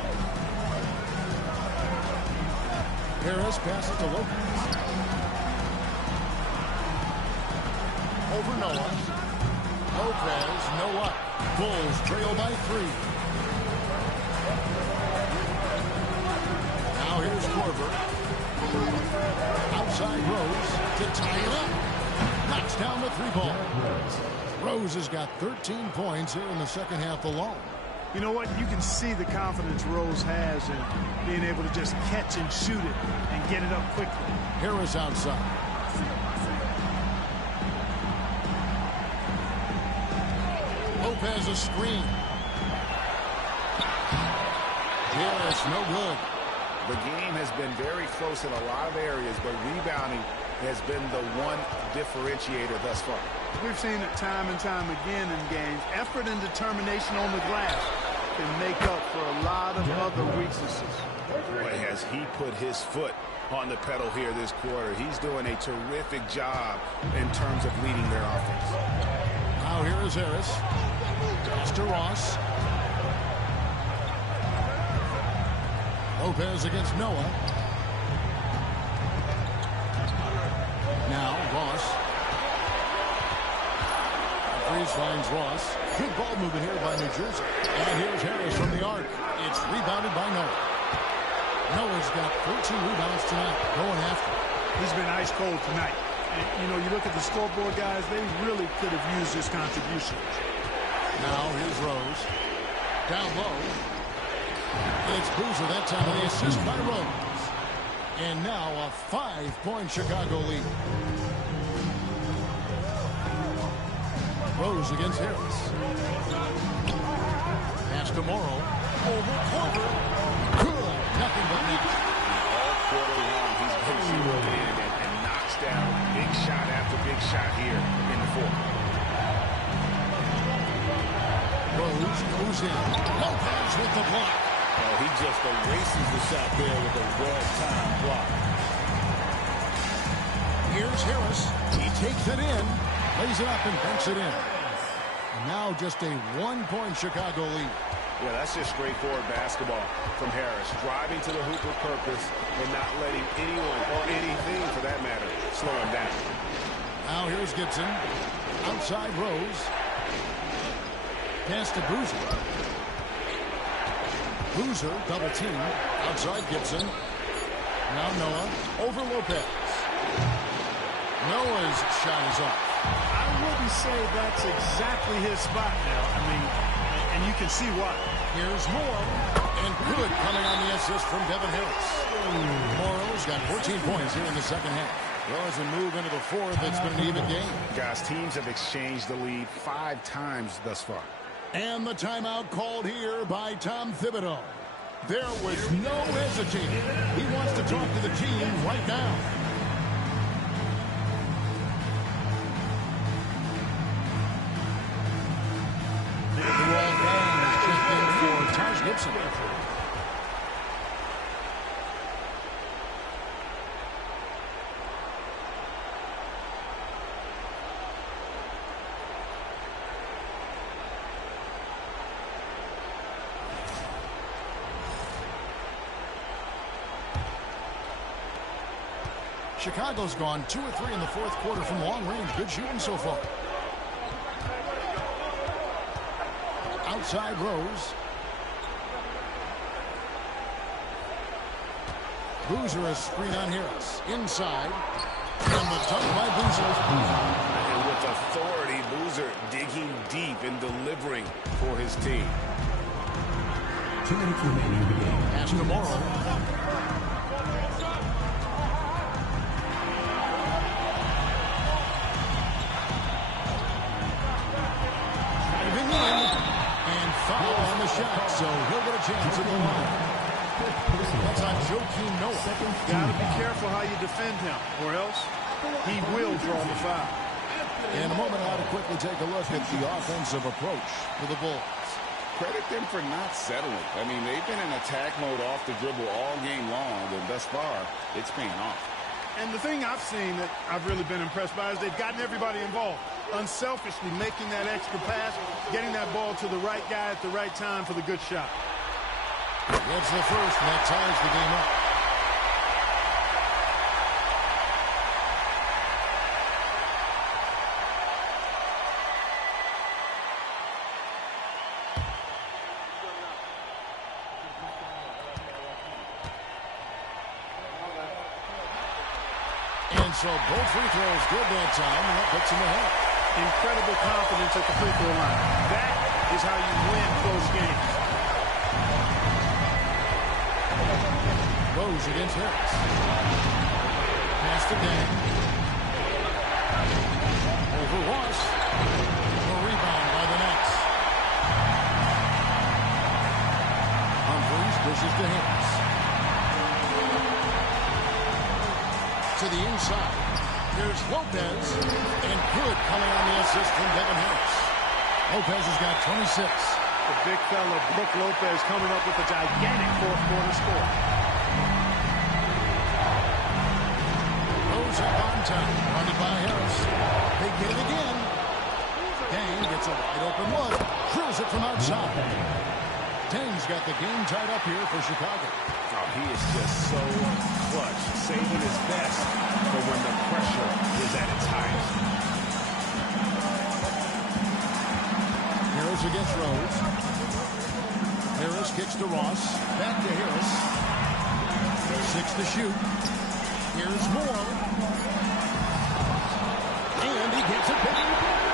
Harris passes to Lopez. Over Noah. Lopez, Noah. Bulls trail by 3. Now here's Korver. Outside Rose to tie it up. Knocks down the 3-ball. Rose has got 13 points here in the second half alone. You know what? You can see the confidence Rose has in being able to just catch and shoot it and get it up quickly. Harris outside. Lopez a screen. Harris, no good. The game has been very close in a lot of areas, but rebounding has been the one differentiator thus far. We've seen it time and time again in games. Effort and determination on the glass can make up for a lot of other weaknesses. Boy, has he put his foot on the pedal here this quarter. He's doing a terrific job in terms of leading their offense. Now here is Harris. Pass to Ross. Lopez against Noah. Now Ross. Freeze finds Ross. Good ball movement here by New Jersey. And here's Harris from the arc. It's rebounded by Noah. Noah's got 13 rebounds tonight. Going after. He's been ice cold tonight. And, you know, you look at the scoreboard, guys, they really could have used his contribution. Now here's Rose. Down low. It's Boozer that time with the assist by Rose. And now a 5-point Chicago lead. Rose against Harris. Pass to Morrow. Over Korver. Good. Nothing but net. All quarter long, he's basically in and knocks down big shot after big shot here in the fourth. Rose goes in. Lopez with the block. Oh, he just erases the shot there with a well-timed block. Here's Harris. He takes it in. Lays it up and banks it in. And now just a 1-point Chicago lead. Yeah, that's just straightforward basketball from Harris. Driving to the hoop with purpose and not letting anyone or anything, for that matter, slow him down. Now here's Gibson. Outside Rose. Pass to Boozer. Boozer, double team. Outside Gibson. Now Noah. Over Lopez. Noah's shot is off. I wouldn't say that's exactly his spot now. I mean, and you can see why. Here's Moore. And good coming on the assist from Devin Harris. Morrow's got 14 points here in the second half. Well, as we move into the fourth, it's been an even game. Guys, teams have exchanged the lead 5 times thus far. And the timeout called here by Tom Thibodeau. There was no hesitating. He wants to talk to the team right now. The wall ball is checked in for Taj Gibson. Chicago's gone 2 of 3 in the fourth quarter from long range. Good shooting so far. Outside Rose. Boozer a screen on Harris. Inside. And the dunk by Boozer. And with authority, Boozer digging deep and delivering for his team. 2 minutes remaining in the game. Pass to Morrow. Foul on the shot, so he'll get a chance at the line. That's on Joakim Noah. Got to be careful how you defend him, or else he will draw the foul. In a moment, I'll quickly take a look at the offensive approach for the Bulls. Credit them for not settling. I mean, they've been in attack mode off the dribble all game long, and thus far, it's paying off. And the thing I've seen that I've really been impressed by is they've gotten everybody involved. Unselfishly making that extra pass, getting that ball to the right guy at the right time for the good shot. Gets the first, and that ties the game up. And so both free throws good that time, and that puts him ahead. Incredible confidence at the free throw line. That is how you win close games. Rose against Harris. Pass to Dan. Over Ross. A rebound by the Nets. Humphries pushes to Harris. To the inside. Here's Lopez. And good coming on the assist from Devin Harris. Lopez has got 26. The big fella, Brook Lopez, coming up with a gigantic fourth quarter score. Rose up on time. Running by Harris. They get it again. Dang gets a wide open look. Drills it from outside. Dang's got the game tied up here for Chicago. Oh, he is just so clutch, saving his best for when the pressure is at its highest. Harris against Rose. Harris kicks to Ross. Back to Harris. 6 to shoot. Here's Moore. And he gets it back.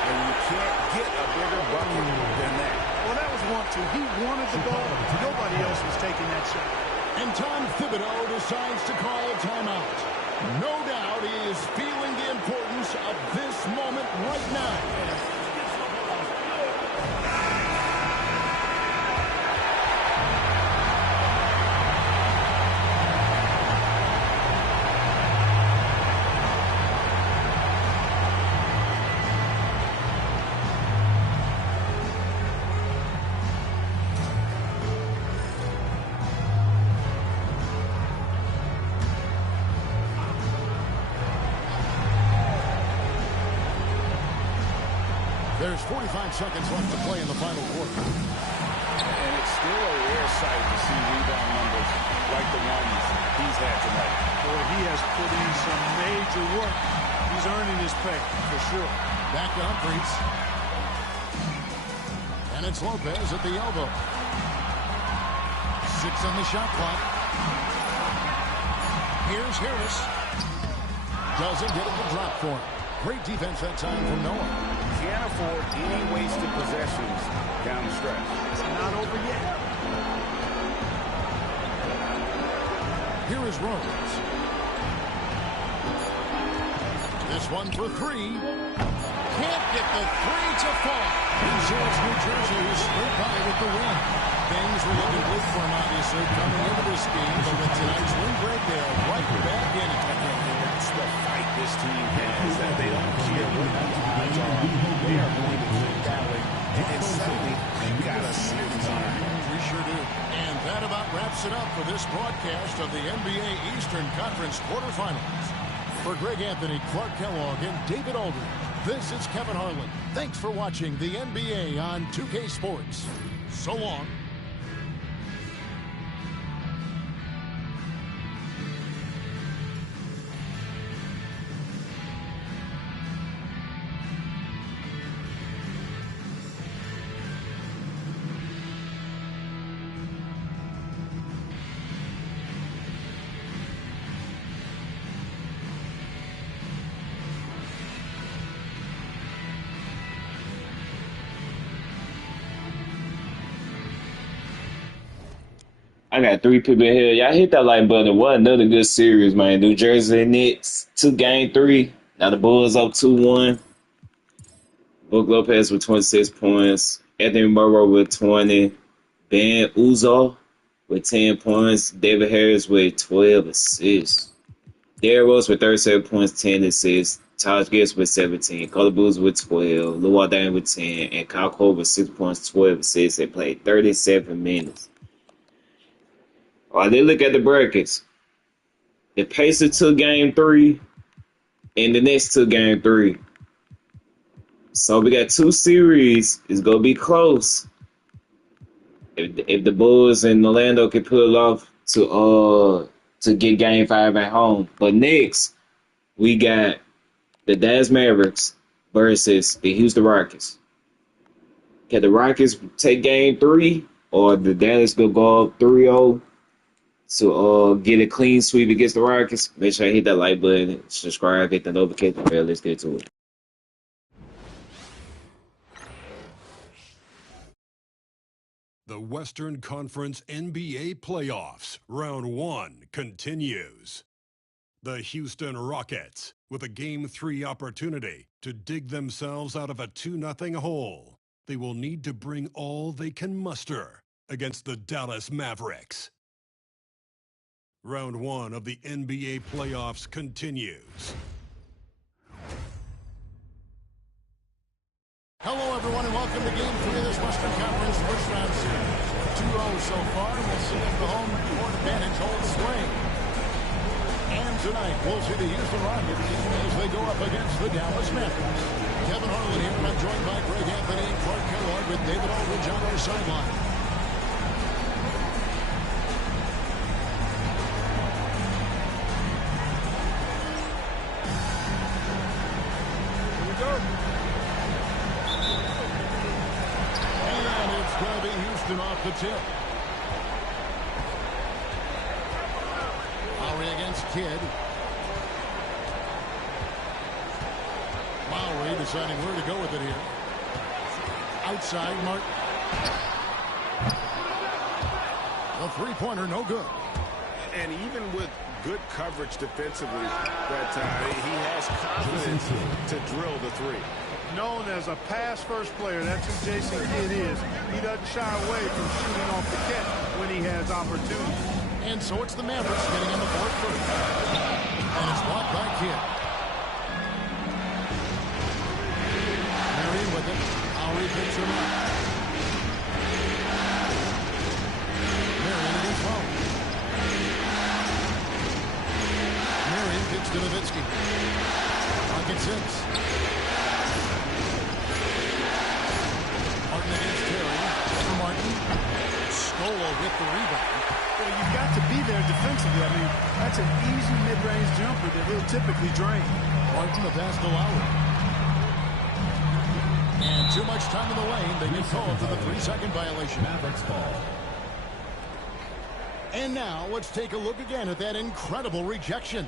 And you can't get a bigger bucket than that. Well, that was 1-2. He wanted the ball. Nobody else was taking that shot. And Tom Thibodeau decides to call a timeout. No doubt he is feeling the importance of this moment right now. There's 45 seconds left to play in the final quarter. And it's still a rare sight to see rebound numbers like the ones he's had tonight. Boy, he has put in some major work He's earning his pay, for sure. Back to Humphries. And it's Lopez at the elbow. 6 on the shot clock. Here's Harris. Doesn't get it to drop for him. Great defense that time from Noah. Can't afford any wasted possessions down the stretch. It's not over yet. Here is Rose. This one for 3. Can't get the 3 to fall. And so it's New Jersey who's scraped by with the win. Things were looking good for him, obviously, coming into this game. But with tonight's win break, they are right back in it. That's the fight this team has, that they don't care what the odds are. They are going to keep battling. And suddenly, they've got a series on our hands. We sure do. And that about wraps it up for this broadcast of the NBA Eastern Conference quarterfinals. For Greg Anthony, Clark Kellogg, and David Aldridge, this is Kevin Harlan. Thanks for watching the NBA on 2K Sports. So long. I got 3 people in here. Y'all hit that like button. What another good series, man. New Jersey Knicks, 2 game 3. Now the Bulls up 2-1. Brook Lopez with 26 points. Anthony Morrow with 20. Ben Uzoh with 10 points. David Harris with 12 assists. Derrick Rose with 37 points, 10 assists. Taj Gibbs with 17. Carter Booz with 12. Luol Deng with 10. And Kyle Korver with 6 points, 12 assists. They played 37 minutes. While they look at the brackets, the Pacers took game 3, and the Nets took game 3. So we got 2 series. It's gonna be close. If the Bulls and Orlando can pull it off to get game 5 at home. But next, we got the Dallas Mavericks versus the Houston Rockets. Can the Rockets take game 3, or the Dallas go up 3-0? So get a clean sweep against the Rockets. Make sure you hit that like button, subscribe, hit the notification bell. Let's get to it. The Western Conference NBA Playoffs, Round 1 continues. The Houston Rockets, with a Game 3 opportunity to dig themselves out of a 2-0 hole. They will need to bring all they can muster against the Dallas Mavericks. Round 1 of the NBA playoffs continues. Hello, everyone, and welcome to Game 3 of this Western Conference first round series. 2-0 so far, and we'll see if the home court advantage holds sway. And tonight, we'll see the Houston Rockets as they go up against the Dallas Mavericks. Kevin Harlan here, and I'm joined by Greg Anthony and Clark Kellogg with David Aldridge on our sideline. Off the tip. Lowry against Kidd. Lowry deciding where to go with it here. Outside, Martin. The three-pointer, no good. And even with good coverage defensively, that he has confidence to drill the 3. Known as a pass-first player, that's who Jason Kidd is. He doesn't shy away from shooting off the catch when he has opportunity. And so it's the Mavericks getting in the fourth quarter. And it's blocked by Kidd. Marion with it. Lowry picks him up. Marion against Lowry. Marion kicks to Nowitzki. Pocket 6. Martin against Terry. For Martin. Scola with the rebound. Well, you've got got to be there defensively. I mean, that's an easy mid-range jumper that he'll typically drain. Martin, the pass to Lowry. And too much time in the lane. They get called for the 3-second violation. Mavericks ball. And now let's take a look again at that incredible rejection.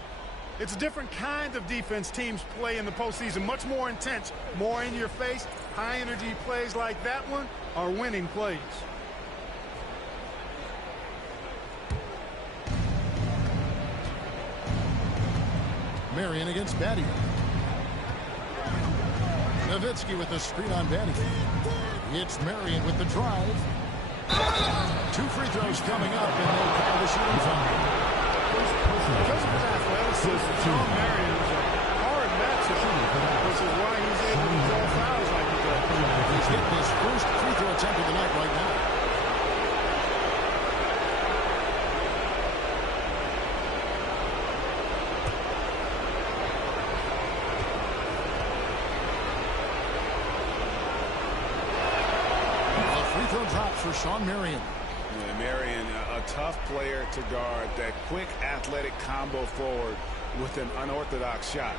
It's a different kind of defense teams play in the postseason. Much more intense, more in your face. High-energy plays like that one are winning plays. Marion against Batty. Nowitzki with the screen on Batty. It's Marion with the drive. 2 free throws coming up, and they'll call the shooting foul. Because of his athleticism, Shawn Marion is a hard matchup, which is why he's able to draw fouls like he does. He's getting his first free throw attempt of the night right now. A free throw drops for Shawn Marion. Yeah, Marion, a tough player to guard. That quick athletic combo forward with an unorthodox shot.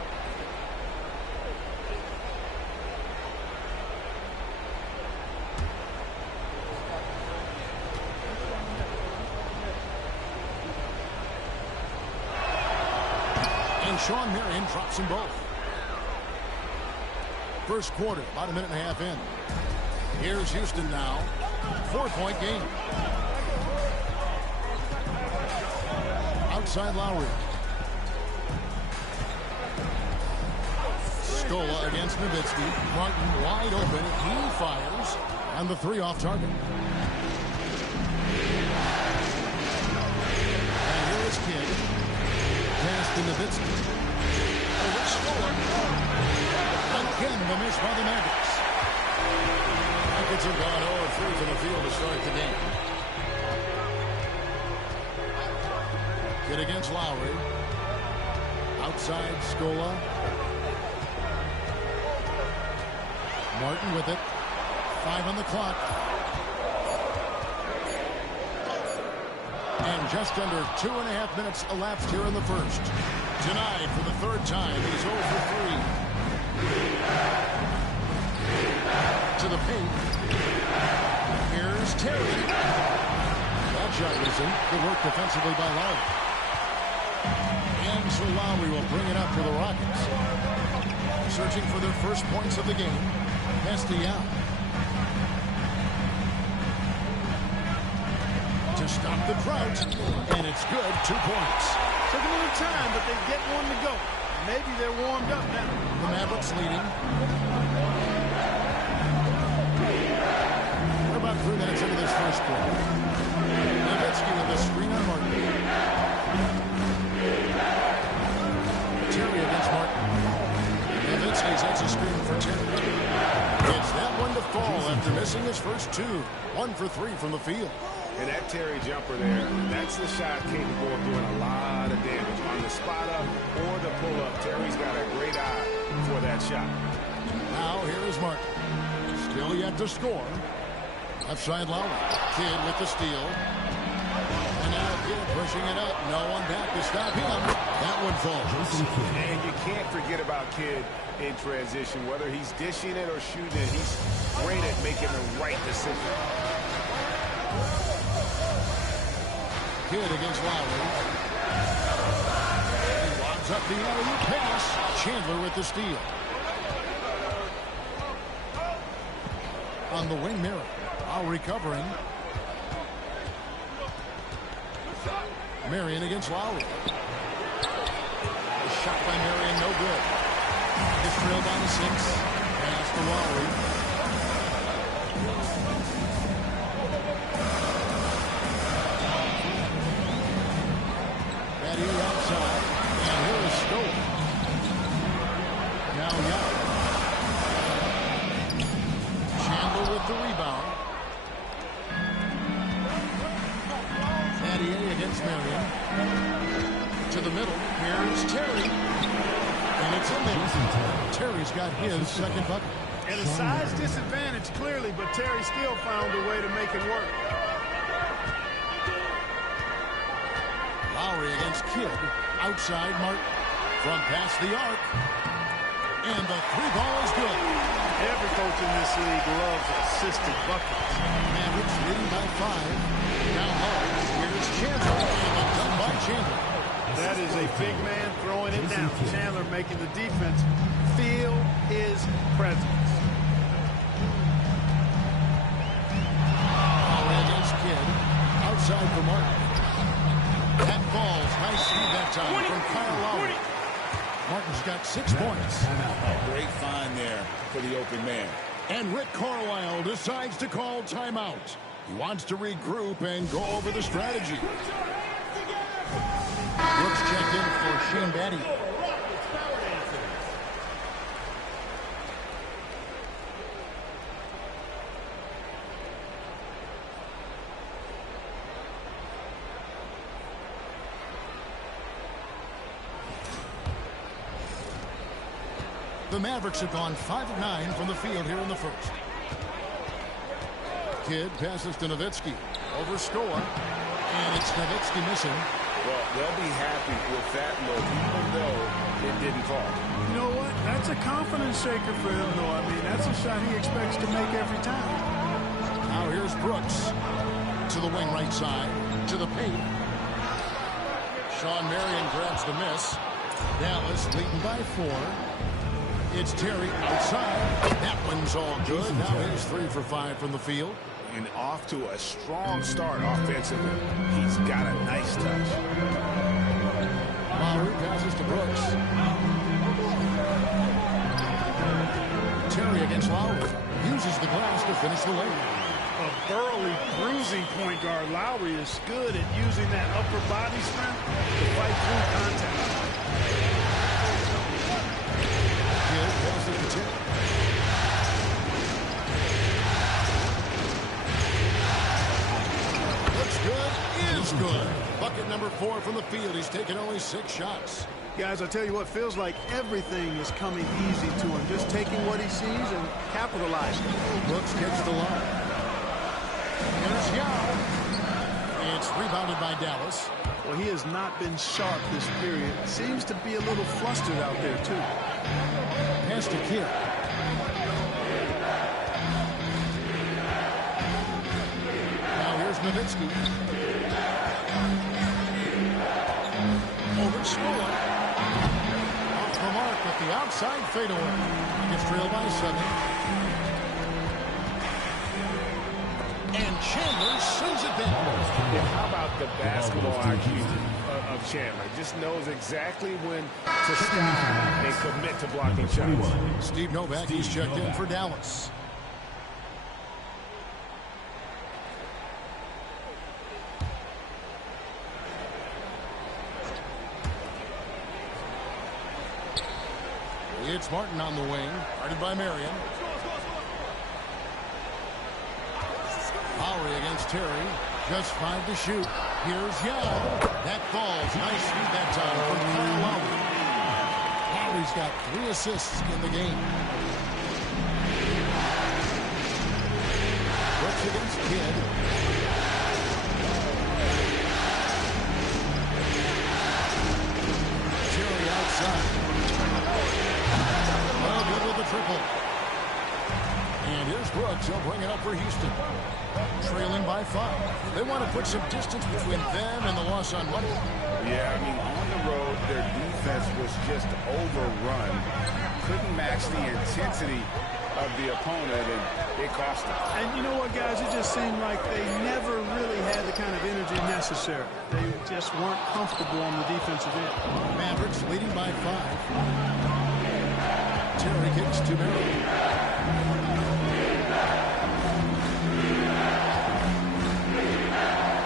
And Shawn Marion drops them both. First quarter, about a minute and a half in. Here's Houston now. 4-point game. Outside Lowry. Scola against Nowitzki. Martin wide open. He fires. And the 3 off target. And here is Kidd. Pass to Nowitzki. Over Scola. Again, the miss by the Mavericks. Rockets have gone 0-3 from the field to start the game. Kidd against Lowry. Outside Scola. Martin with it. 5 on the clock. And just under 2.5 minutes elapsed here in the first. Tonight, for the 3rd time, he's 0 for 3. To the paint. Here's Terry. That shot was in. Good work defensively by Lowry. And so Lowry will bring it up for the Rockets. Searching for their first points of the game. Castellano. To stop the drought. And it's good. 2 points. Took a little time, but they get one to go. Maybe they're warmed up now. The Mavericks leading. We're about 3 minutes into this first quarter. Nowitzki with the screen on Martin. Terry against Martin. Nowitzki sets a screen for Terry. Gets that one to fall after missing his first 2. 1 for 3 from the field. And that Terry jumper there, that's the shot capable of doing a lot of damage. On the spot up or the pull up, Terry's got a great eye for that shot. Now here is Martin. Still yet to score. Left side Lowry. Kidd with the steal. And now Kidd pushing it up. No one back to stop him. That one falls. And you can't forget about Kidd in transition. Whether he's dishing it or shooting it, he's great at making the right decision. Kidd against Lowry. He lobs up the alley-oop pass. Chandler with the steal. On the wing mirror. Lowry covering. Marion against Lowry. Shot by Marion, no good. Gets trailed down to 6. Pass to Lowry. Batty outside. And here is Scola. Now Young. Chandler with the rebound. Batty against Marion. To the middle. Here's Terry. And it's in there. Terry's got his second bucket. And a size disadvantage, clearly, but Terry still found a way to make it work. against Kidd. Outside Martin. From past the arc. And the three ball is good. Every coach in this league loves assisted buckets. Mavericks leading by 5. Down low. Here's Chandler. And the dunk by Chandler. That is a big man throwing it down. Chandler making the defense feel his presence. Power against Kidd. Outside for Martin. That falls. Nice speed that time from Kyle Lowry. Martin's got 6 points. A great find there for the open man. And Rick Carlisle decides to call timeout. He wants to regroup and go over the strategy. Brooks checked in for Shane Battier. The Mavericks have gone 5 of 9 from the field here in the first. Kidd passes to Nowitzki. Over score. And it's Nowitzki missing. Well, they'll be happy with that look, even though it didn't fall. You know what? That's a confidence shaker for him, though. I mean, that's a shot he expects to make every time. Now here's Brooks. To the wing right side. To the paint. Shawn Marion grabs the miss. Dallas leading by 4. It's Terry outside. That one's all good. Now he's 3 for 5 from the field. And off to a strong start offensively. He's got a nice touch. Lowry passes to Brooks. Terry against Lowry. Uses the glass to finish the lane. A burly, bruising point guard. Lowry is good at using that upper body strength to fight through contact. Kidd passes to Terry. Looks good, is good. Bucket number 4 from the field. He's taken only 6 shots. Guys, I tell you what, feels like everything is coming easy to him. Just taking what he sees and capitalizing. Brooks gets the line. Here's Yao. It's rebounded by Dallas. Well, he has not been sharp this period. Seems to be a little flustered out there, too. Pass to Kidd. Now here's Nowitzki. Over Smola. Off the mark at the outside fadeaway. Gets trailed by 7. And Chandler sends it back. Yeah, how about the basketball IQ of Chandler? Just knows exactly when to stop and commit to blocking shots. Steve Novak, he's checked in for Dallas. It's Martin on the wing, guarded by Marion. Lowry against Terry. Just 5 to shoot. Here's Yao. That falls. Nice feed that time from Kyle Lowry. Lowry's got 3 assists in the game. Brooks against Kidd. Terry outside. Well, good with the triple. And here's Brooks. He'll bring it up for Houston. Trailing by 5. They want to put some distance between them and the loss on Monday. Yeah, I mean, on the road, their defense was just overrun. Couldn't match the intensity of the opponent, and it cost them. And you know what, guys? It just seemed like they never really had the kind of energy necessary. They just weren't comfortable on the defensive end. Mavericks leading by 5. Terry kicks to Marion.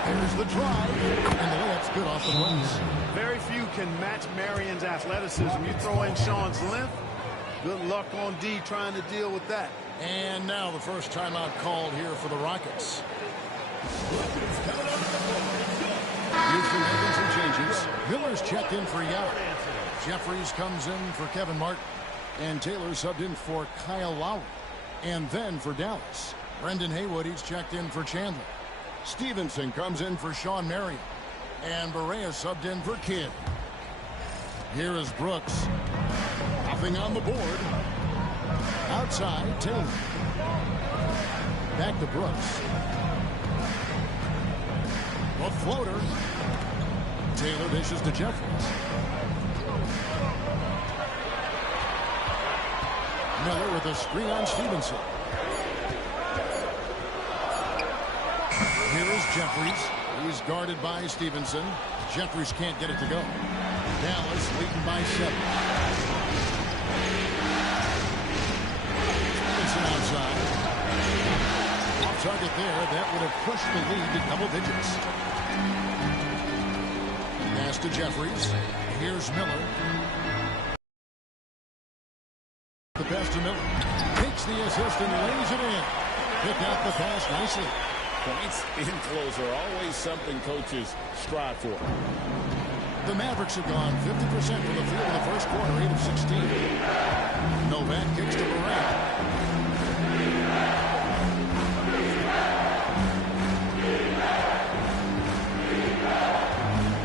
There's the drive, and the layup's good off the glass. Very few can match Marion's athleticism. You throw in Sean's length, good luck on D trying to deal with that. And now the first timeout called here for the Rockets. Houston making some changes. Miller's checked in for Yao. Jeffries comes in for Kevin Martin. And Taylor subbed in for Kyle Lowry. And then for Dallas, Brendan Haywood, he's checked in for Chandler. Stevenson comes in for Shawn Marion. And Barea subbed in for Kidd. Here is Brooks. Nothing on the board. Outside, Taylor. Back to Brooks. A floater. Taylor dishes to Jeffries. Miller with a screen on Stevenson. Here is Jeffries. He's guarded by Stevenson. Jeffries can't get it to go. Dallas leading by 7. Stevenson outside. Off target there. That would have pushed the lead to double digits. Pass to Jeffries. Here's Miller. The pass to Miller. Takes the assist and lays it in. Pick out the pass nicely. Points in close are always something coaches strive for. The Mavericks have gone 50% from the field in the first quarter, 8 of 16. Novak kicks to Barea.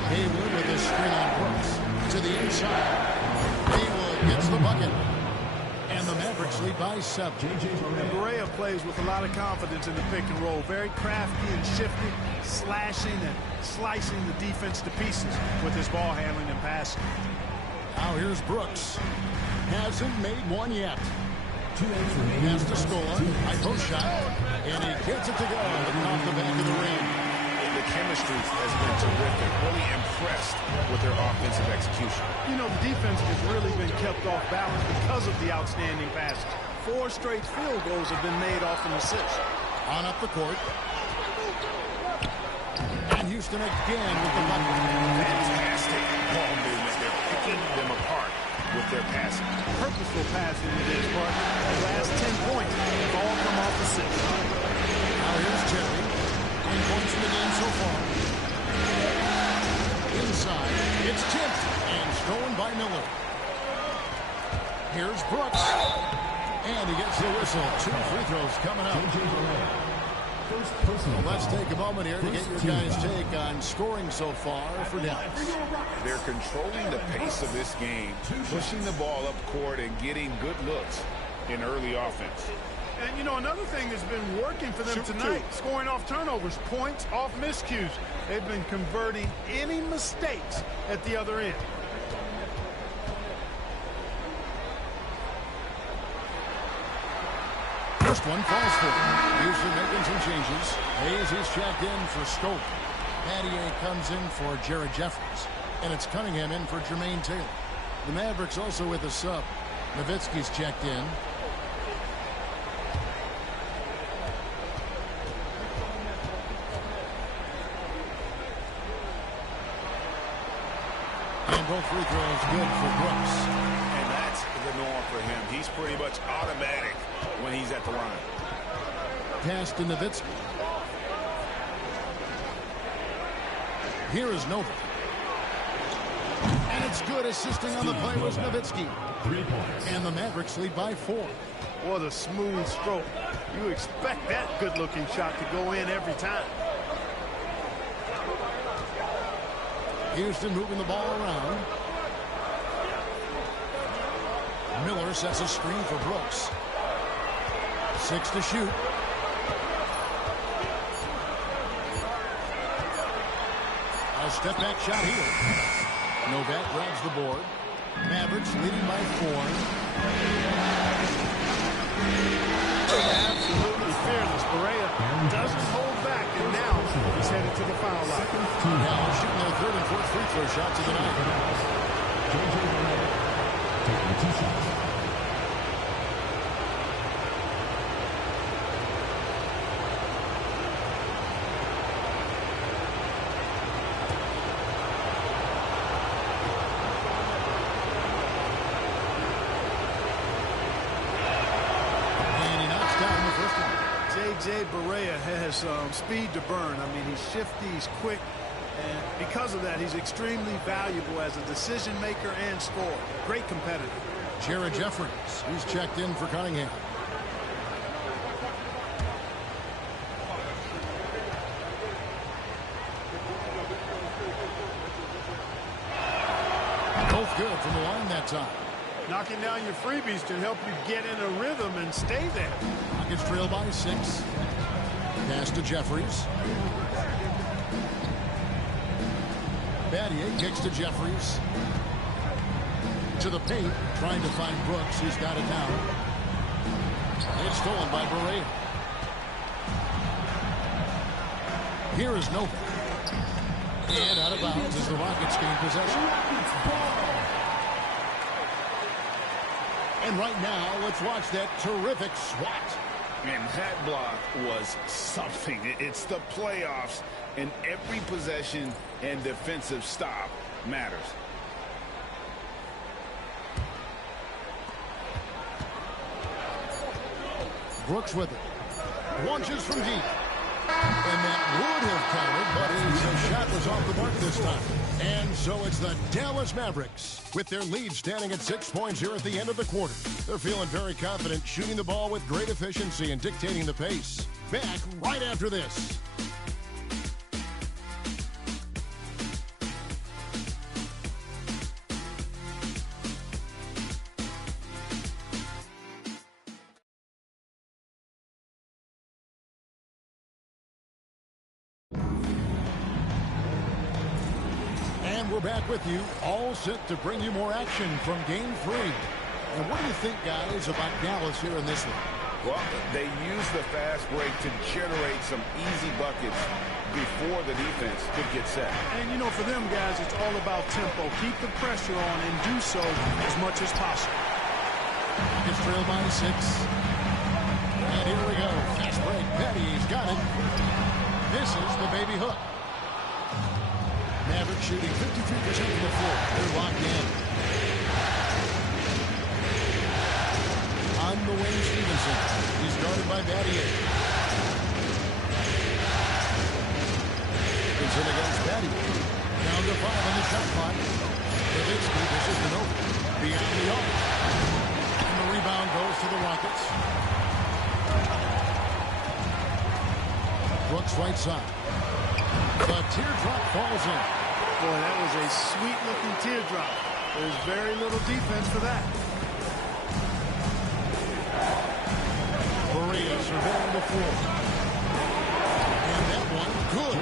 Haywood with a screen on Brooks. To the inside. Haywood gets the bucket. And the Mavericks lead by 7. And Barea plays with a lot of confidence in the pick and roll. Very crafty and shifty, slashing and slicing the defense to pieces with his ball handling and passing. Now here's Brooks. Hasn't made one yet. 2 minutes remaining. Pass to Scola. High post shot. And he gets it to go off the back of the rim. The chemistry has been terrific. Really impressed with their offensive execution. You know, the defense has really been kept off balance because of the outstanding passes. 4 straight field goals have been made off an assist. On up the court. And Houston again with the bucket. Fantastic ball movement. They're picking them apart with their passing. Purposeful passing it is, partner. The last 10 points have all come off assists. Now here's Terry. 9 points in the game so far. Inside, it's tipped and stolen by Miller. Here's Brooks. And he gets the whistle. 2 free throws coming up. Let's take a moment here to get your guys' take on scoring so far for Dallas. They're controlling the pace of this game, pushing the ball up court and getting good looks in early offense. And, you know, another thing that's been working for them tonight, scoring off turnovers, points off miscues. They've been converting any mistakes at the other end. First one falls for him. Houston making some changes. Hayes, he's checked in for Scope. Battier comes in for Jared Jeffries. And it's Cunningham in for Jermaine Taylor. The Mavericks also with a sub. Nowitzki's checked in. And both free throws good for Brooks. And that's the norm for him. He's pretty much automatic when he's at the line. Pass to Nowitzki. Here is Novak. And it's good. Assisting on the play was Nowitzki. 3 points. And the Mavericks lead by 4. What a smooth stroke. You expect that good-looking shot to go in every time. Houston moving the ball around. Miller sets a screen for Brooks. 6 to shoot. A step-back shot here. Novak grabs the board. Mavericks leading by 4. Absolutely fearless. Barea doesn't hold back, and now he's headed to the foul line. Now shooting their 3rd and 4th free throw shots of the night. Taking 2 shots. J.J. Barea has speed to burn. I mean, he's shifty, he's quick, and because of that, he's extremely valuable as a decision maker and scorer. Great competitor. Jared Jeffries, who's checked in for Cunningham. side. Knocking down your freebies can help you get in a rhythm and stay there. Rockets trail by 6. Pass to Jeffries. Battier kicks to Jeffries. To the paint, trying to find Brooks. He's got it down. It's stolen by Barea. Here is Novak. And out of bounds as the Rockets gain possession. And right now, let's watch that terrific swat. And that block was something. It's the playoffs, and every possession and defensive stop matters. Brooks with it. Launches from deep. And that would have counted, but his shot was off the mark this time. And so it's the Dallas Mavericks with their lead standing at 6 points here at the end of the quarter. They're feeling very confident, shooting the ball with great efficiency and dictating the pace. Back right after this. We're back with you, all set to bring you more action from Game 3. And what do you think, guys, about Dallas here in this one? Well, they use the fast break to generate some easy buckets before the defense could get set. And, you know, for them guys, it's all about tempo. Keep the pressure on and do so as much as possible. Rockets trail by 6. And here we go. Fast break. Petty's got it. This is the baby hook. Mavericks shooting 53% from the floor. They're locked in. On the wing, Stevenson. He's guarded by Battier. Stevenson against Battier. Down to 5 on the shot clock. Nowitzki dishes it over. Beyond the arc. And the rebound goes to the Rockets. Brooks right side. The teardrop falls in. Boy, that was a sweet-looking teardrop. There's very little defense for that. Barea surveying the floor. And that one, good.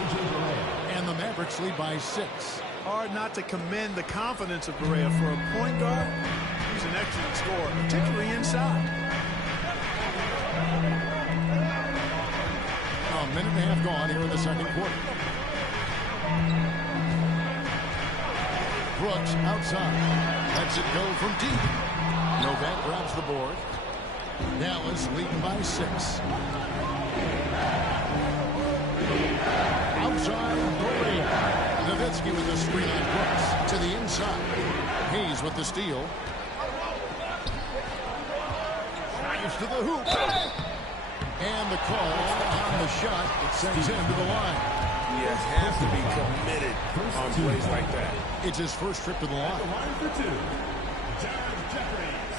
And the Mavericks lead by 6. Hard not to commend the confidence of Barea. For a point guard, he's an excellent scorer, particularly inside. A minute and a half gone here in the second quarter. Brooks outside. Lets it go from deep. Novak grabs the board. Dallas leading by 6. Outside, Barea. Nowitzki with the screen on Brooks. To the inside. Hayes with the steal. Drives to the hoop. And the call on the shot that sends him to the line. He has to be committed on plays like that. It's his first trip to the line. At the line for 2, Jared Jeffries.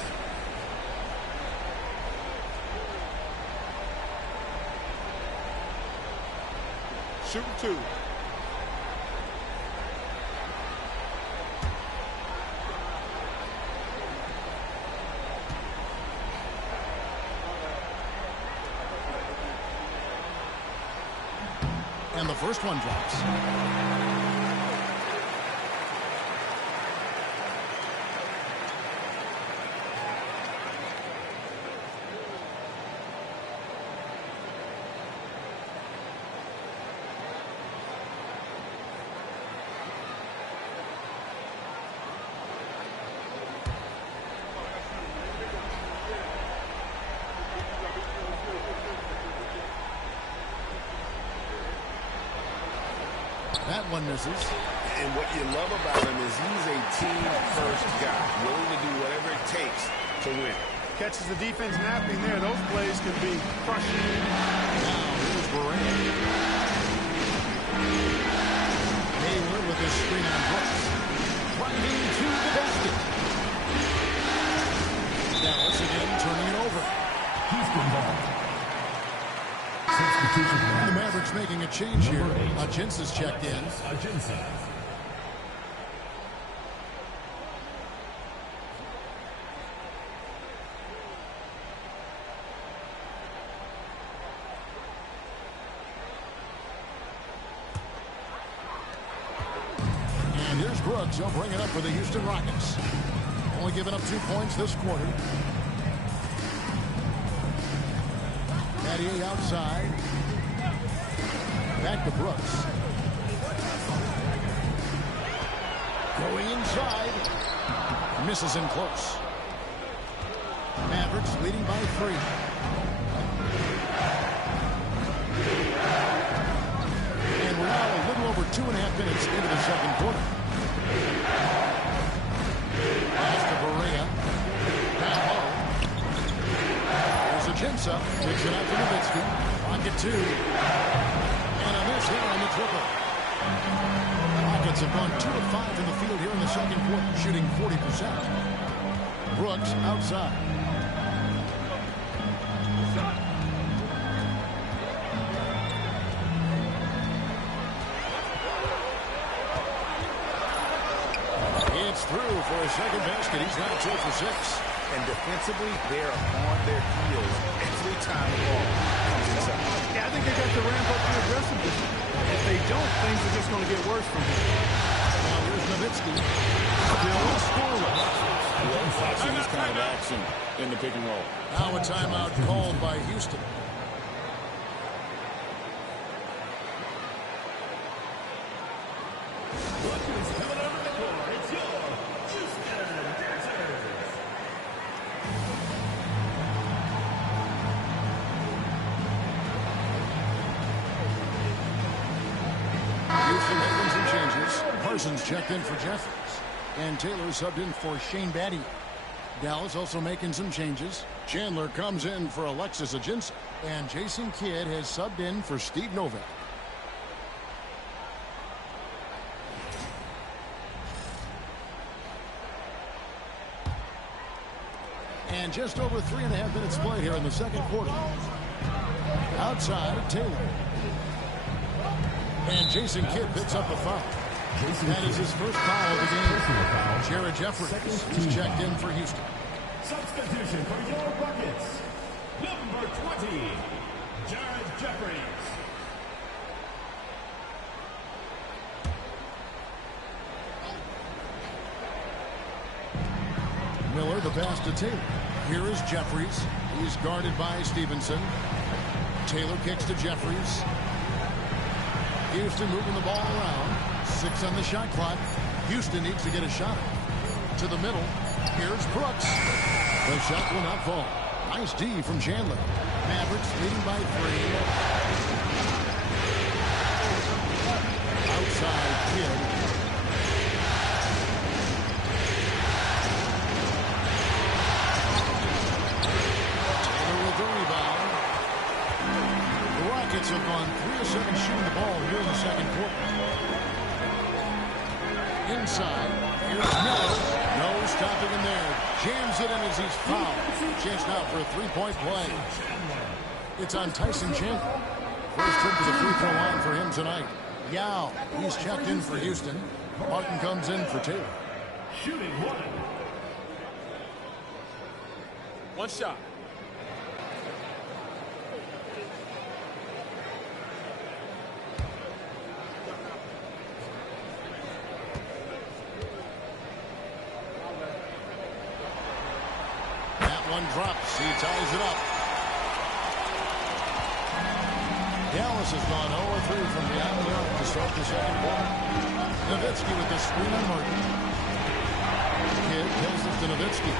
Shooting 2. And the first one drops. That one misses. And what you love about him is he's a team-first guy, willing to do whatever it takes to win. Catches the defense napping there. Those plays can be crushing. Now here's Barea. Hayward with his screen on Brooks. Driving to the basket. Dallas again turning it over. Houston ball. The Mavericks making a change here. Agins is checked in. Brooks. He'll bring it up for the Houston Rockets. Only giving up 2 points this quarter. Mathieu outside. Back to Brooks. Going inside. Misses in close. Mavericks leading by 3. And we're now a little over 2.5 minutes into the second quarter. Pass to Berea. Down low. There's a Jinsa. Picks it out to Nowitzki. Rocket 2. And a miss here on the triple. The Rockets have gone 2 of 5 in the field here in the second quarter, shooting 40%. Brooks outside. It's through for a second basket. He's now 2 for 6. And defensively, they're on their heels every time the ball comes inside. Yeah, I think they got to ramp up the aggressiveness. If they don't, things are just going to get worse from here. Now here's Nowitzki. Still scoreless. Watching this kind of action in the pick and roll. Now a timeout called by Houston. Look who's coming over the court. It's your Houston Dancers. Houston making some changes. Parsons checked in for Jeffries. And Taylor subbed in for Shane Battier. Dallas also making some changes. Chandler comes in for Alexis Ajinça. And Jason Kidd has subbed in for Steve Novak. And just over 3.5 minutes played here in the second quarter. Outside of Taylor. And Jason Kidd picks up a foul. That is his first foul of the game. Jared Jeffries is checked in for Houston. Substitution for your Rockets. Number 20, Jared Jeffries. Miller, the pass to Taylor. Here is Jeffries. He's guarded by Stevenson. Taylor kicks to Jeffries. Houston moving the ball around. 6 on the shot clock. Houston needs to get a shot. To the middle. Here's Brooks. The shot will not fall. Nice D from Chandler. Mavericks leading by 3. Outside Kidd. The Rockets have gone 3 of 7 shooting the ball here in the second quarter. Inside, here's Miller. No stopping him there. Jams it in as he's fouled. Chance now for a 3-point play. It's on Tyson Chandler. First trip to the free throw line for him tonight. Yao, he's checked in for Houston. Martin comes in for Taylor. Shooting 1. One shot. One drops. He ties it up. Dallas has gone 0-3 from beyond the arc to start the second quarter. Nowitzki with the screen on Martin. Kidd kills it to Nowitzki.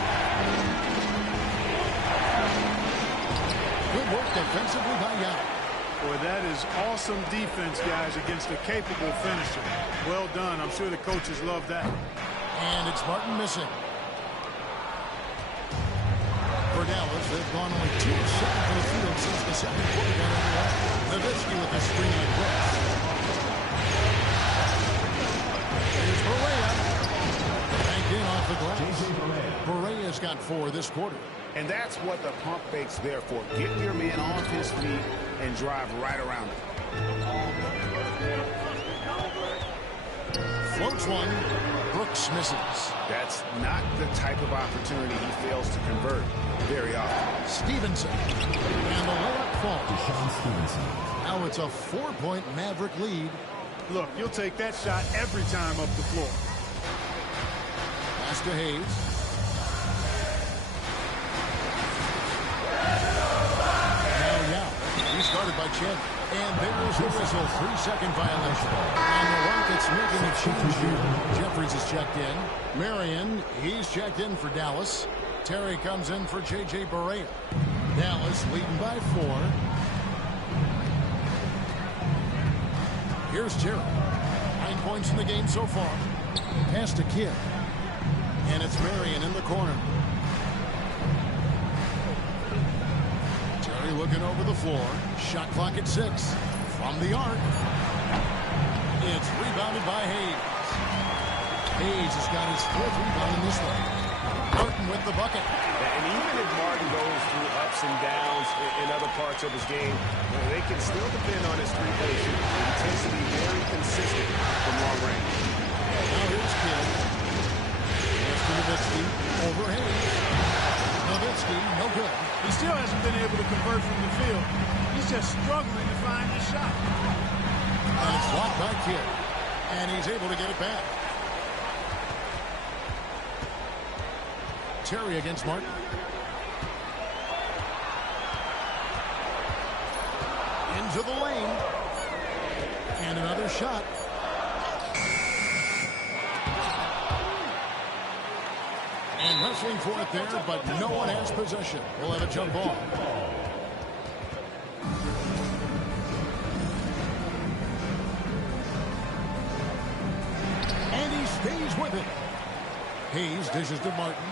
Good work defensively by Yao. Boy, that is awesome defense, guys, against a capable finisher. Well done. I'm sure the coaches love that. And it's Martin missing. For Dallas, they've gone only 2 of 7 for the field since the second quarter got underway. Nowitzki with the screen on Brooks. Here's Berea. Banked in off the glass. Berea's got 4 this quarter. And that's what the pump fake's there for. Get your man off his feet and drive right around him. Floats one. Brooks misses. That's not the type of opportunity he fails to convert very often. Stevenson. And the layup falls. Deshaun Stevenson. Now it's a 4-point Maverick lead. Look, you'll take that shot every time up the floor. Pass to Hayes. He started by Chandler. And there's the whistle. 3-second violation. And the Rockets making a change here. Jeffries is checked in. Marion, he's checked in for Dallas. Terry comes in for J.J. Barea. Dallas leading by 4. Here's Terry. 9 points in the game so far. Pass to Kidd. And it's Marion in the corner. Terry looking over the floor. Shot clock at 6. From the arc. It's rebounded by Hayes. Hayes has got his 4th rebound in this one. Martin with the bucket. And even if Martin goes through ups and downs in other parts of his game, they can still depend on his three-point shooting. He tends to be very consistent from long range. Now here's Kidd. Pass to Nowitzki. Over Hayes. Nowitzki, no good. He still hasn't been able to convert from the field. He's just struggling to find his shot. And it's blocked by Kidd. And he's able to get it back. Terry against Martin. Into the lane. And another shot. And wrestling for it there, but no one has possession. We'll have a jump ball. And he stays with it. Hayes dishes to Martin.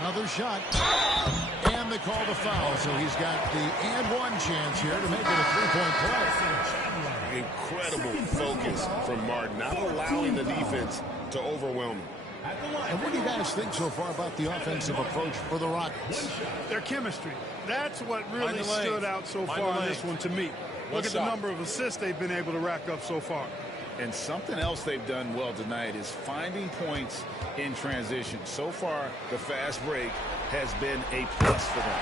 Another shot. And they call the foul, so he's got the and-one chance here to make it a 3-point play. Incredible focus from Martin, not allowing the defense to overwhelm him. And what do you guys think so far about the offensive approach for the Rockets? Their chemistry. That's what really stood out so far in this one to me. Look at the number of assists they've been able to rack up so far. And something else they've done well tonight is finding points in transition. So far, the fast break has been a plus for them.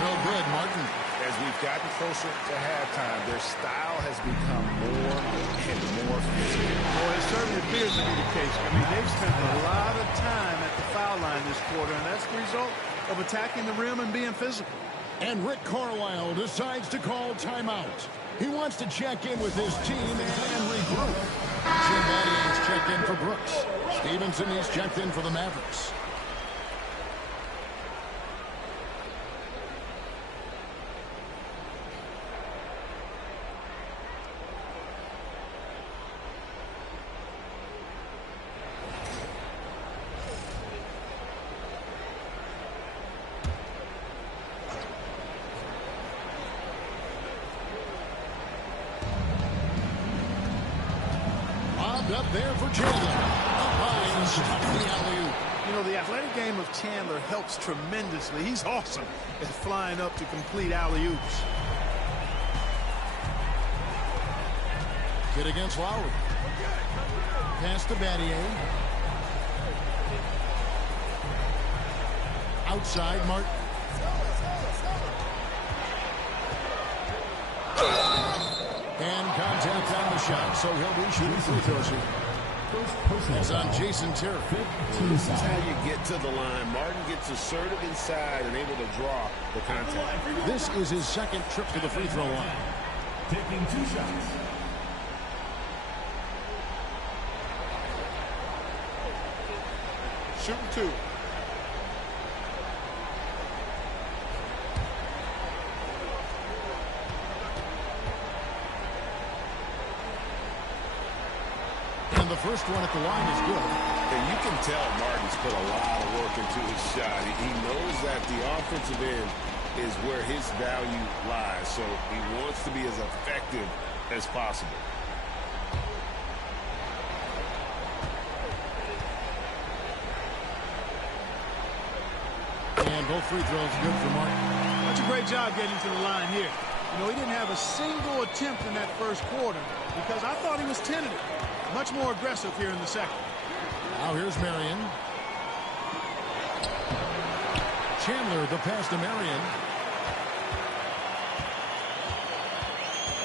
Real good, Martin. As we've gotten closer to halftime, their style has become more and more physical. Well, it certainly appears to be the case. I mean, they've spent a lot of time at the foul line this quarter, and that's the result of attacking the rim and being physical. And Rick Carlisle decides to call timeout. He wants to check in with his team and regroup. Jim Battian's checked in for Brooks. Stevenson is checked in for the Mavericks. Up there for Chandler. Up high and shot the alley-oop. You know, the athletic game of Chandler helps tremendously. He's awesome at flying up to complete alley-oops. Kidd against Lowry. Pass to Battier. Outside, Martin. And contact on the shot, so he'll be shooting free throws here. It's on Jason Terry. This is how you get to the line. Martin gets assertive inside and able to draw the contact. This is his 2nd trip to the free throw line. Taking 2 shots. Shooting 2. And the first one at the line is good. And you can tell Martin's put a lot of work into his shot. He knows that the offensive end is where his value lies, so he wants to be as effective as possible. And both free throws good for Martin. That's a great job getting to the line here. You know, he didn't have a single attempt in that first quarter because I thought he was tentative. Much more aggressive here in the second. Now here's Marion. Chandler, the pass to Marion.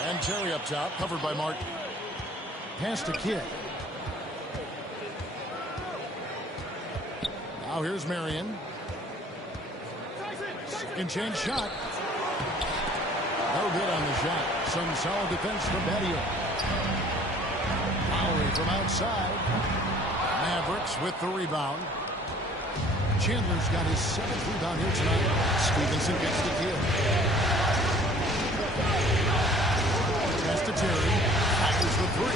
And Terry up top, covered by Martin. Pass to Kidd. Now here's Marion. Second chance shot. No good on the shot. Some solid defense from Battier. Lowry from outside. Mavericks with the rebound. Chandler's got his 7th rebound here tonight. Stevenson gets the kill. Pass to Terry. Fires the 3.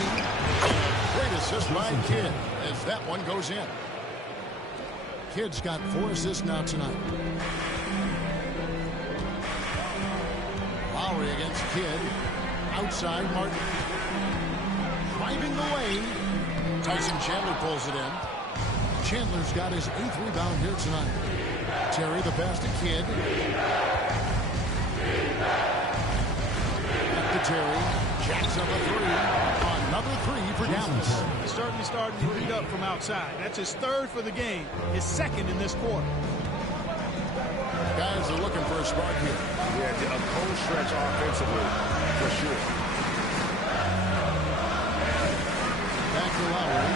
And a great assist by Kidd as that one goes in. Kidd's got 4 assists now tonight. Lowry against Kidd. Outside Martin. Driving the lane. Tyson Chandler pulls it in. Chandler's got his 8th rebound here tonight. Terry the pass to Kidd. Back to Terry. Jacks up a 3. Another 3 for Dallas. He's certainly starting to lead up from outside. That's his 3rd for the game. His 2nd in this quarter. Guys are looking for a spark here. Yeah, a cold stretch offensively, for sure. Back to Lowry.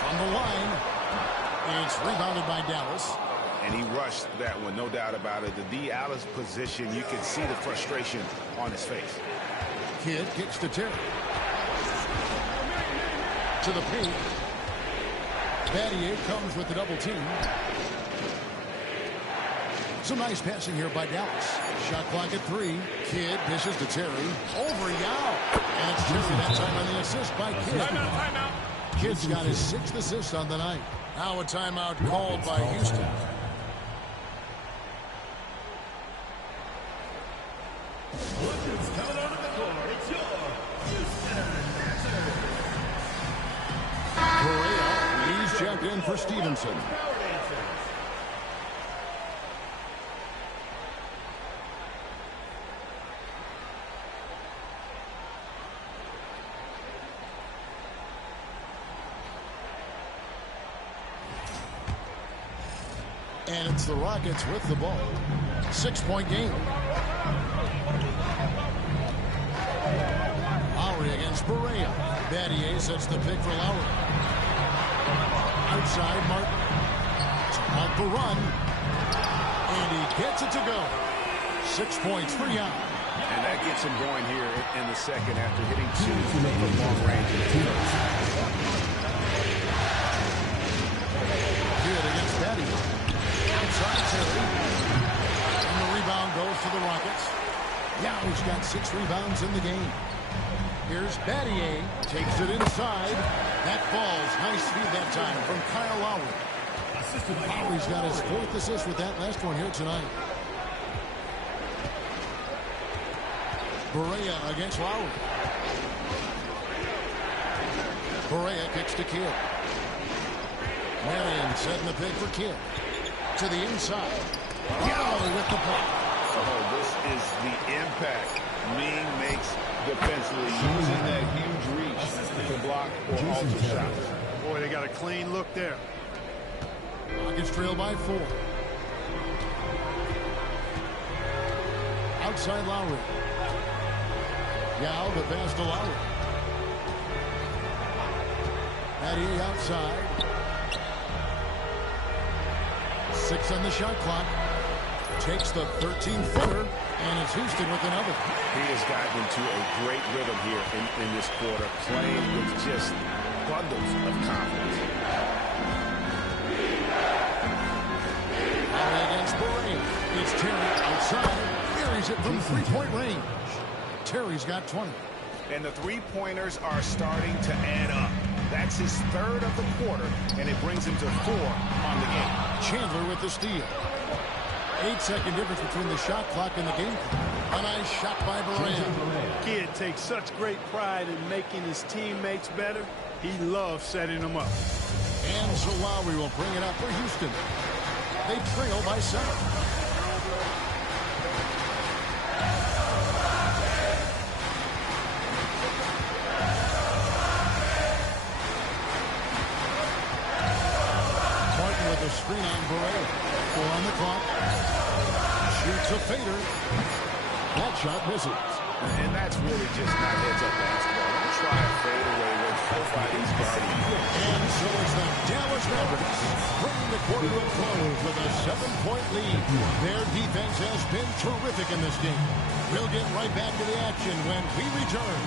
From the line. It's rebounded by Dallas. And he rushed that one, no doubt about it. The Dallas position, you can see the frustration on his face. Kidd kicks to Terry. To the paint. Battier comes with the double team. Some nice passing here by Dallas. Shot clock at 3. Kidd dishes to Terry. Over Yao. And it's Terry that time on the assist by Kidd. Timeout. Kidd's got his 6th assist on the night. Now a timeout called by Houston. Who's coming onto the court? It's your Houston Dancers. Correa, he's checked in for Stevenson. Power Dancers. And it's the Rockets with the ball. 6-point game. Lowry against Barea. Battier sets the pick for Lowry. Outside Martin. Out the run. And he gets it to go. 6 points for Young. And that gets him going here in the second after hitting 2 from long range in the first. Good against Battier. Outside Terry. And the rebound goes to the Rockets. Yow's got 6 rebounds in the game. Here's Battier. Takes it inside. That falls. Nice speed that time from Kyle Lowry. Lowry's got his 4th assist with that last one here tonight. Barea against Lowry. Barea kicks to Kidd. Marion setting the pick for Kidd. To the inside. Lowry with the block. Oh, this is the impact Ming makes defensively, using that huge reach to block or alter shots. Boy, they got a clean look there. Rockets trail by 4. Outside Lowry. Yao the pass to Lowry. Battier outside. 6 on the shot clock. Takes the 13-footer, and it's Houston with another. He has gotten into a great rhythm here in this quarter, playing with just bundles of confidence. Lowry against Barea. It's Terry outside. Buries it from 3-point range. Terry's got 20. And the 3-pointers are starting to add up. That's his 3rd of the quarter, and it brings him to 4 on the game. Chandler with the steal. 8-second difference between the shot clock and the game. A nice shot by Barea. Kidd takes such great pride in making his teammates better. He loves setting them up. And so Lowry will bring it up for Houston. They trail by 7. Martin with a screen on Barea. 4 on the clock. Shoots a fader. That shot misses. And that's really just not heads-up basketball. That's try a fadeaway when nobody's guarding. And so it's the Dallas Mavericks bringing the quarter to a close with a 7-point lead. Their defense has been terrific in this game. We'll get right back to the action when we return.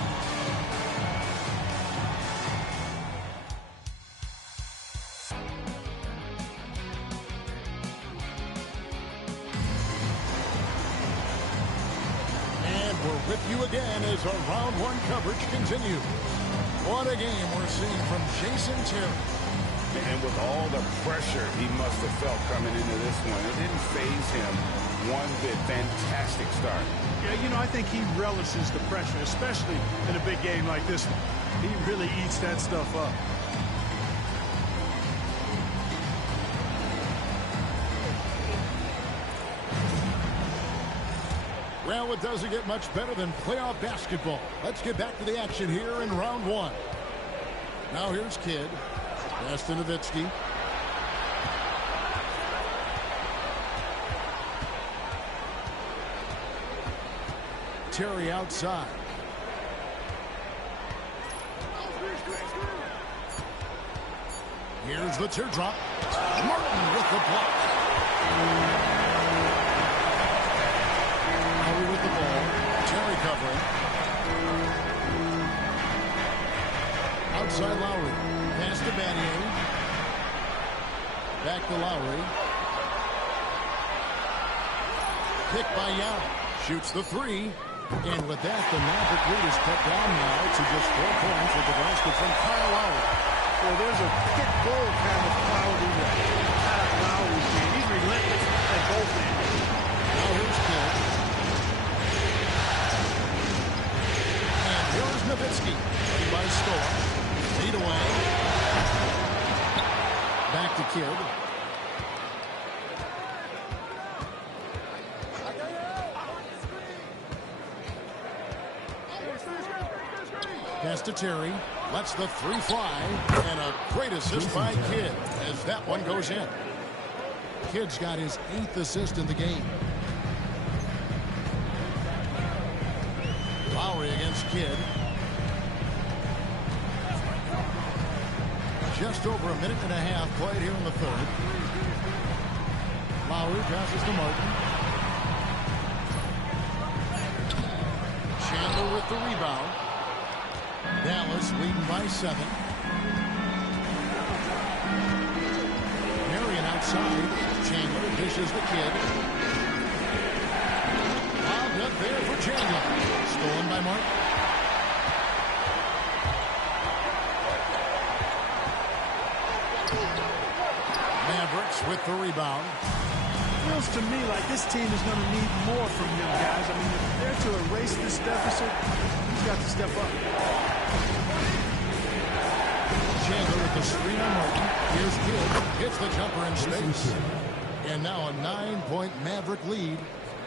And we're with you again as our round one coverage continues. What a game we're seeing from Jason Terry. And with all the pressure he must have felt coming into this one, it didn't faze him one bit. Fantastic start. Yeah, you know, I think he relishes the pressure, especially in a big game like this one. He really eats that stuff up. Well, it doesn't get much better than playoff basketball. Let's get back to the action here in round one. Now here's Kidd. Pass to Nowitzki. Terry outside. Here's the teardrop. Martin with the block. Lowry with the ball. Terry covering. Outside Lowry. Pass to Battier. Back to Lowry. Pick by Young. Shoots the three. And with that, the Maverick lead is cut down now to just 4 points with the basket from Kyle Lowry. Well, there's a pit bull kind of quality with Kyle Lowry's game. He's relentless at both ends. Now here's Kidd. And here's Nowitzki. Ready by Storm. Lead away. Back to Kidd. Pass to Terry. Lets the three fly. And a great assist by Kidd as that one goes in. Kidd's got his 8th assist in the game. Lowry against Kidd. Just over a minute and a half played here in the third. Lowry passes to Martin. Chandler with the rebound. Dallas leading by 7. Marion outside. Chandler dishes the Kidd. Lobbed up there for Chandler. Stolen by Martin. Mavericks with the rebound. Feels to me like this team is going to need more from him, guys. I mean, if they're to erase this deficit, he's got to step up. Chandler with the screen on Martin. Here's Kidd. Hits the jumper in space. And now a 9-point Maverick lead.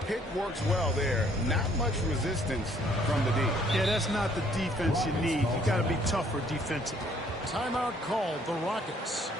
Pick works well there. Not much resistance from the D. Yeah, that's not the defense you need. You got to be tougher defensively. Timeout called the Rockets.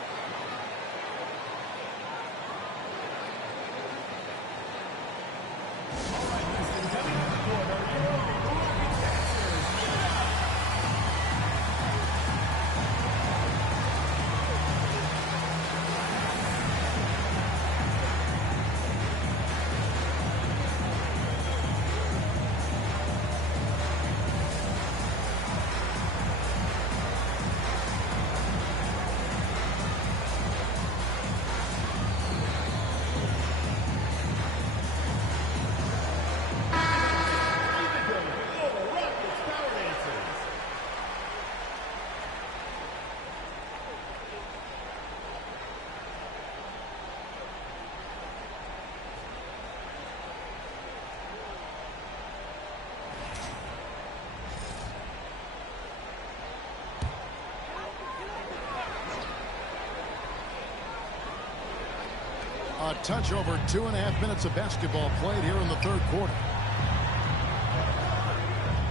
A touch over 2.5 minutes of basketball played here in the third quarter.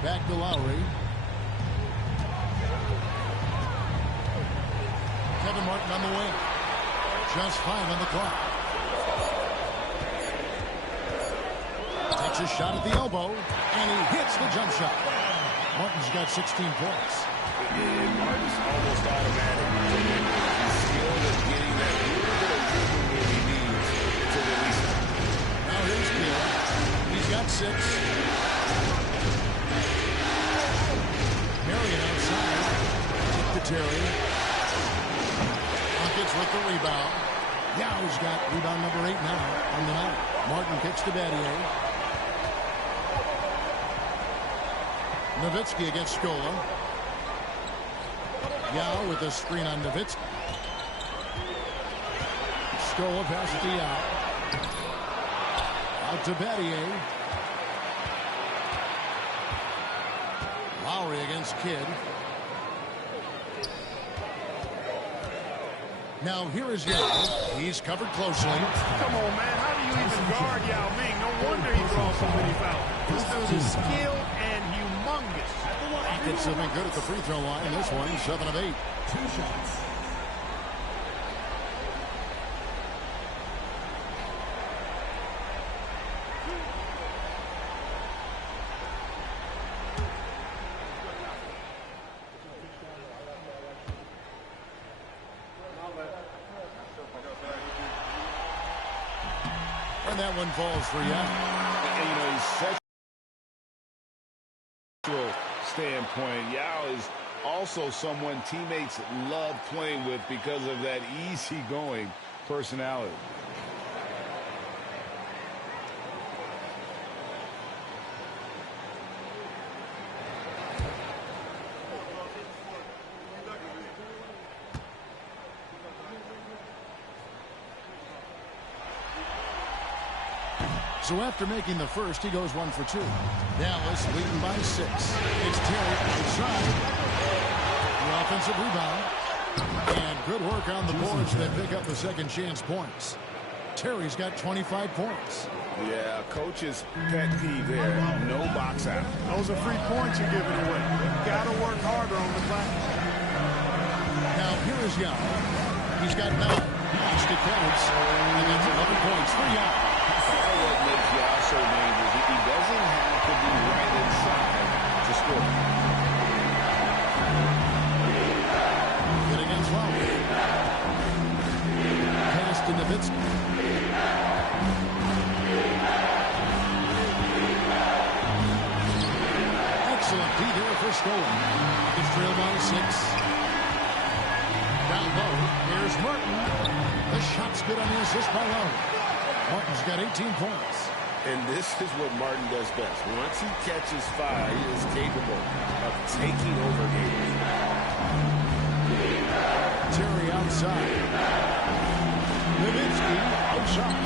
Back to Lowry. Kevin Martin on the wing. Just 5 on the clock. Takes a shot at the elbow, and he hits the jump shot. Martin's got 16 points. And Martin's almost automatic. He's skilled at getting that little bit of rhythm where he needs to release it. Now here's Gill. He's got 6. Marion outside. Tip to Terry. Hawkins with the rebound. Yow's got rebound number 8 now on the night. Martin kicks to Battier. Nowitzki against Scola. Yao with a screen on Nowitzki. Scola passes to Yao. Out to Battier. Lowry against Kidd. Now here is Yao. He's covered closely. Come on, man. How do you even guard Yao Ming? No wonder he draws so many fouls. This dude is skilled and humongous. Rockets have been good at the free throw line. This one, 7 of 8. 2 shots. And that one falls for Yao. And, you know, he's such a standpoint. Yao is also someone teammates love playing with because of that easygoing personality. So after making the first, he goes 1 for 2. Dallas leading by 6. It's Terry outside. The offensive rebound. And good work on the boards that pick up the second chance points. Terry's got 25 points. Yeah, coach's pet peeve there. No box out. Those are free points you're giving away. Got to work harder on the glass. Now here is Yao. He's got 9. Watch defense. And that's 11 points for Yao. What makes Yao so dangerous? He doesn't have to be right inside to score. Good against Lowry. Pass to Nowitzki. Excellent D there for Scola. It's trail by 6. Down low. Here's Martin. The shot's good on the assist by Lowry. Martin's got 18 points. And this is what Martin does best. Once he catches fire, he is capable of taking over games. Terry outside. Nowitzki outside.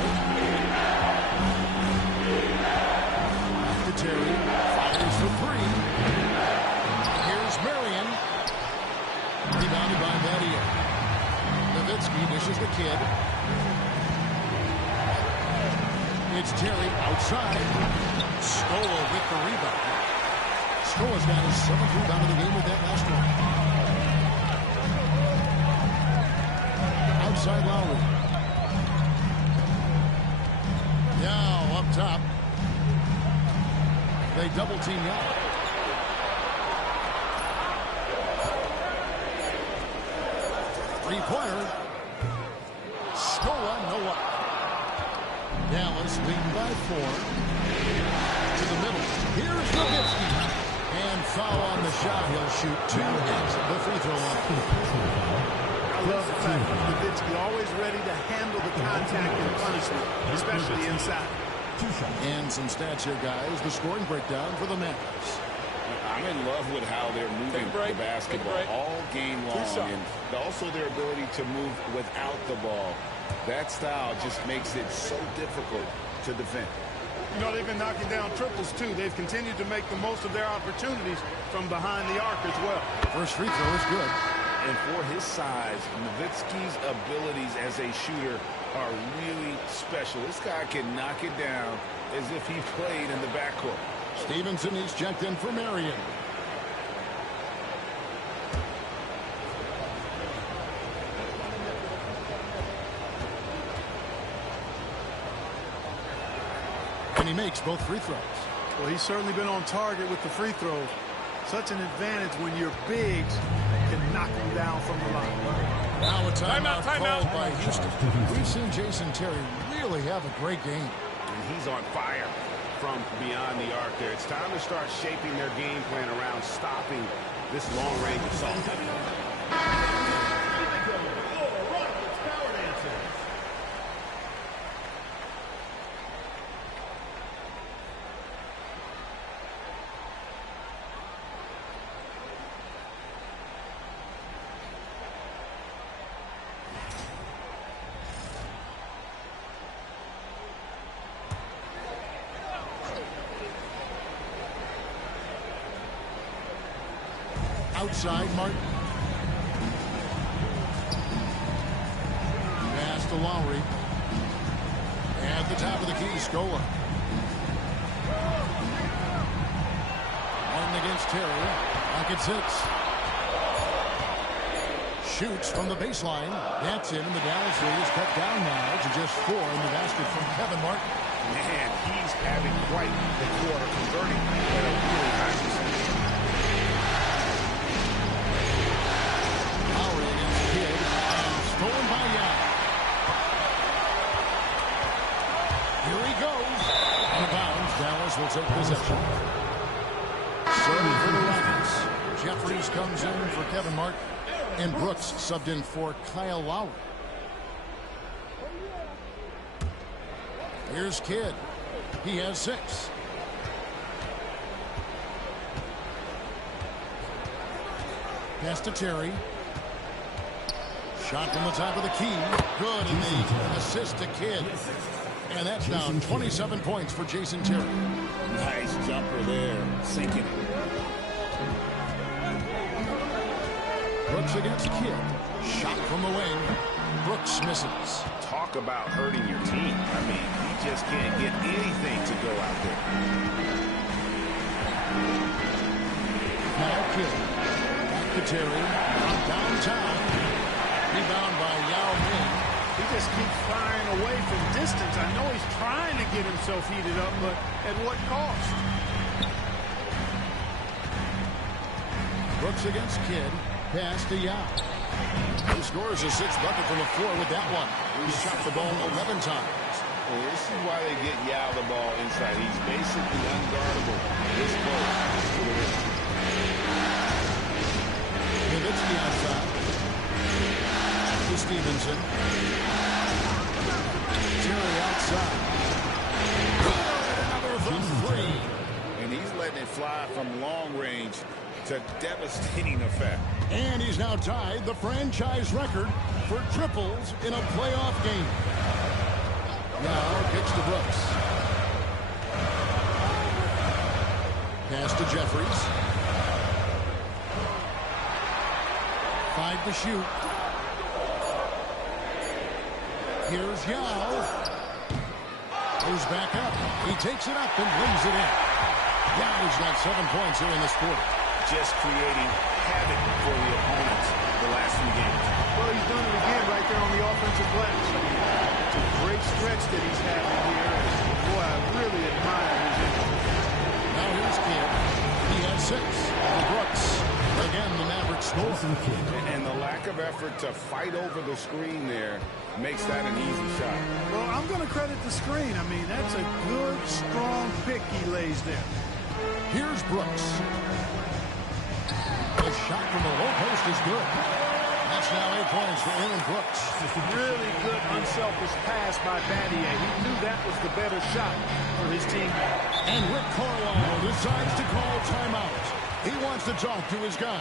Back to Terry. Fires for 3. Here's Marion. Rebounded by Battier. Nowitzki dishes the Kidd. It's Terry outside. Scola with the rebound. Scola's got his 7th rebound of the game with that last one. Outside Lowry. Now up top. They double team Yao. Three-pointer. Scola, no up. Dallas leading by 4. To the middle. Here's Nowitzki. And foul on the shot. He'll shoot 2 at the free throw line. I love the fact that Nowitzki always ready to handle the contact and punishment, especially inside. And some stats here, guys. The scoring breakdown for the Mavericks. I'm in love with how they're moving the basketball all game long, and also their ability to move without the ball. That style just makes it so difficult to defend. You know, they've been knocking down triples, too. They've continued to make the most of their opportunities from behind the arc as well. First free throw is good. And for his size, Nowitzki's abilities as a shooter are really special. This guy can knock it down as if he played in the backcourt. Stevenson is checked in for Marion. And he makes both free throws. Well, he's certainly been on target with the free throws. Such an advantage when your bigs can knock them down from the line. Now a timeout Timeout. called by Houston. We've seen Jason Terry really have a great game. And he's on fire from beyond the arc there. It's time to start shaping their game plan around stopping this long-range assault. Outside, Martin. Pass to Lowry. At the top of the key, Scola. Martin against Terry. Back at 6. Shoots from the baseline. That's in, and the Dallas lead is cut down now to just 4 in the basket from Kevin Martin. Man, he's having quite the quarter, converting at a really high percentage. Stolen by Young. Here he goes. Out of bounds. Dallas will take possession. Serving for the Rockets. Jeffries comes in for Kevin Martin. And Brooks subbed in for Kyle Lowry. Here's Kidd. He has 6. Pass to Terry. Shot from the top of the key. Good, and the assist to Kidd. And that's down 27 points for Jason Terry. Nice jumper there, sinking it. Brooks against Kidd. Shot from the wing. Brooks misses. Talk about hurting your team. I mean, he just can't get anything to go out there. Now Kidd. Back to Terry. From downtown. Rebound by Yao Ming. He just keeps firing away from distance. I know he's trying to get himself heated up, but at what cost? Brooks against Kidd. Pass to Yao. He scores a 6th bucket from the floor with that one. He shot the ball 11 times. Well, this is why they get Yao the ball inside. He's basically unguardable this close to the rim. Nowitzki outside. To Stevenson. Terry outside. Another from 3. And he's letting it fly from long range to devastating effect. And he's now tied the franchise record for triples in a playoff game. Now kicks to Brooks. Pass to Jeffries. 5 to shoot. Here's Yao. Goes back up. He takes it up and brings it in. Yao's got 7 points here in this quarter. Just creating havoc for the opponents the last 3 games. Well, he's done it again right there on the offensive glass. It's a great stretch that he's having here. And boy, I really admire his effort. Now here's Kidd. He has 6. Brooks. Again, the Mavericks score. And the lack of effort to fight over the screen there makes that an easy shot. Well, I'm going to credit the screen. I mean, that's a good, strong pick he lays there. Here's Brooks. The shot from the low post is good. That's now 8 points for Aaron Brooks. Really good, unselfish pass by Battier. He knew that was the better shot for his team. And Rick Carlisle decides to call timeout. He wants to talk to his guys.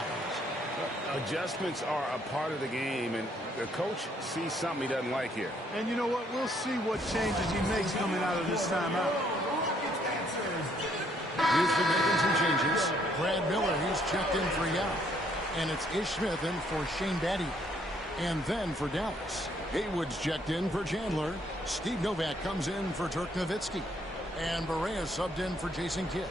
Adjustments are a part of the game, and the coach sees something he doesn't like here. And you know what? We'll see what changes he makes coming out of this timeout. Houston making some changes. Brad Miller, he's checked in for Yao. And it's Ish Smith in for Shane Battier. And then for Dallas, Haywood's checked in for Chandler. Steve Novak comes in for Dirk Nowitzki. And Barea subbed in for Jason Kidd.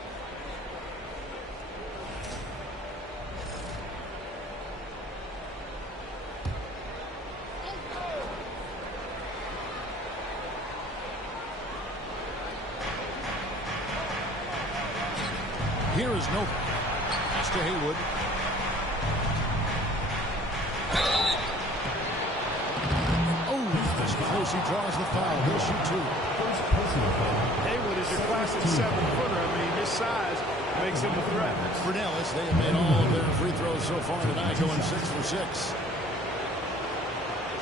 Here is Novak. to Haywood. Oh, as close he draws the foul. He'll shoot two. Haywood is your classic 7-footer. I mean, his size makes him a threat. For Dallas, they have made all of their free throws so far tonight, going 6 for 6.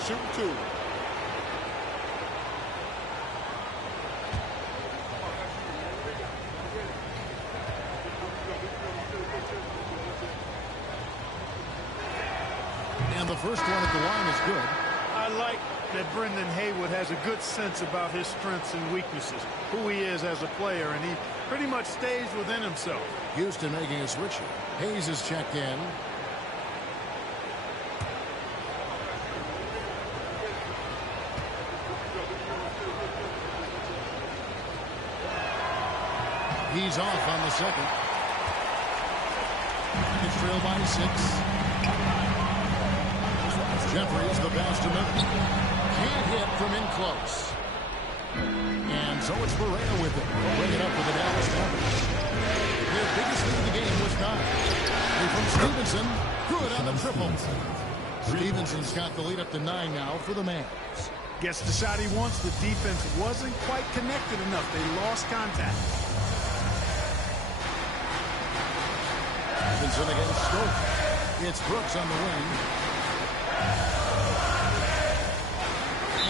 Shoot two. And the first one at the line is good. I like that Brendan Haywood has a good sense about his strengths and weaknesses, who he is as a player, and he pretty much stays within himself. Houston making a switch here. Hayes is checked in. He's off on the second. It's trailed by 6. Jeffries, the pass to Middleton. Can't hit from in close. And so it's Barea with it. We'll bring it up for the Dallas Mavericks. Their biggest lead of the game was 9. And from Stevenson, good on the triple. Stevenson's got the lead up to 9 now for the Mavs. Guess decided once the defense wasn't quite connected enough. They lost contact. Stevenson against Stoke. It's Brooks on the wing.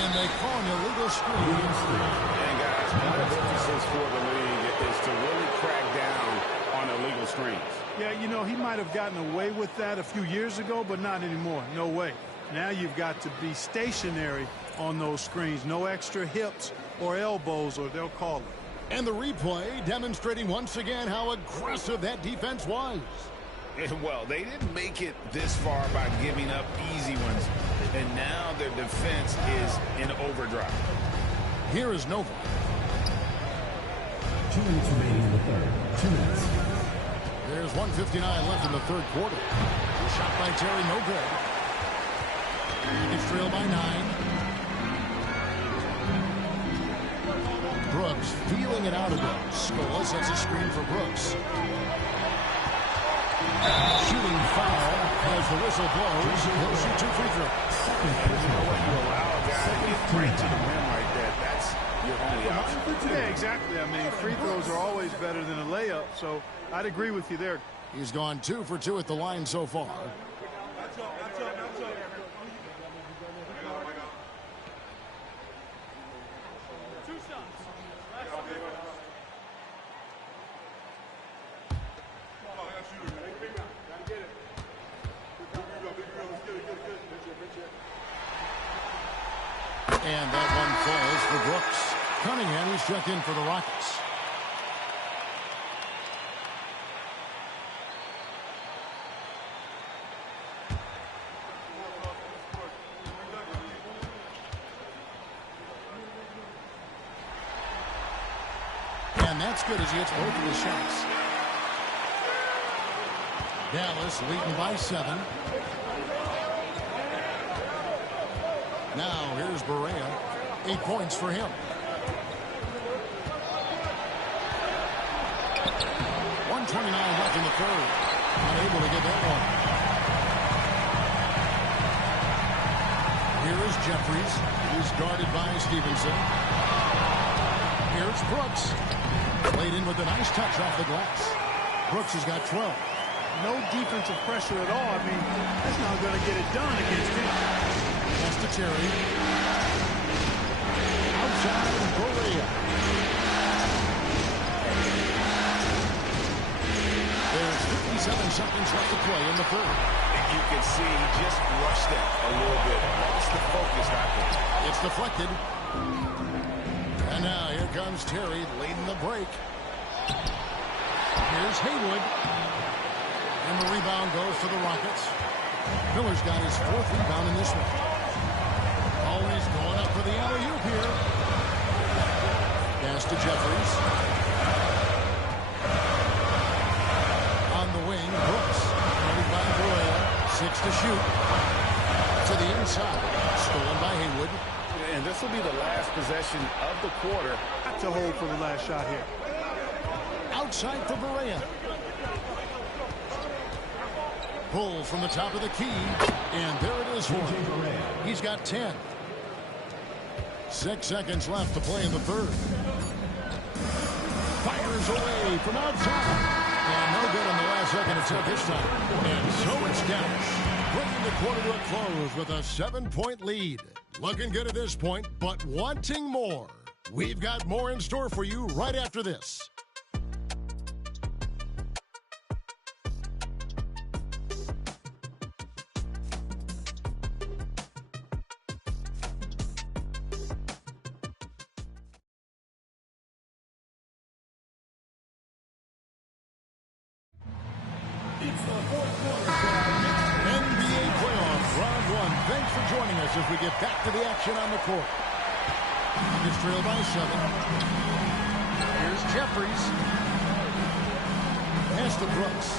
And they call an illegal screen. And guys, one of the emphasis for the league is to really crack down on illegal screens. Yeah, you know, he might have gotten away with that a few years ago, but not anymore. No way. Now you've got to be stationary on those screens. No extra hips or elbows, or they'll call it. And the replay demonstrating once again how aggressive that defense was. Well, they didn't make it this far by giving up easy ones. And now their defense is in overdrive. Here is Nova. 2 minutes remaining in the third. 2 minutes. There's 1:59 left in the third quarter. Shot by Terry, no good. It's trailed by 9. Brooks feeling it out a bit. Scola sets a screen for Brooks. Shooting foul as the whistle blows. He'll shoot 2 free throws. You know what? You allow a guy to get right to the rim like that. That's your only option. Yeah, exactly. I mean, free throws are always better than a layup, so I'd agree with you there. He's gone 2 for 2 at the line so far. And that one falls for Brooks. Cunningham is checked in for the Rockets. And that's good as he hits both of his shots. Dallas leading by 7. Now here's Barea. 8 points for him. 1:29 left in the third. Unable to get that one. Here is Jeffries. He's guarded by Stevenson. Here's Brooks. Played in with a nice touch off the glass. Brooks has got 12. No defensive pressure at all. I mean, that's not going to get it done against him. That's to Terry. Outside Barea. There's 57 seconds left to play in the third. You can see he just rushed that a little bit. Lost the focus, I think. It's deflected. And now here comes Terry leading the break. Here's Haywood. And the rebound goes to the Rockets. Miller's got his 4th rebound in this one. Always going up for the alley-oop here. Pass to Jeffries. On the wing, Brooks. Guarded by Barea. 6 to shoot. To the inside. Stolen by Haywood. And this will be the last possession of the quarter. Got to hold for the last shot here. Outside for Barea. Pull from the top of the key. And there it is for him. He's got 10. 6 seconds left to play in the third. Fires away from outside. And no good on the last second attempt this time. And so it's Dallas, bringing the quarter to a close with a 7-point lead. Looking good at this point, but wanting more. We've got more in store for you right after this. NBA playoffs, round one. Thanks for joining us as we get back to the action on the court. It's trailed by 7. Here's Jeffries. Pass to Brooks.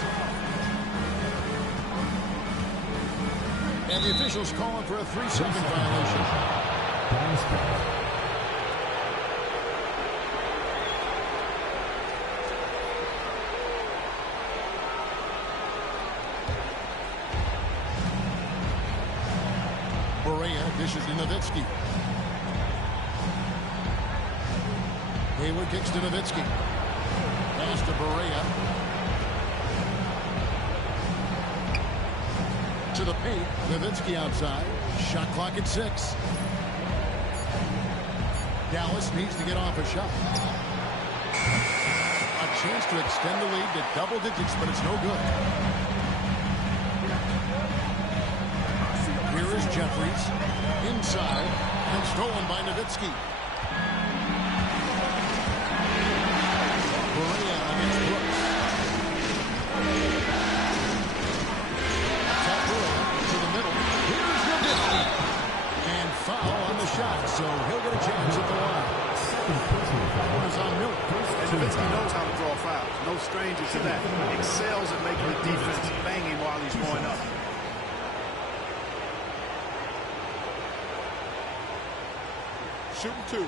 And the officials calling for a 3-second violation. Barea dishes to Nowitzki. Hayward kicks to Nowitzki. Pass to Barea. To the paint. Nowitzki outside. Shot clock at 6. Dallas needs to get off a shot. A chance to extend the lead to double digits, but it's no good. Here is Jeffries. Inside. And stolen by Nowitzki. Barea against Brooks. Top Barea to the middle. Here's Nowitzki. And foul on the shot, so he'll get a chance at the line. One is on Miller. And Nowitzki knows how to draw fouls. No stranger to that. Excels at making the defense banging while he's going up. Shooting 2.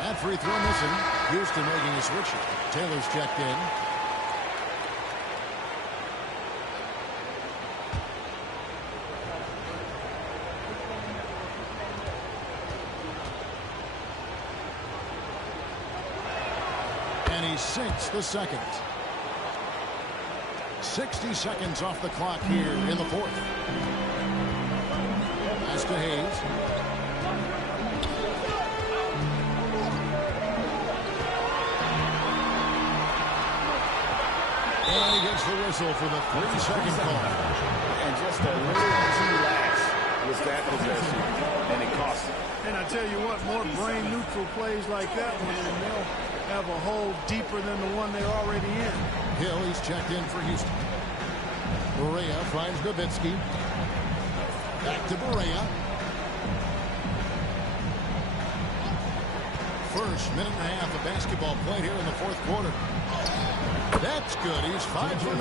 That free throw missing. Houston making a switch. Taylor's checked in. And he sinks the second. 60 seconds off the clock here in the fourth. Pass to Hayes. And he gets the whistle for the 3-second call. And just a little too lax with that possession, and it cost him. And I tell you what, more brain-neutral plays like that one, and they'll have a hole deeper than the one they're already in. Hill, he's checked in for Houston. Barea finds Nowitzki. Back to Barea. First minute and a half of basketball played here in the fourth quarter. That's good. He's 5 for 9.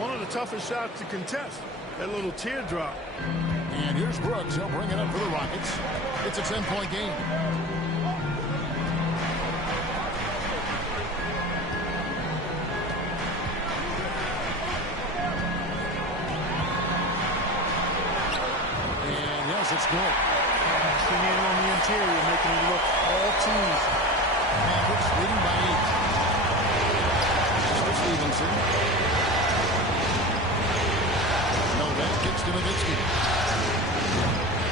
One of the toughest shots to contest. That little teardrop. And here's Brooks. He'll bring it up for the Rockets. It's a 10-point game. And yes, it's good. Passing in on the interior, making it look all teams. Mavericks leading by 8. Stevenson. Novak kicks to Nowitzki.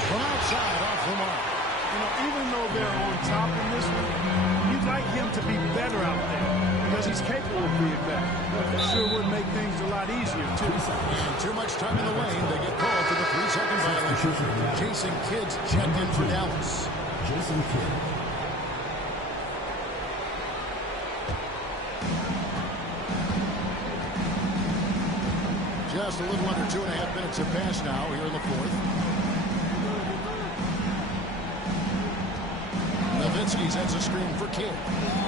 From outside, off the mark. You know, even though they're on top in this one, you'd like him to be better out there because he's capable of being better. It sure would make things a lot easier, too. And too much time in the lane. They get called for the 3-second violation. Jason Kidd's checked in for Dallas. Jason Kidd. Just a little under 2.5 minutes have passed now here in the fourth. Nowitzki sends a screen for Kidd.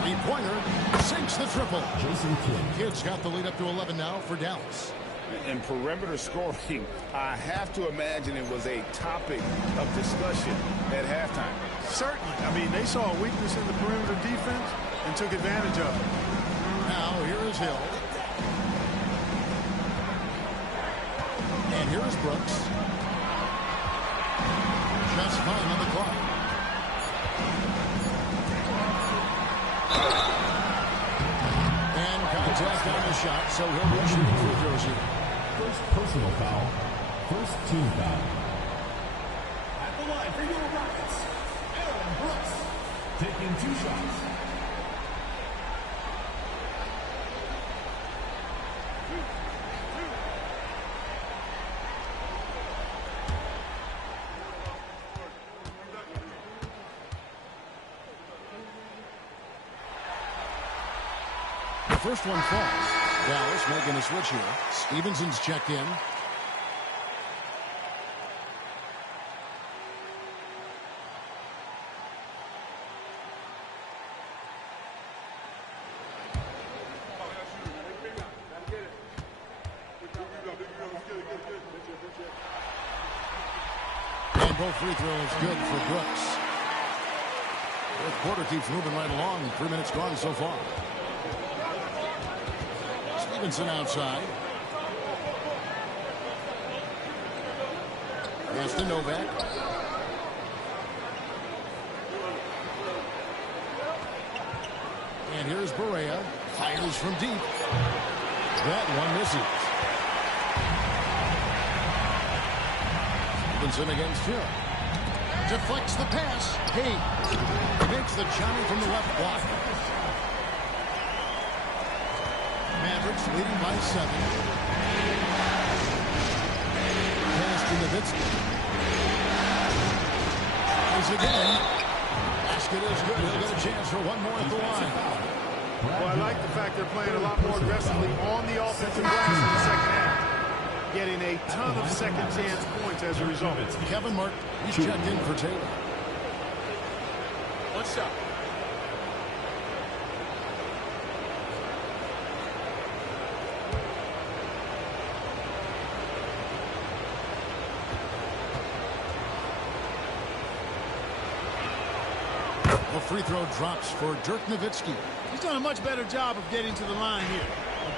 Three-pointer sinks the triple. Jason Kidd. Kidd's got the lead up to 11 now for Dallas. And perimeter scoring, I have to imagine it was a topic of discussion at halftime. Certainly. I mean, they saw a weakness in the perimeter defense and took advantage of it. Now, here is Hill. And here is Brooks. Just fine on the clock. And contact on the shot, so he'll be shooting free throws here. First personal foul. First team foul. At the line for your Rockets, Aaron Brooks. Taking 2 shots. The first one falls. Dallas making a switch here. Stevenson's checked in. And both free throws good for Brooks. The quarter keeps moving right along. 3 minutes gone so far. Stevenson outside. Pass to Novak. And here's Barea. Fires from deep. That one misses. Stevenson against Hill. Deflects the pass. Hayes makes the Johnny from the left block. Mavericks leading by 7. Pass to Nowitzki. Is again. Basket is good. He'll get a chance for one more at the line. Well, I like the fact they're playing a lot more aggressively on the offensive glass in the second half. Getting a ton of second chance points as a result. Kevin Martin, he's checked in for Taylor. One shot. The free throw drops for Dirk Nowitzki. He's done a much better job of getting to the line here.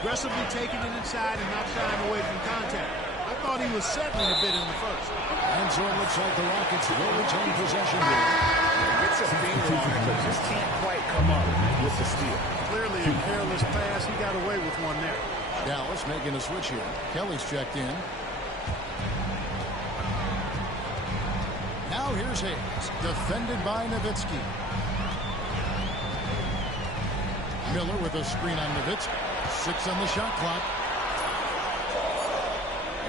Aggressively taking it inside and not shying away from contact. I thought he was settling a bit in the first. And so it looks like the Rockets will retain possession here. Gets a finger on it, but just can't quite come up with the steal. Clearly a careless pass. He got away with one there. Dallas making a switch here. Kelly's checked in. Now here's Hayes. Defended by Nowitzki. Miller with a screen on Nowitzki. 6 on the shot clock.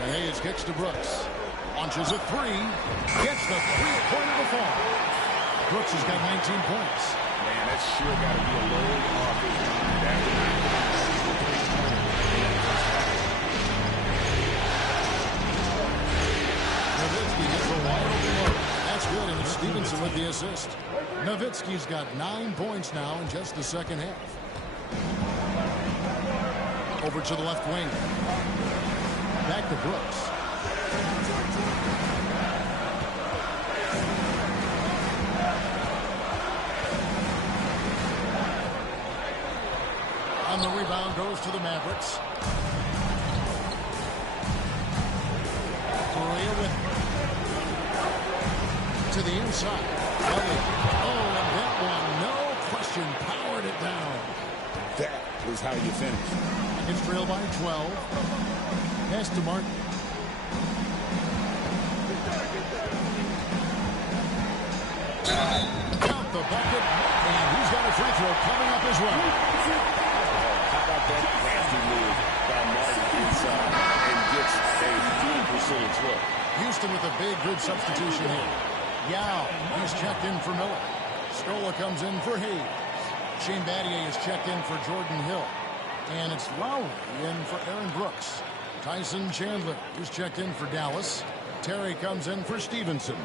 And Hayes kicks to Brooks. Launches a 3. Gets the 3-pointer to fall. Brooks has got 19 points. Man, that's sure got to be a load off his mind after Nowitzki gets a wide open look. That's good, and it's Stevenson with the assist. Nowitzki's got 9 points now in just the second half. Over to the left wing. Back to Brooks. And the rebound goes to the Mavericks. Correa with to the inside. Elliott. Oh, and that one, no question, powered it down. That is how you finish. It's trailed by 12. Pass to Martin. Count the bucket, and he's got a free throw coming up as well. How about that crafty move by Martin inside and gets a good percentage look. Houston with a big good substitution here. Yao, he's checked in for Miller. Stola comes in for Hayes. Shane Battier is checked in for Jordan Hill. And it's Lowry in for Aaron Brooks. Tyson Chandler is checked in for Dallas. Terry comes in for Stevenson.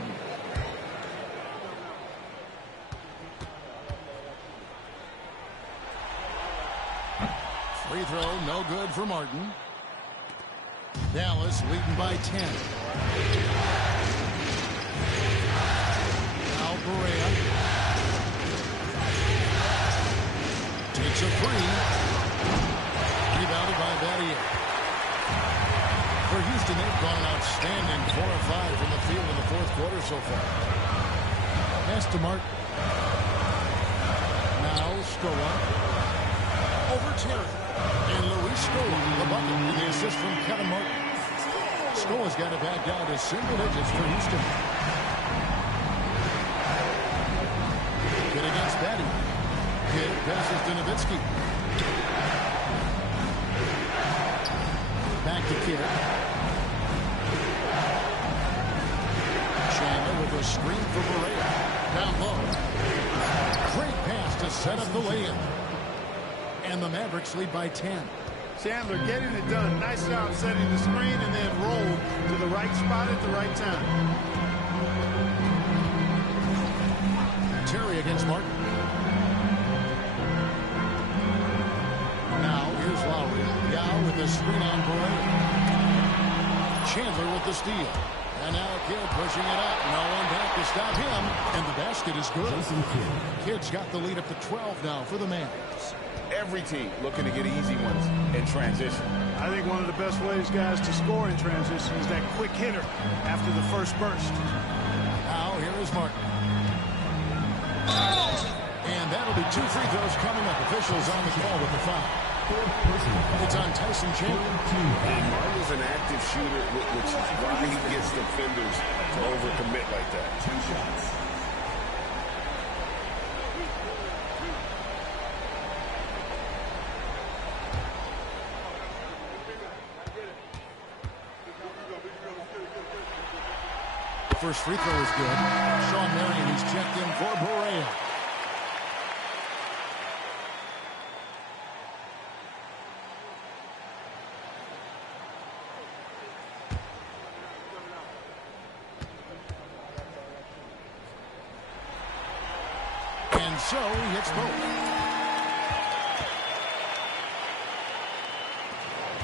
Free throw, no good for Martin. Dallas leading by 10. Now Berea takes a three. Rebounded by Battier. For Houston, they've gone an outstanding 4 of 5 from the field in the fourth quarter so far. Pass to Martin. Now Scola. Over Terry. And Luis Scola, the bucket, and the assist from Kevin Martin. Scola's got it back down to single digits for Houston. Good against Batty. Kidd passes to Nowitzki. Back to Kidd. Chandler with a screen for Berea. Down low. Great pass to set up the lay-in. And the Mavericks lead by 10. Chandler getting it done. Nice job setting the screen and then roll to the right spot at the right time. Terry against Martin. Now here's Lowry. Yao with the screen on Berea. Chandler with the steal. And now Kidd pushing it up. No one back to stop him. And the basket is good. Kidd's got the lead up to 12 now for the Mavs. Every team looking to get easy ones in transition. I think one of the best ways, guys, to score in transition is that quick hitter after the first burst. Now here is Martin. And that'll be 2 free throws coming up. Officials on the call with the foul. It's on Tyson Chandler. And Martin is an active shooter, which is why he gets defenders to overcommit like that. 2 shots. First free throw is good. Shawn Marion, he's checked in for Berea. And so he hits both.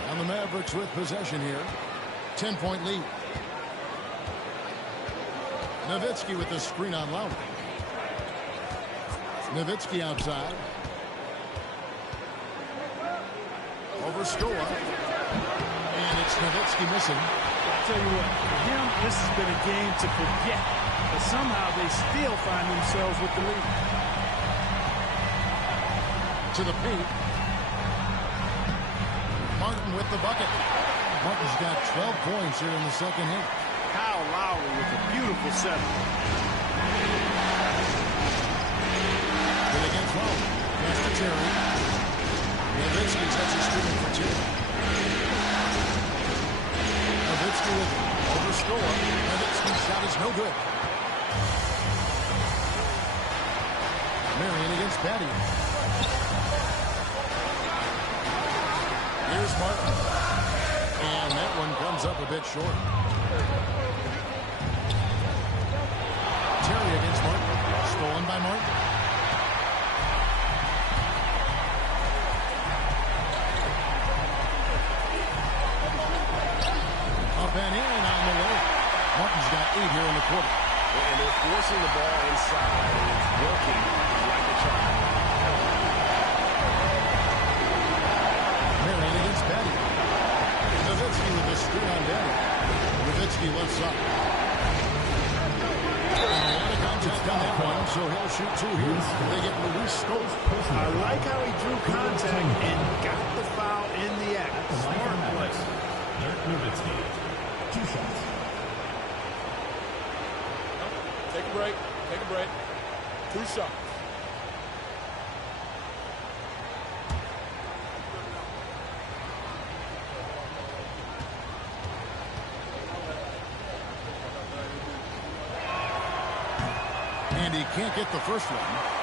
And the Mavericks with possession here. 10-point lead. Nowitzki with the screen on Lowry. Nowitzki outside. Over Scola. And it's Nowitzki missing. I'll tell you what, for him, this has been a game to forget. But somehow they still find themselves with the lead. To the paint. Martin with the bucket. Martin's got 12 points here in the second half. Kyle Lowry with a beautiful setup. Good against Lowry. Pass to Terry. Nowitzki sets a screen for 2. Nowitzki with over Scola. Nowitzki's shot is no good. Marion against Battier. Here's Martin. And that one comes up a bit short. Terry against Martin. Stolen by Martin. Up and in on the way. Martin's got 8 here in the quarter. And they're forcing the ball inside, and it's working like a charm. Marion against Battier. Nowitzki with the screen on Battier. Nowitzki left side. So he'll shoot 2 here. They get Luis Scola. I like how he drew contact and got the foul in the act. Smart play. Dirk Nowitzki. 2 shots. Take a break. Take a break. 2 shots. And he can't get the first one.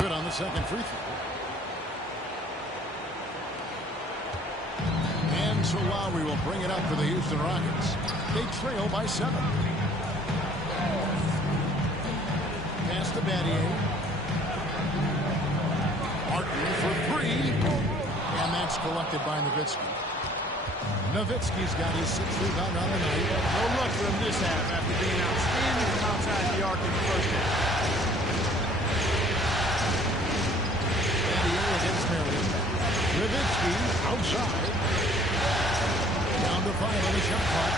Good on the second free throw. And so Lowry will bring it up for the Houston Rockets. They trail by 7. Pass to Battier. Martin for 3. And that's collected by Nowitzki. Nowitzki's got his 6th rebound on the night. No luck for him this half after being outstanding from outside the arc in the first half. Battier against Marion. Nowitzki outside. Down to 5 on the shot clock.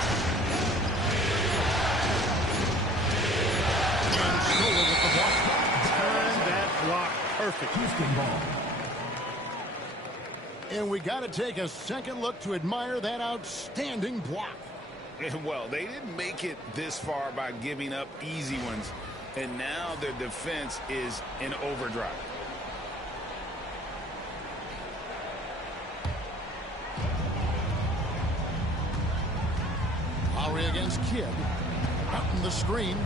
And Scola with the block. Turn that block perfect. Houston ball. And we got to take a second look to admire that outstanding block. Well, they didn't make it this far by giving up easy ones, and now their defense is in overdrive. Lowry against Kidd. Out in the screen.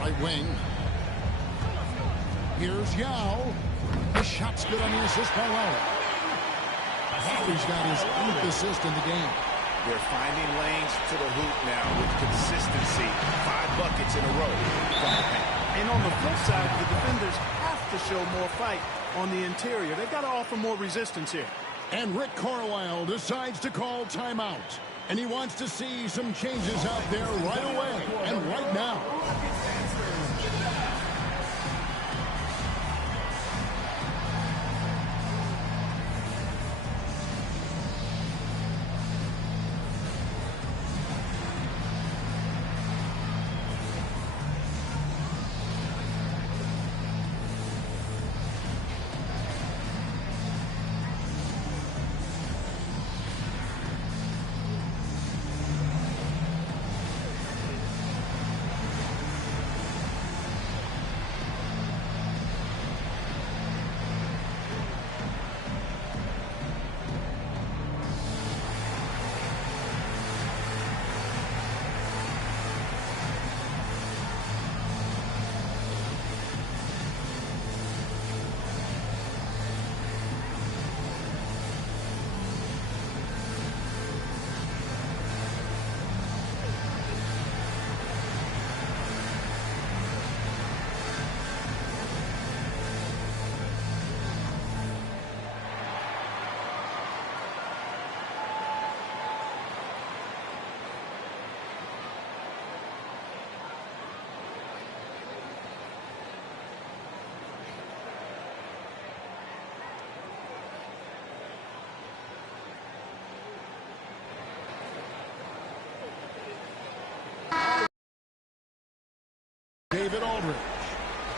Right wing. Here's Yao. His shot's good on the assist by Lowry. Lowry's got his 8th assist in the game. They're finding lanes to the hoop now with consistency. 5 buckets in a row from the paint. And on the flip side, the defenders have to show more fight on the interior. They've got to offer more resistance here. And Rick Carlisle decides to call timeout. And he wants to see some changes out there right away and right now. David Aldridge.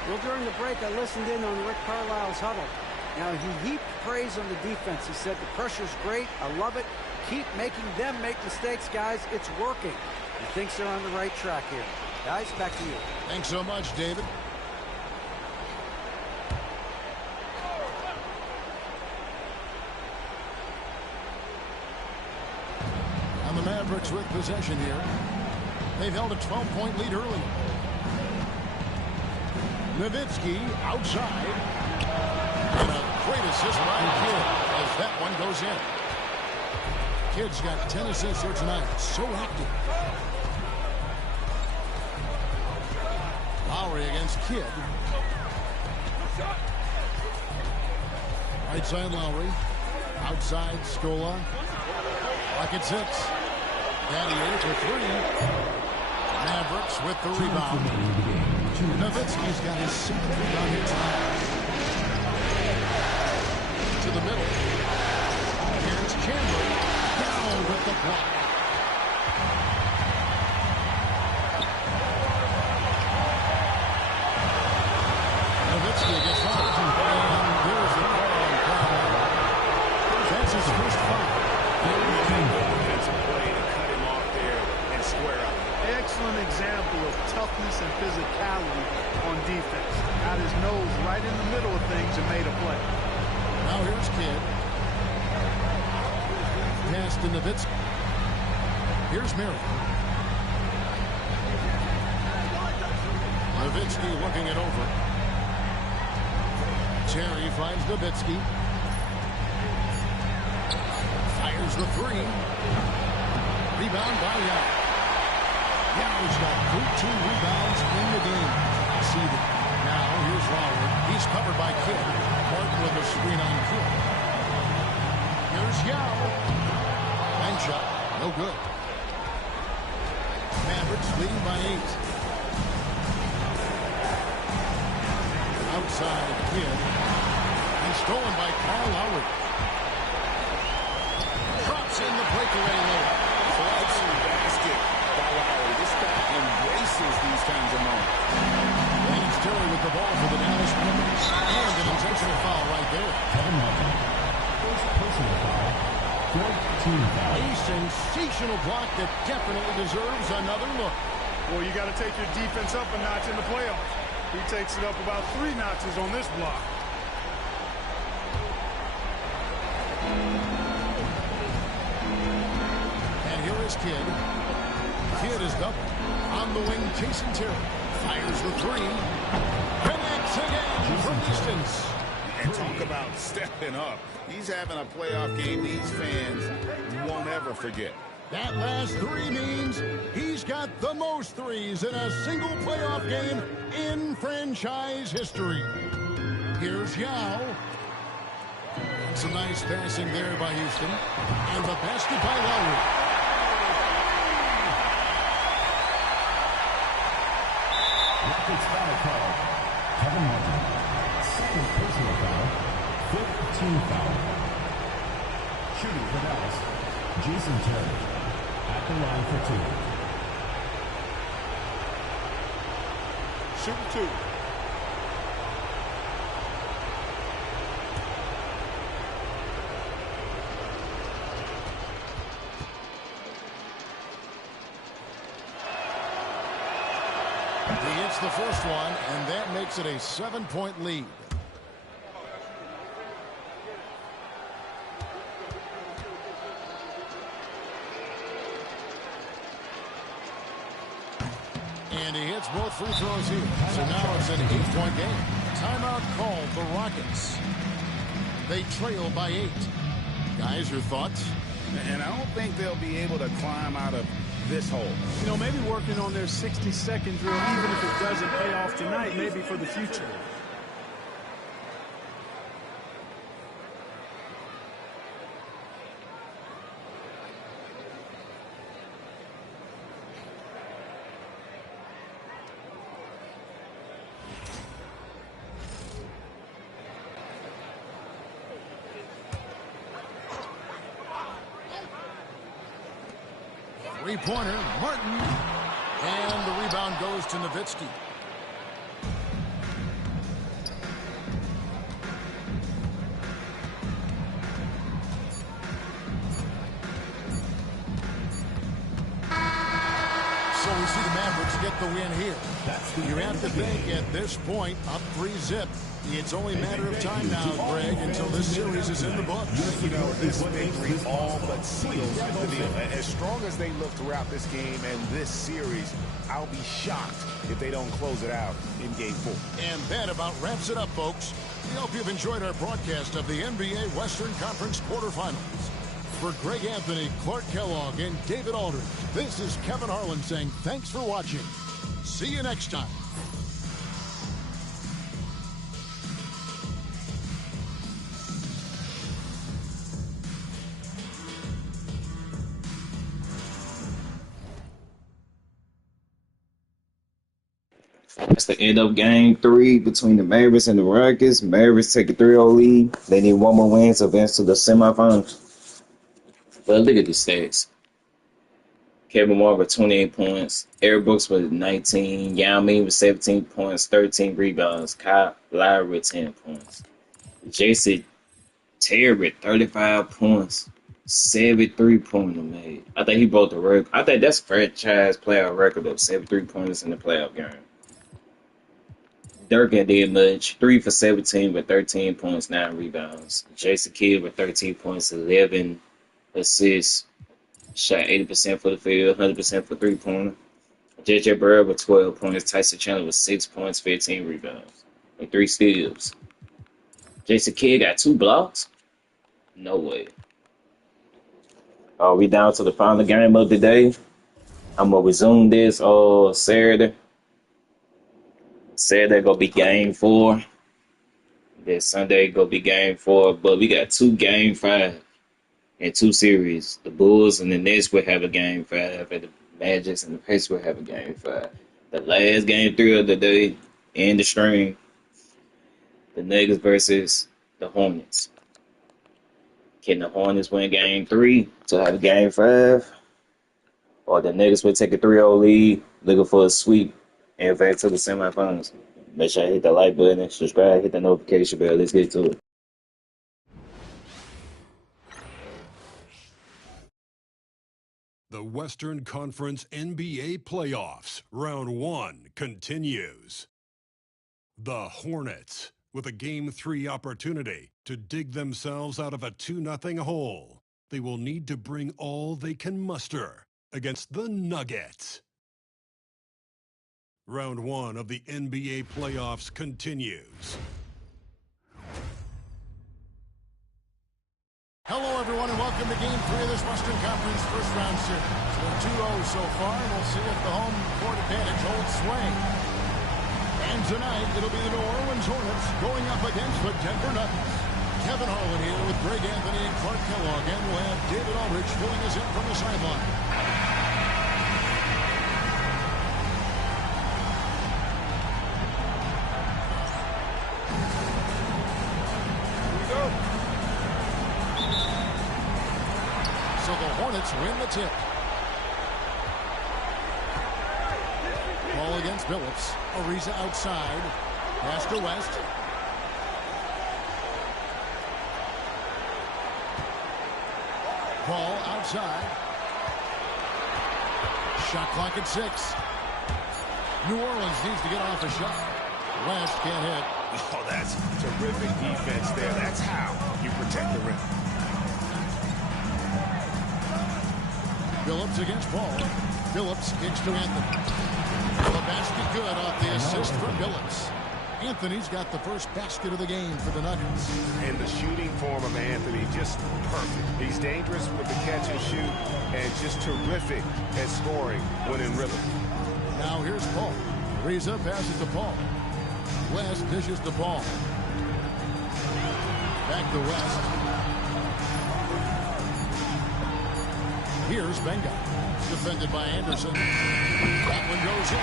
Well, during the break, I listened in on Rick Carlisle's huddle. Now, he heaped praise on the defense. He said, the pressure's great. I love it. Keep making them make mistakes, guys. It's working. He thinks they're on the right track here. Guys, back to you. Thanks so much, David. And the Mavericks with possession here. They've held a 12-point lead early. Nowitzki outside. And a great assist by Kidd as that one goes in. Kidd's got 10 assists here tonight. So active. Lowry against Kidd. Right side Lowry. Outside Scola. Pocket 6. Battier for 3. Mavericks with the rebound. Nowitzki's got his 7th rebound here tonight. To the middle. Here's Chandler. Down with the block. Nowitzki against Lowry. And there's the call on foul. That's his first foul. Defensive play to cut him off there and square up. Excellent example of toughness and physicality on defense. Got his nose right in the middle of things and made a play. Now here's Kidd. Pass to Nowitzki. Here's Mary. Nowitzki looking it over. Terry finds Nowitzki. Fires the three. Rebound by Yao. Yao's got 13 rebounds in the game. Seeded. Now here's Lowry. He's covered by Kidd. Martin with a screen on Kidd. Here's Yao. And shot. No good. Mavericks leading by 8. Outside Kidd. And stolen by Kyle Lowry. Drops in the breakaway low. Clutching basket by Lowry. This guy embraces these kinds of moments. And it's Terry with the ball for the Dallas Mavericks. And an intentional foul right there. Kevin Martin. First personal foul. 14 foul. A sensational block that definitely deserves another look. Well, you got to take your defense up a notch in the playoffs. He takes it up about 3 notches on this block. And here is Kidd. Kidd is double. On the wing, Jason Terry. Fires the three. Connects again from distance. And talk about stepping up. He's having a playoff game these fans won't ever forget. That last three means he's got the most threes in a single playoff game in franchise history. Here's Yao. Some nice passing there by Houston. And the basket by Lowry. Rockets foul call. Kevin Martin. Second personal foul. 15 foul. Shooting for Dallas. Jason Terry. At the line for 2. Shoot 2. He hits the first one, and that makes it a 7-point lead. And he hits both free throws here. So now it's an 8-point game. Timeout called the Rockets. They trail by 8. Guys, your thoughts? And I don't think they'll be able to climb out of this hole. You know, maybe working on their 60-second drill, even if it doesn't pay off tonight, maybe for the future. Three-pointer, Martin. And the rebound goes to Nowitzki. So we see the Mavericks get the win here. You have to think at this point, up 3-zip. It's only a matter of time now, Greg, until this series is in the books. You know, this victory all but seals the deal. As strong as they look throughout this game and this series, I'll be shocked if they don't close it out in Game 4. And that about wraps it up, folks. We hope you've enjoyed our broadcast of the NBA Western Conference quarterfinals. For Greg Anthony, Clark Kellogg, and David Aldridge, this is Kevin Harlan saying thanks for watching. See you next time. That's the end of Game 3 between the Mavericks and the Rockets. Mavericks take a 3-0 lead. They need one more win to advance to the semifinals. But look at the stats. Kevin Martin with 28 points. Eric Brooks with 19. Yao Ming with 17 points, 13 rebounds. Kyle Lowry with 10 points. Jason Terry with 35 points. 7 3-pointers made. I think he broke the record. I think that's a franchise playoff record of 7 3-pointers in the playoff game. Durkin did much. 3 for 17 with 13 points, 9 rebounds. Jason Kidd with 13 points, 11 assists. Shot 80% for the field, 100% for 3-pointer. J.J. Barea with 12 points. Tyson Chandler with 6 points, 15 rebounds, and 3 steals. Jason Kidd got 2 blocks? No way. We down to the final game of the day. I'm gonna resume this Saturday. Saturday gonna be game 4. Then Sunday gonna be game 4. But we got 2 game 5 and 2 series. The Bulls and the Nets will have a game 5, and the Magic and the Pacers will have a game 5. The last game 3 of the day in the string, the Nuggets versus the Hornets. Can the Hornets win game 3 to have a game 5? Or the Nuggets will take a 3-0 lead, looking for a sweep, and advance to the semifinals. Make sure you hit the like button, subscribe, hit the notification bell. Let's get to it. The Western Conference NBA Playoffs, Round 1 continues. The Hornets, with a Game 3 opportunity to dig themselves out of a 2-0 hole. They will need to bring all they can muster against the Nuggets. Round 1 of the NBA Playoffs continues. Hello, everyone, and welcome to Game 3 of this Western Conference first round series. We're 2-0 so far, and we'll see if the home court advantage holds sway. And tonight, it'll be the New Orleans Hornets going up against the Denver Nuggets. Kevin Harlan here with Greg Anthony and Clark Kellogg, and we'll have David Aldridge filling us in from the sideline. So the Hornets win the tip. Ball against Billups. Ariza outside. Pass to West. Ball outside. Shot clock at 6. New Orleans needs to get off a shot. West can't hit. Oh, that's terrific defense there. That's how you protect the rim. Billups against Paul. Billups kicks to Anthony. The basket good off the assist from Billups. Anthony's got the first basket of the game for the Nuggets. And the shooting form of Anthony, just perfect. He's dangerous with the catch and shoot, and just terrific at scoring when in rhythm. Now here's Paul. Ariza passes to Paul. West dishes the ball. Back to West. Here's Benga. Defended by Anderson. That one goes in.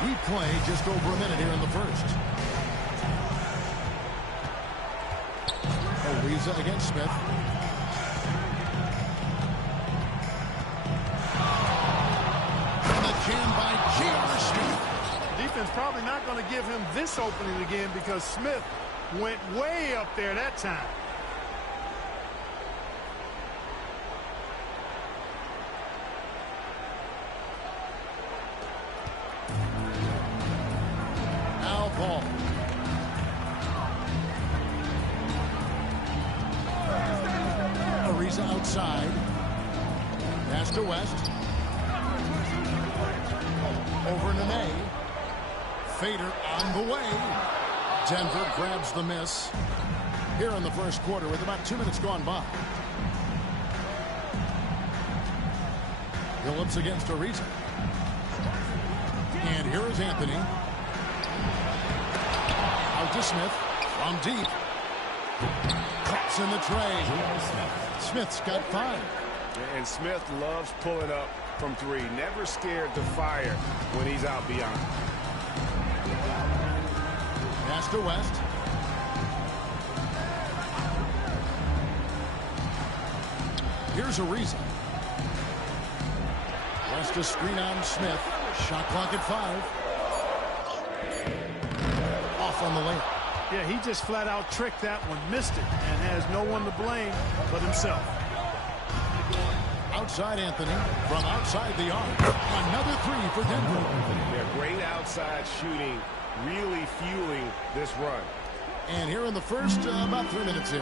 We play just over a minute here in the first. Ariza against Smith. And the jam by J.R. Smith. Defense probably not going to give him this opening again because Smith went way up there that time. Paul. Ariza outside. Pass to West. Over Nene. Fader on the way. Denver grabs the miss. Here in the first quarter with about 2 minutes gone by. Billups against Ariza. And here is Anthony. Out to Smith from deep. Cuts in the tray. Smith's got 5. And Smith loves pulling up from 3. Never scared to fire when he's out beyond. Pass to West. Here's Ariza. West to screen on Smith. Shot clock at 5. Off on the lane. Yeah, he just flat out tricked that one, missed it, and has no one to blame but himself. Outside Anthony from outside the arc. Another 3 for Denver. They're great outside shooting, really fueling this run. And here in the first, about 3 minutes in.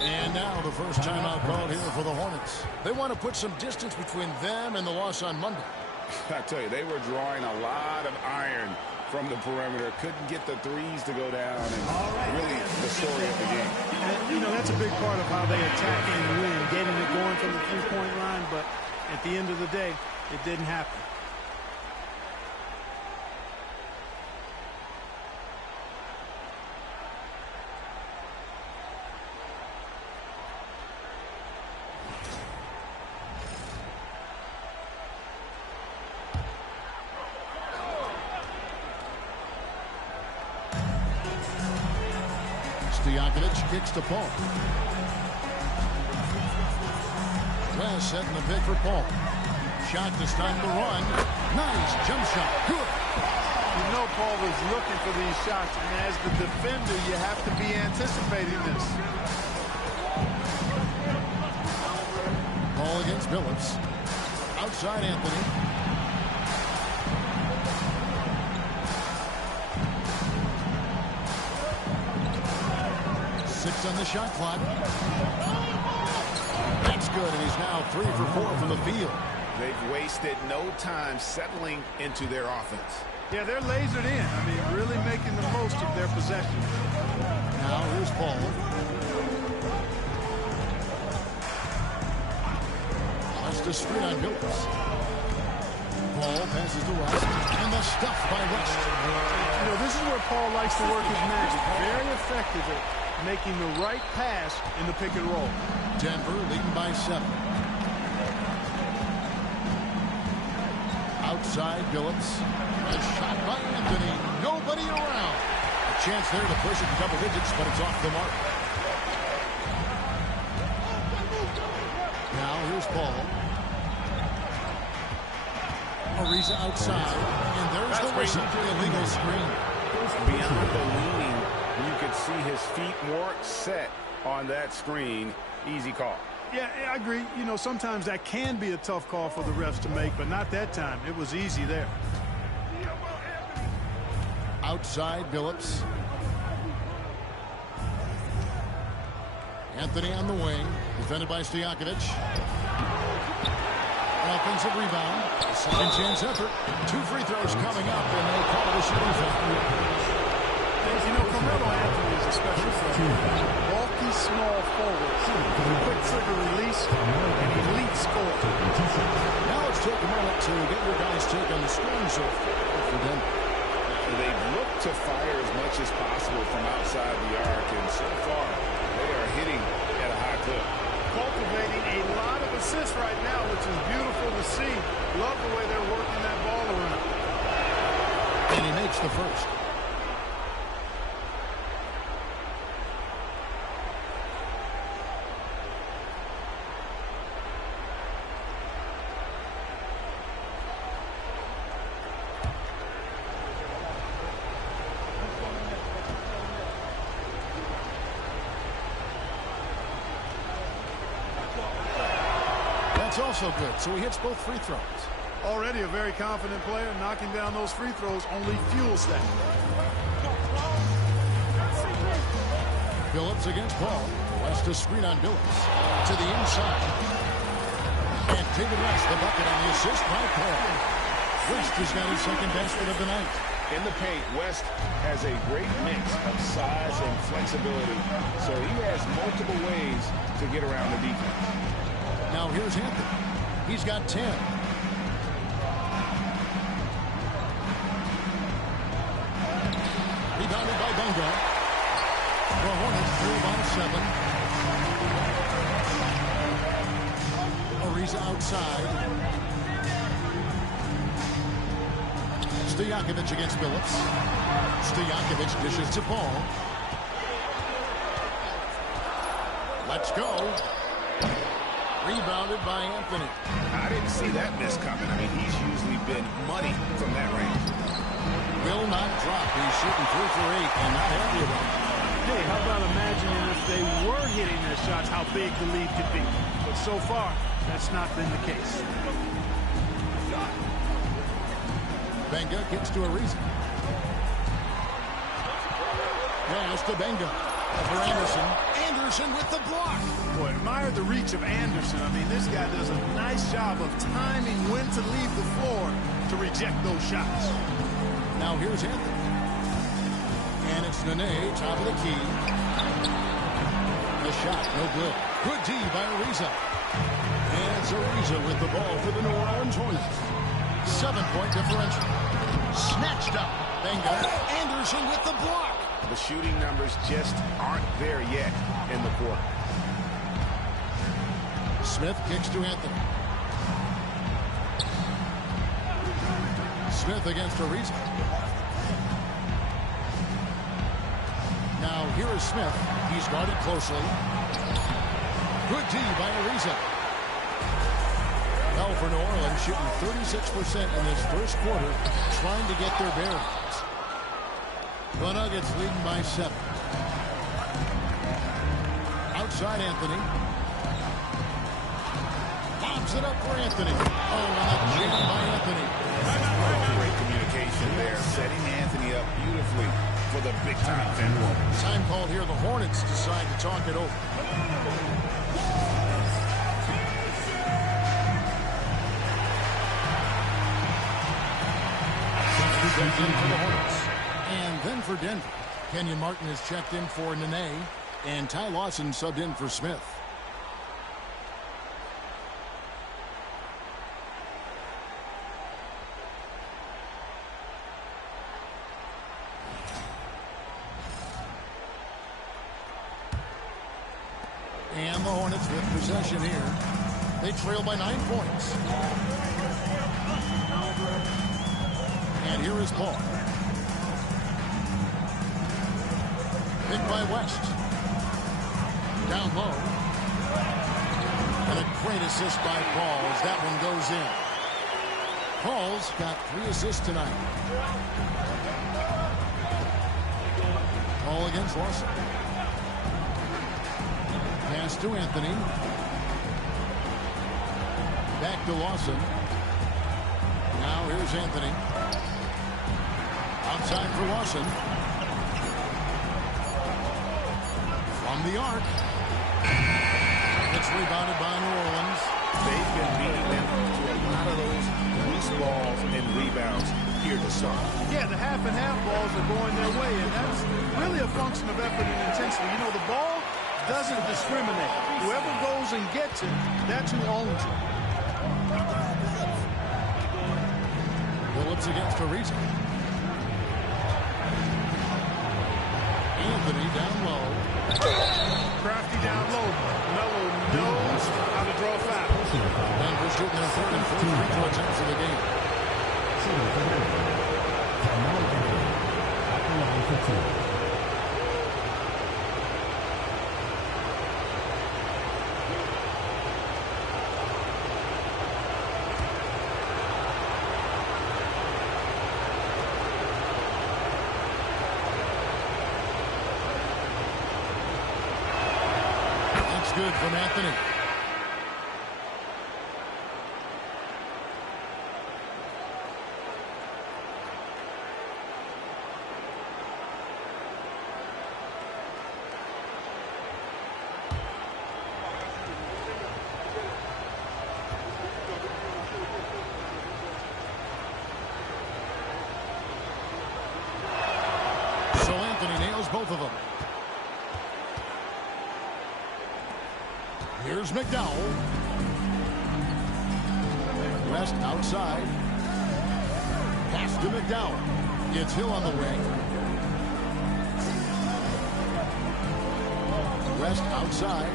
And now the first timeout called here for the Hornets. They want to put some distance between them and the loss on Monday. I tell you, they were drawing a lot of iron from the perimeter. Couldn't get the threes to go down, and really the story of the game. And, you know, that's a big part of how they attack and win, getting it going from the three-point line, but at the end of the day, it didn't happen. Stojakovic kicks to Paul. West setting the pick for Paul. Shot to stop the run. Nice jump shot. Good. You know Paul is looking for these shots, and as the defender, you have to be anticipating this. Ball against Billups. Outside Anthony. On the shot clock. That's good, and he's now 3 for 4 from the field. They've wasted no time settling into their offense. Yeah, they're lasered in. I mean, really making the most of their possession. Now here's Paul. That's the screen on Billups. Paul passes to West, and the stuff by West. You know, this is where Paul likes to work his magic. Very effective at making the right pass in the pick and roll. Denver leading by 7. Outside Billups. A shot by Anthony. Nobody around. A chance there to push it to double digits, but it's off the mark. Now here's Paul. Ariza outside. And there's the whistle. Illegal screen. Beyond the leaning, you could see his feet more set on that screen. Easy call. Yeah, I agree. You know, sometimes that can be a tough call for the refs to make, but not that time. It was easy there. Outside Billups. Anthony on the wing. Defended by Stojakovic. An offensive rebound. Second chance effort. 2 free throws coming up, and they call it a shooting foul. You know, Carmelo Anthony is a special player. Bulky, small forward. Quick trigger release, and elite score. Now let's take a moment to get your guys' take on the scoring so far for them. They've looked to fire as much as possible from outside the arc, and so far, they are hitting at a high clip. Cultivating a lot of assists right now, which is beautiful to see. Love the way they're working that ball around. And he makes the first. Also good, so he hits both free throws. Already a very confident player. Knocking down those free throws only fuels that. Billups against Paul. West to screen on Billups. To the inside. And David West, the bucket on the assist by Paul. West has got his second basket of the night. In the paint, West has a great mix of size and flexibility, so he has multiple ways to get around the defense. Now here's Anthony. He's got 10. Rebounded by Benga. The Hornets through by 7. Ariza outside. Stojakovic against Billups. Stojakovic dishes to Paul. Let's go. Rebounded by Anthony. I didn't see that miss coming. I mean, he's usually been money from that range. Will not drop. He's shooting 3 for 8 and not happy about it. Hey, how about imagining if they were hitting their shots, how big the lead could be. But so far, that's not been the case. Benga gets to Ariza. Pass to Benga. For Anderson. Anderson with the block. Boy, admire the reach of Anderson. I mean, this guy does a nice job of timing when to leave the floor to reject those shots. Now here's Anthony. And it's Nene, top of the key. The shot, no good. Good D by Ariza. And it's Ariza with the ball for the New Orleans Hornets. 7-point differential. Snatched up. Bingo. Anderson with the block. The shooting numbers just aren't there yet in the quarter. Smith kicks to Anthony. Smith against Ariza. Now here is Smith. He's guarded closely. Good D by Ariza. Now for New Orleans, shooting 36% in this first quarter, trying to get their bearings. The Nuggets leading by 7. Outside Anthony. Lobs it up for Anthony. Oh, and a jam by Anthony. Great communication there, setting Anthony up beautifully for the big-time finish. Time called here. The Hornets decide to talk it over. Checked in for the Hornets. And then for Denver, Kenyon Martin is checked in for Nene, and Ty Lawson subbed in for Smith. And the Hornets with possession here. They trail by 9 points. And here is Paul. Picked by West. Down low. And a great assist by Paul as that one goes in. Paul's got 3 assists tonight. Paul against Lawson. Pass to Anthony. Back to Lawson. Now here's Anthony. Outside for Lawson. From the arc. It's rebounded by New Orleans. They've been beating them to a lot of those loose balls and rebounds here to start. Yeah, the half-and-half balls are going their way, and that's really a function of effort and intensity. You know, the ball doesn't discriminate. Whoever goes and gets it, that's who owns it. Phillips against Ariza. Anthony down low. Crafty down low. Melo knows how to draw fouls. Denver shooting their 3rd and 4th free throw attempts of the game. Good from Anthony. So Anthony nails both of them. Here's McDowell. West outside. Pass to McDowell. Gets Hill on the wing. West outside.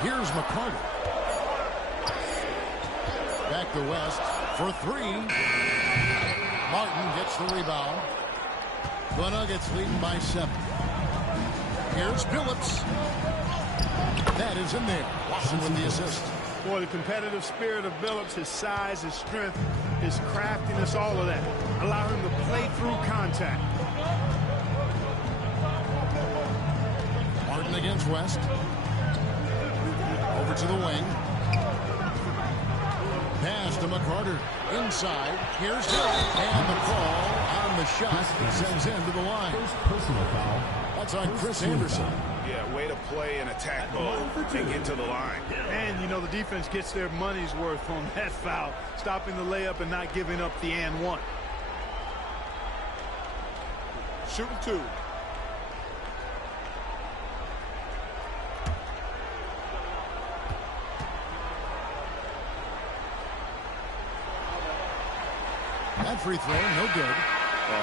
Here's McCarter. Back to West for 3. Martin gets the rebound. The Nuggets leading by 7. Here's Phillips. That is in there. Watson with the assist. Boy, the competitive spirit of Phillips, his size, his strength, his craftiness, all of that. Allow him to play through contact. Martin against West. Over to the wing. Pass to McCarter. Inside. Here's Hill. And the call on the shot sends him to the line. First personal foul That's on Chris Anderson. Yeah, way to play in attack mode and get to the line. And, you know, the defense gets their money's worth on that foul, stopping the layup and not giving up the and one. Shooting 2. That free throw, no good.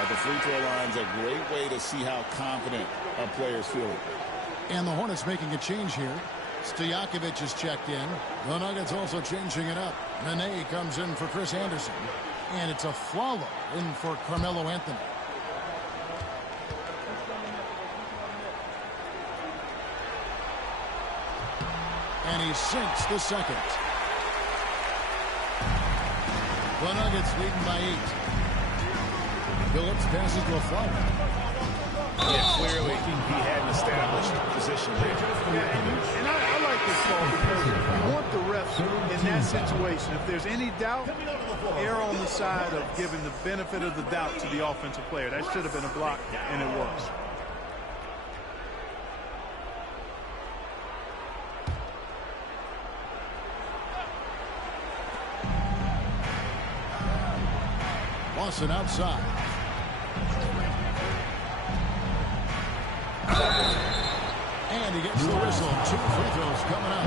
The free throw line's a great way to see how confident our players feel. And the Hornets making a change here. Stojakovic is checked in. The Nuggets also changing it up. Nene comes in for Chris Anderson. And it's a Flalo in for Carmelo Anthony. And he sinks the second. The Nuggets leading by 8. Phillips passes to a Flalo. Yeah, clearly he had an established position there. Yeah, and I like this call because you want the refs in that situation. If there's any doubt, err on the side of giving the benefit of the doubt to the offensive player. That should have been a block, and it was. Lawson outside. And he gets the whistle. 2 free throws coming up.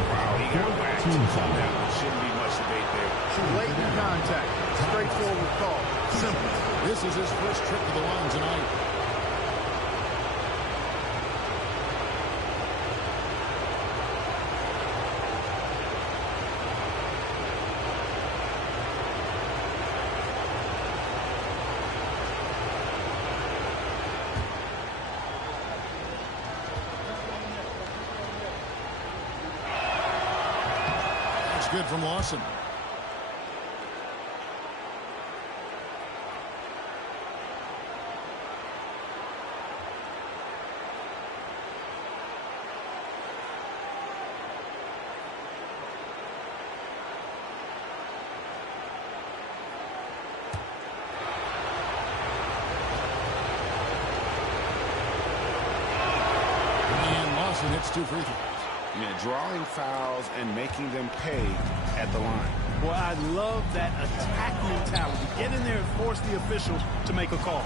Wow, he got whacked. That one shouldn't be much debate there. Blatant contact. Straightforward call. Simple. This is his first trip to the line tonight. Good from Lawson. And Lawson hits 2 free throws. Yeah, drawing fouls and making them pay at the line. Well, I love that attack mentality. Get in there and force the official to make a call.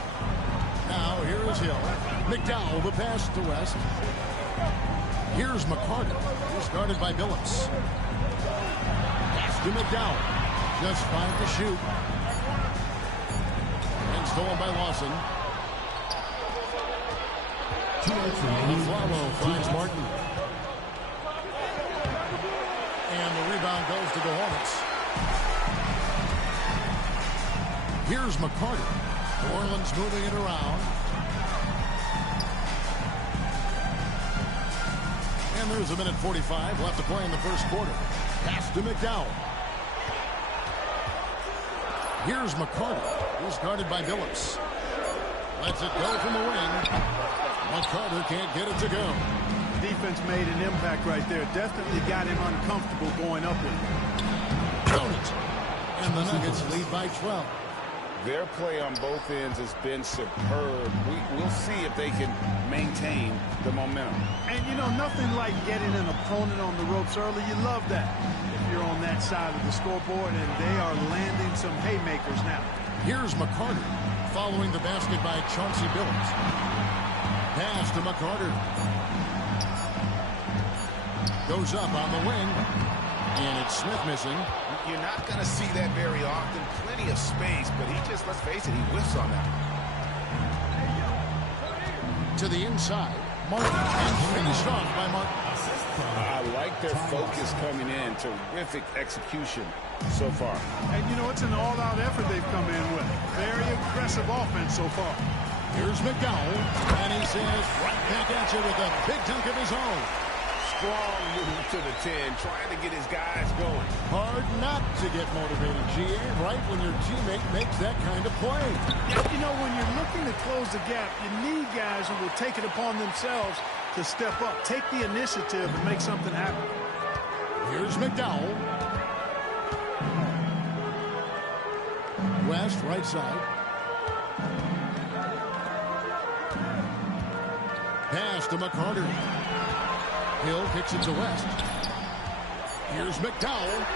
Now, here is Hill. McDowell, the pass to West. Here's McCarter, who's guarded by Billups. Pass to McDowell. Just 5 to shoot. And stolen by Lawson. Flalo finds Martin. And the rebound goes to the Hornets. Here's McCarter. New Orleans moving it around. And there's a minute 45 left to play in the first quarter. Pass to McDowell. Here's McCarter, who's guarded by Billups. Lets it go from the wing. McCarter can't get it to go. Defense made an impact right there. Definitely got him uncomfortable going up with it. Count it. And the Nuggets lead by 12. Their play on both ends has been superb. We'll see if they can maintain the momentum. And, you know, nothing like getting an opponent on the ropes early. You love that if you're on that side of the scoreboard, and they are landing some haymakers now. Here's McCarter following the basket by Chauncey Billups. Pass to McCarter. Goes up on the wing. And it's Smith missing. You're not going to see that very often. Plenty of space, but he just, let's face it, he whiffs on that. To the inside. Martin. And finished off by Martin. I like their focus coming in. Terrific execution so far. And, you know, it's an all-out effort they've come in with. Very aggressive offense so far. Here's McDowell. And he says right back at you with a big dunk of his own. Strong move to the 10, trying to get his guys going. Hard not to get motivated, GA, right when your teammate makes that kind of play. You know, when you're looking to close the gap, you need guys who will take it upon themselves to step up, take the initiative, and make something happen. Here's McDowell. West, right side. Pass to McCarter. Hill kicks it to West. Here's McDowell.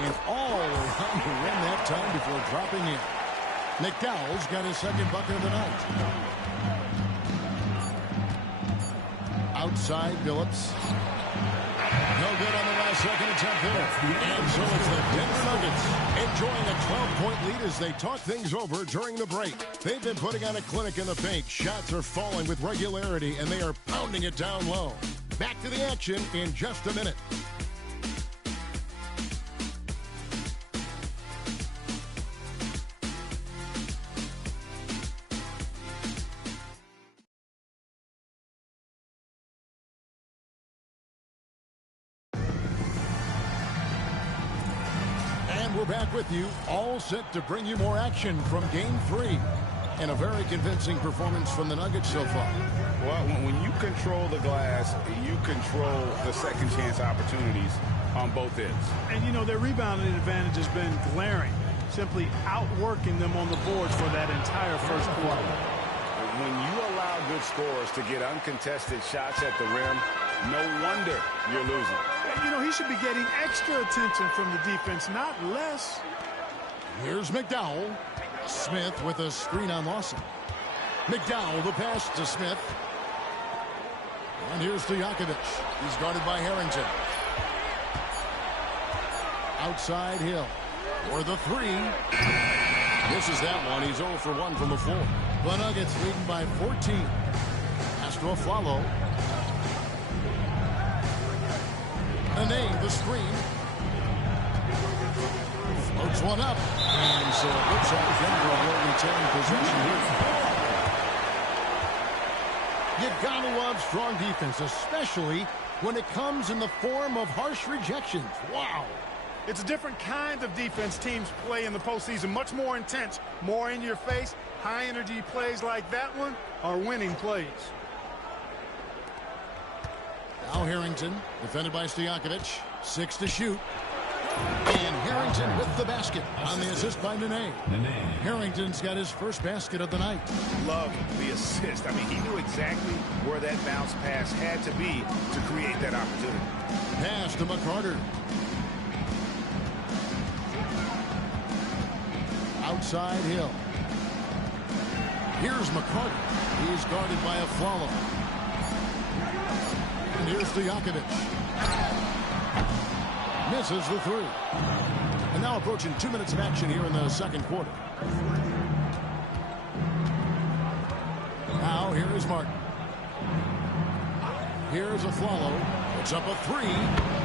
And all around the rim that time before dropping in. McDowell's got his second bucket of the night. Outside, Billups. No good on the last second attempt there. And so it's the Denver Nuggets enjoying a 12-point lead as they talk things over during the break. They've been putting on a clinic in the paint. Shots are falling with regularity, and they are pounding it down low. Back to the action in just a minute. We're back with you, all set to bring you more action from Game 3. And a very convincing performance from the Nuggets so far. Well, when you control the glass, you control the second chance opportunities on both ends. And, you know, their rebounding advantage has been glaring, simply outworking them on the boards for that entire first quarter. When you allow good scorers to get uncontested shots at the rim, no wonder you're losing. You know, he should be getting extra attention from the defense, not less. Here's McDowell. Smith with a screen on Lawson. McDowell, the pass to Smith. And here's Stojakovic. He's guarded by Harrington. Outside Hill. For the three. Misses that one. He's 0 for 1 from the floor. The Nuggets leading by 14. Pass to Afflalo. Nene, the screen. Floats one up. And so it looks like Denver will retain possession here. You gotta love strong defense, especially when it comes in the form of harsh rejections. Wow. It's a different kind of defense teams play in the postseason. Much more intense, more in your face. High energy plays like that one are winning plays. Now Harrington, defended by Stojakovic. 6 to shoot. And Harrington with the basket on the assist by Nene. Harrington's got his first basket of the night. Love the assist. I mean, he knew exactly where that bounce pass had to be to create that opportunity. Pass to McCarter. Outside Hill. Here's McCarter. He's guarded by Afflalo. And here's Stojakovic. Misses the three. And now approaching 2 minutes of action here in the second quarter. Now here is Martin. Here's Afflalo. Puts up a three.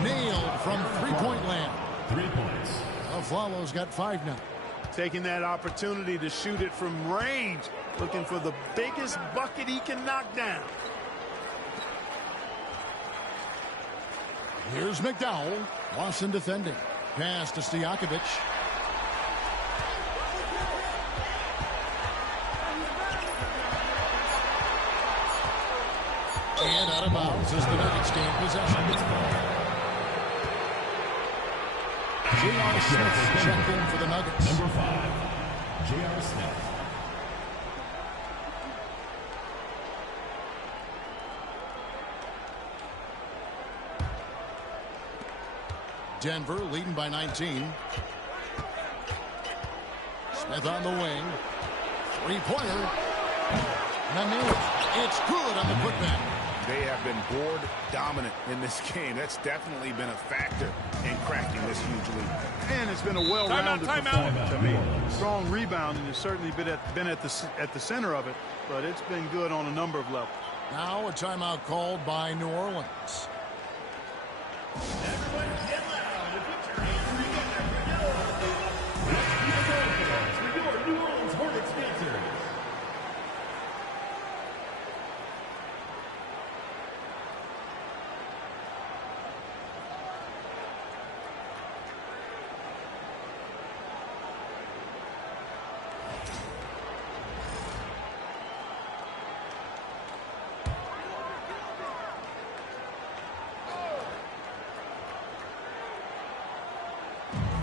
Nailed from three-point land. 3 points. Afflalo's got 5 now. Taking that opportunity to shoot it from range. Looking for the biggest bucket he can knock down. Here's McDowell. Lawson defending. Pass to Stojakovic. And out of bounds as the Nuggets gain possession. J.R. Smith checked in for the Nuggets. Number 5, J.R. Smith. Denver leading by 19. Smith on the wing. Three-pointer. Nene. It's good on the putback. They have been board dominant in this game. That's definitely been a factor in cracking this huge lead. And it's been a well-rounded performance. I mean, strong rebounding has certainly been at the center of it, but it's been good on a number of levels. Now a timeout called by New Orleans. Everybody get loud and put your hands together for your New Orleans Hornets dancers.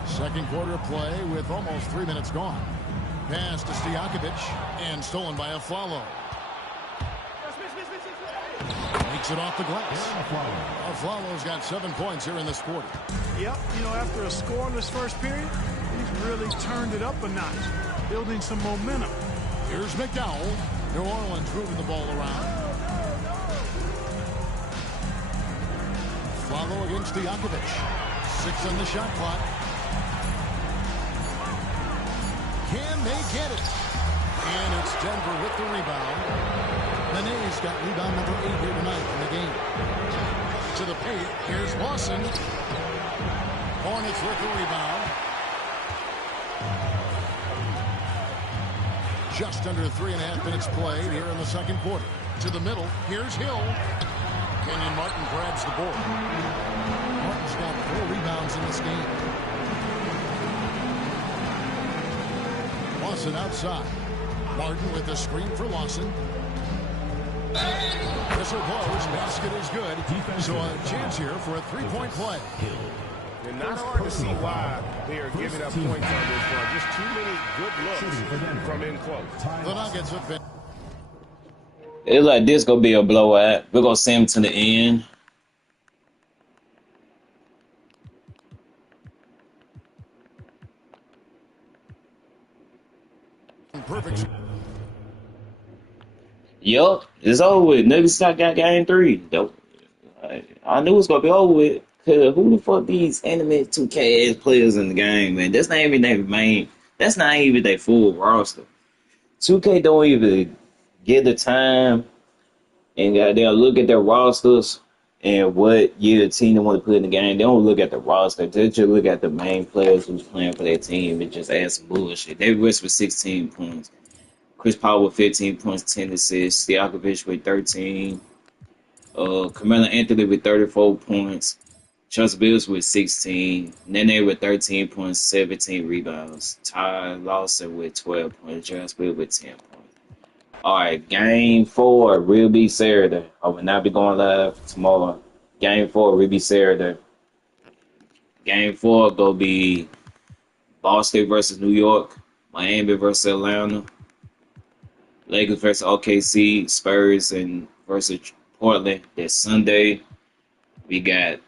Second quarter play with almost 3 minutes gone. Pass to Stojakovic and stolen by Afflalo. Knocks it off the glass. Aflalo's got 7 points here in this quarter. Yep, you know, after a scoreless first period, he's really turned it up a notch, building some momentum. Here's McDowell. New Orleans moving the ball around. Aflalo against Dijakovic. 6 on the shot clock. Can they get it? And it's Denver with the rebound. Mané's got rebound number 8 here tonight in the game. To the paint. Here's Lawson. Hornets with the rebound. Just under 3.5 minutes played here in the second quarter. To the middle. Here's Hill. Kenyon Martin grabs the board. Martin's got 4 rebounds in this game. Lawson outside. Martin with the screen for Lawson. Whistle blows. Basket is good. So a chance here for a 3-point play. And not hard to see why they are giving up points on this one. Just too many good looks from in close. The Nuggets have been. It's like this gonna be a blowout. We're gonna send him to the end. Perfect. Yup, it's over with. Nuggets got game 3. I knew it was gonna be over with. Cause who the fuck these enemy 2K ass players in the game, man? That's not even their main. That's not even their full roster. 2K don't even get the time and they'll look at their rosters and what year the team they want to put in the game. They don't look at the roster. They just look at the main players who's playing for their team and just add some bullshit. David West with 16 points. Chris Paul with 15 points, 10 assists. Stojakovic with 13. Carmelo Anthony with 34 points. Chauncey Billups with 16. Nene with 13 points, 17 rebounds. Ty Lawson with 12 points. Josh Bill with 10 points. All right, game 4 will be Saturday. I will not be going live tomorrow. Game 4 will be Saturday. Game 4 will be Boston versus New York. Miami versus Atlanta. Lakers versus OKC. Spurs and versus Portland. That's Sunday. We got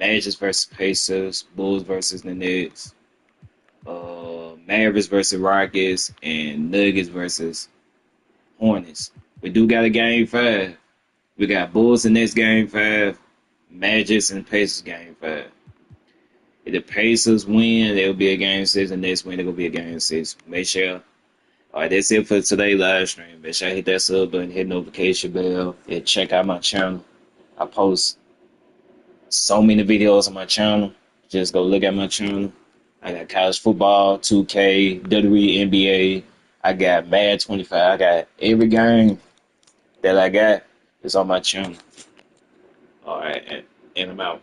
Magic versus Pacers, Bulls versus the Knicks, Mavericks versus Rockets, and Nuggets versus Hornets. We do got a game 5. We got Bulls in this game 5, Magic and Pacers game 5. If the Pacers win, it'll be a game 6, and next win, it'll be a game 6. Make sure. All right, that's it for today's live stream. Make sure I hit that sub button, hit notification bell, and check out my channel. I post so many videos on my channel. Just go look at my channel. I got college football, 2K, WWE, NBA. I got Mad 25. I got every game that I got is on my channel. All right, and I'm out.